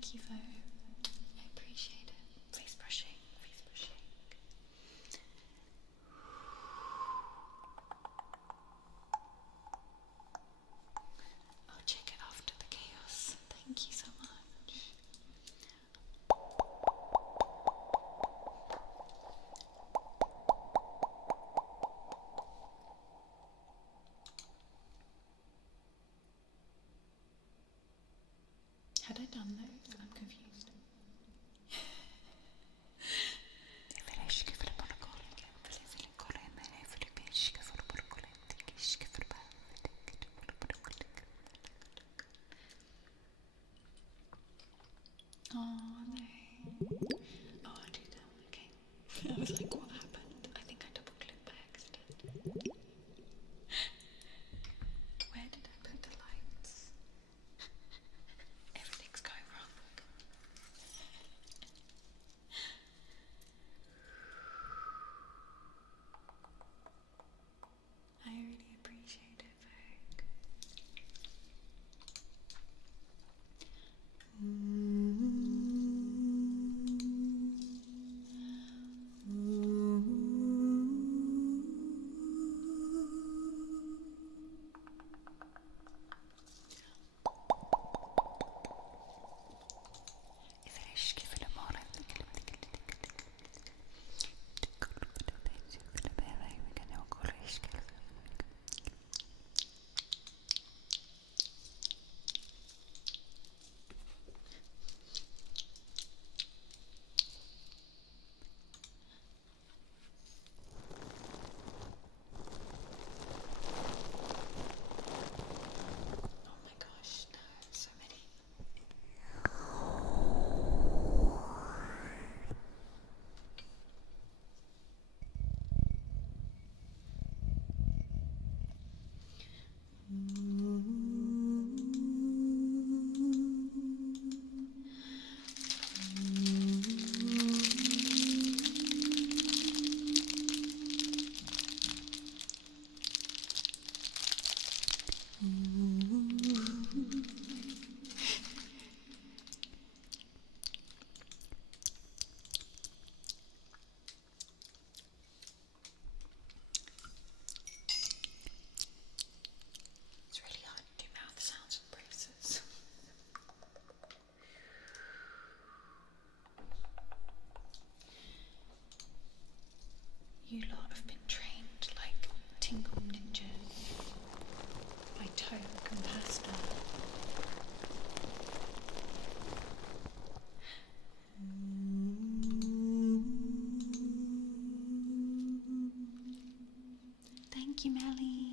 thank you, Vo. I appreciate it. Face brushing, face brushing. I'll check it after the chaos. Thank you so much. Had I done those? I'm confused. Oh no. Oh, I'll do that. Okay. I was like, what happened? I think I double clicked by accident. Where did I put the lights? Everything's going wrong. I really appreciate it, Vogue. Oh my gosh, no, so many. It's really hard to do mouth sounds and braces. You lot have been trained like tingle ninjas by Toke and Pasta. Thank you, Melly.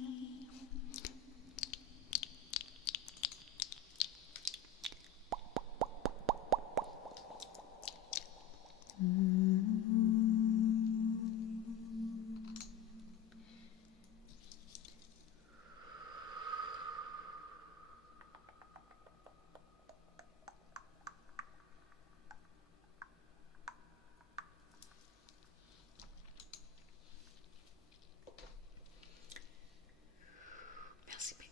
Merci beaucoup.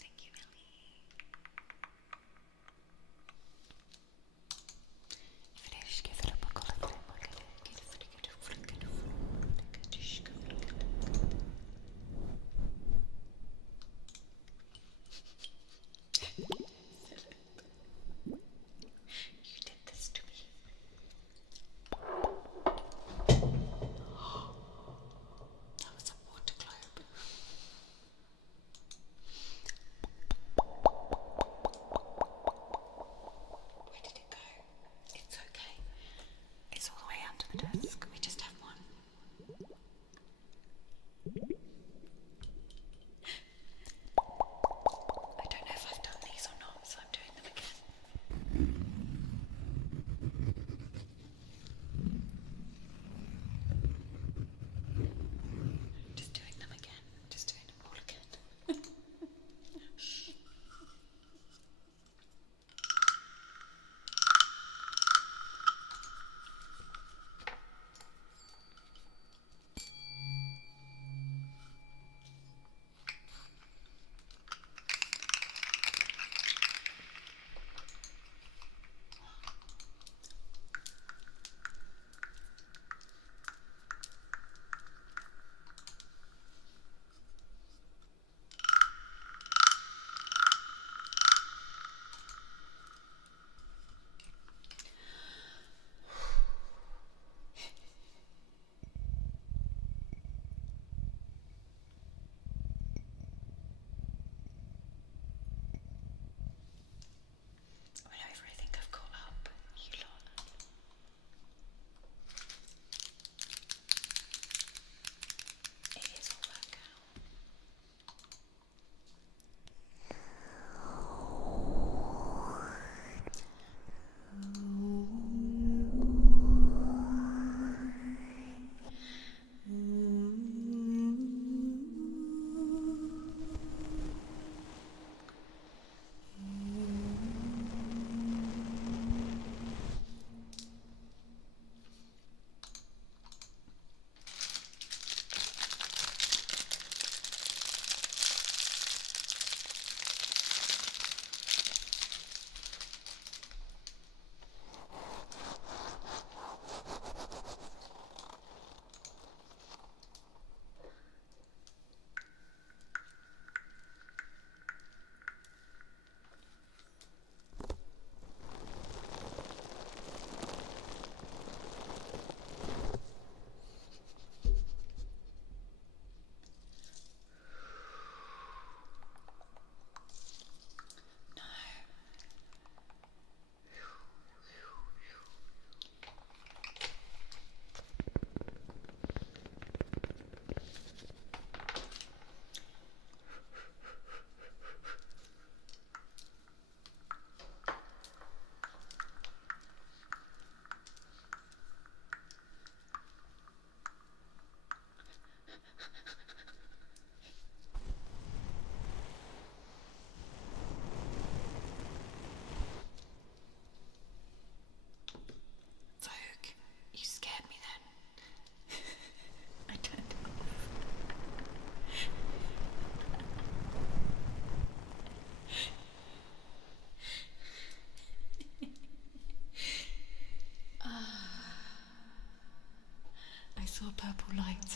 Thank you, Melly. You did this to me. That was a water globe. Where did it go? It's okay. It's all the way under the desk. We just have one. I don't know if I've done these or not, so I'm doing them again. Just doing them again. Just doing them all again. Shh.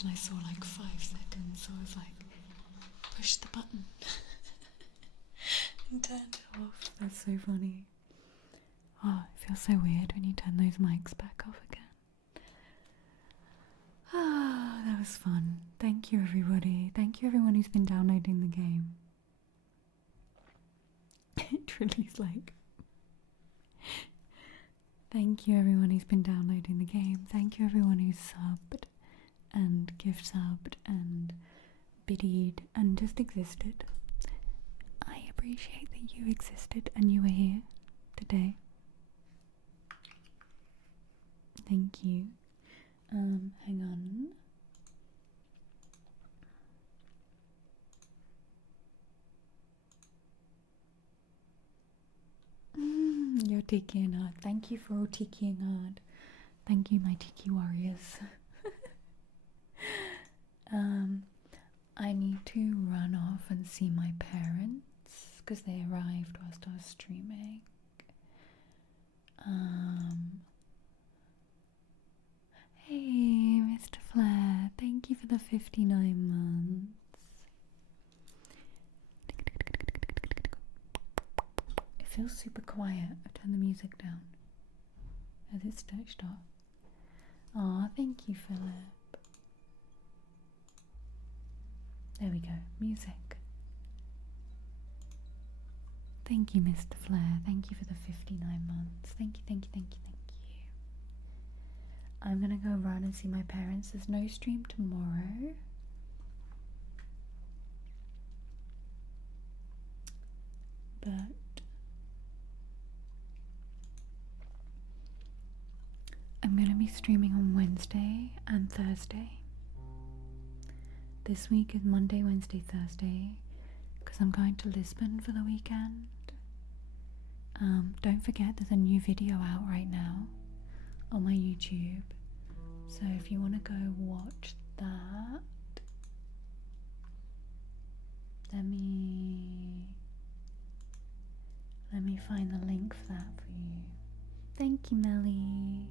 minutes and I saw like 5 seconds, so I was like, push the button and turned it off. That's so funny. Oh, it feels so weird when you turn those mics back off again. Ah, that was fun. Thank you, everybody. Thank you, everyone who's been downloading the game. It truly is like... Thank you, everyone who's been downloading the game. Thank you, everyone who's subbed and gift subbed and biddied and just existed. I appreciate that you existed and you were here today. Thank you. Hang on. You're tikiing hard. Thank you for all tikiing hard. Thank you, my tiki warriors. I need to run off and see my parents because they arrived whilst I was streaming. Hey, Mr. Flair, thank you for the 59 months. It feels super quiet. I've turned the music down. Has it stretched off? Aw, thank you, Philip. There we go. Music. Thank you, Mr. Flair. Thank you for the 59 months. Thank you, thank you, thank you, thank you. I'm gonna go run and see my parents. There's no stream tomorrow. But I'm gonna be streaming on Wednesday and Thursday. This week is Monday, Wednesday, Thursday, because I'm going to Lisbon for the weekend. Don't forget there's a new video out right now on my YouTube, so if you want to go watch that, let me find the link for that for you. Thank you, Melly.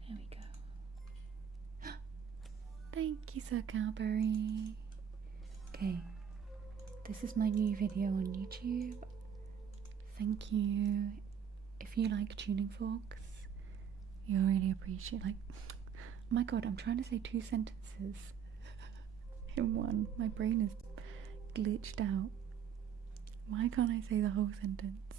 Here we go. Thank you, Sir Cowberry. Okay, this is my new video on YouTube. Thank you. If you like tuning forks, you'll really appreciate, like, oh my god, I'm trying to say 2 sentences in one. My brain is glitched out. Why can't I say the whole sentence?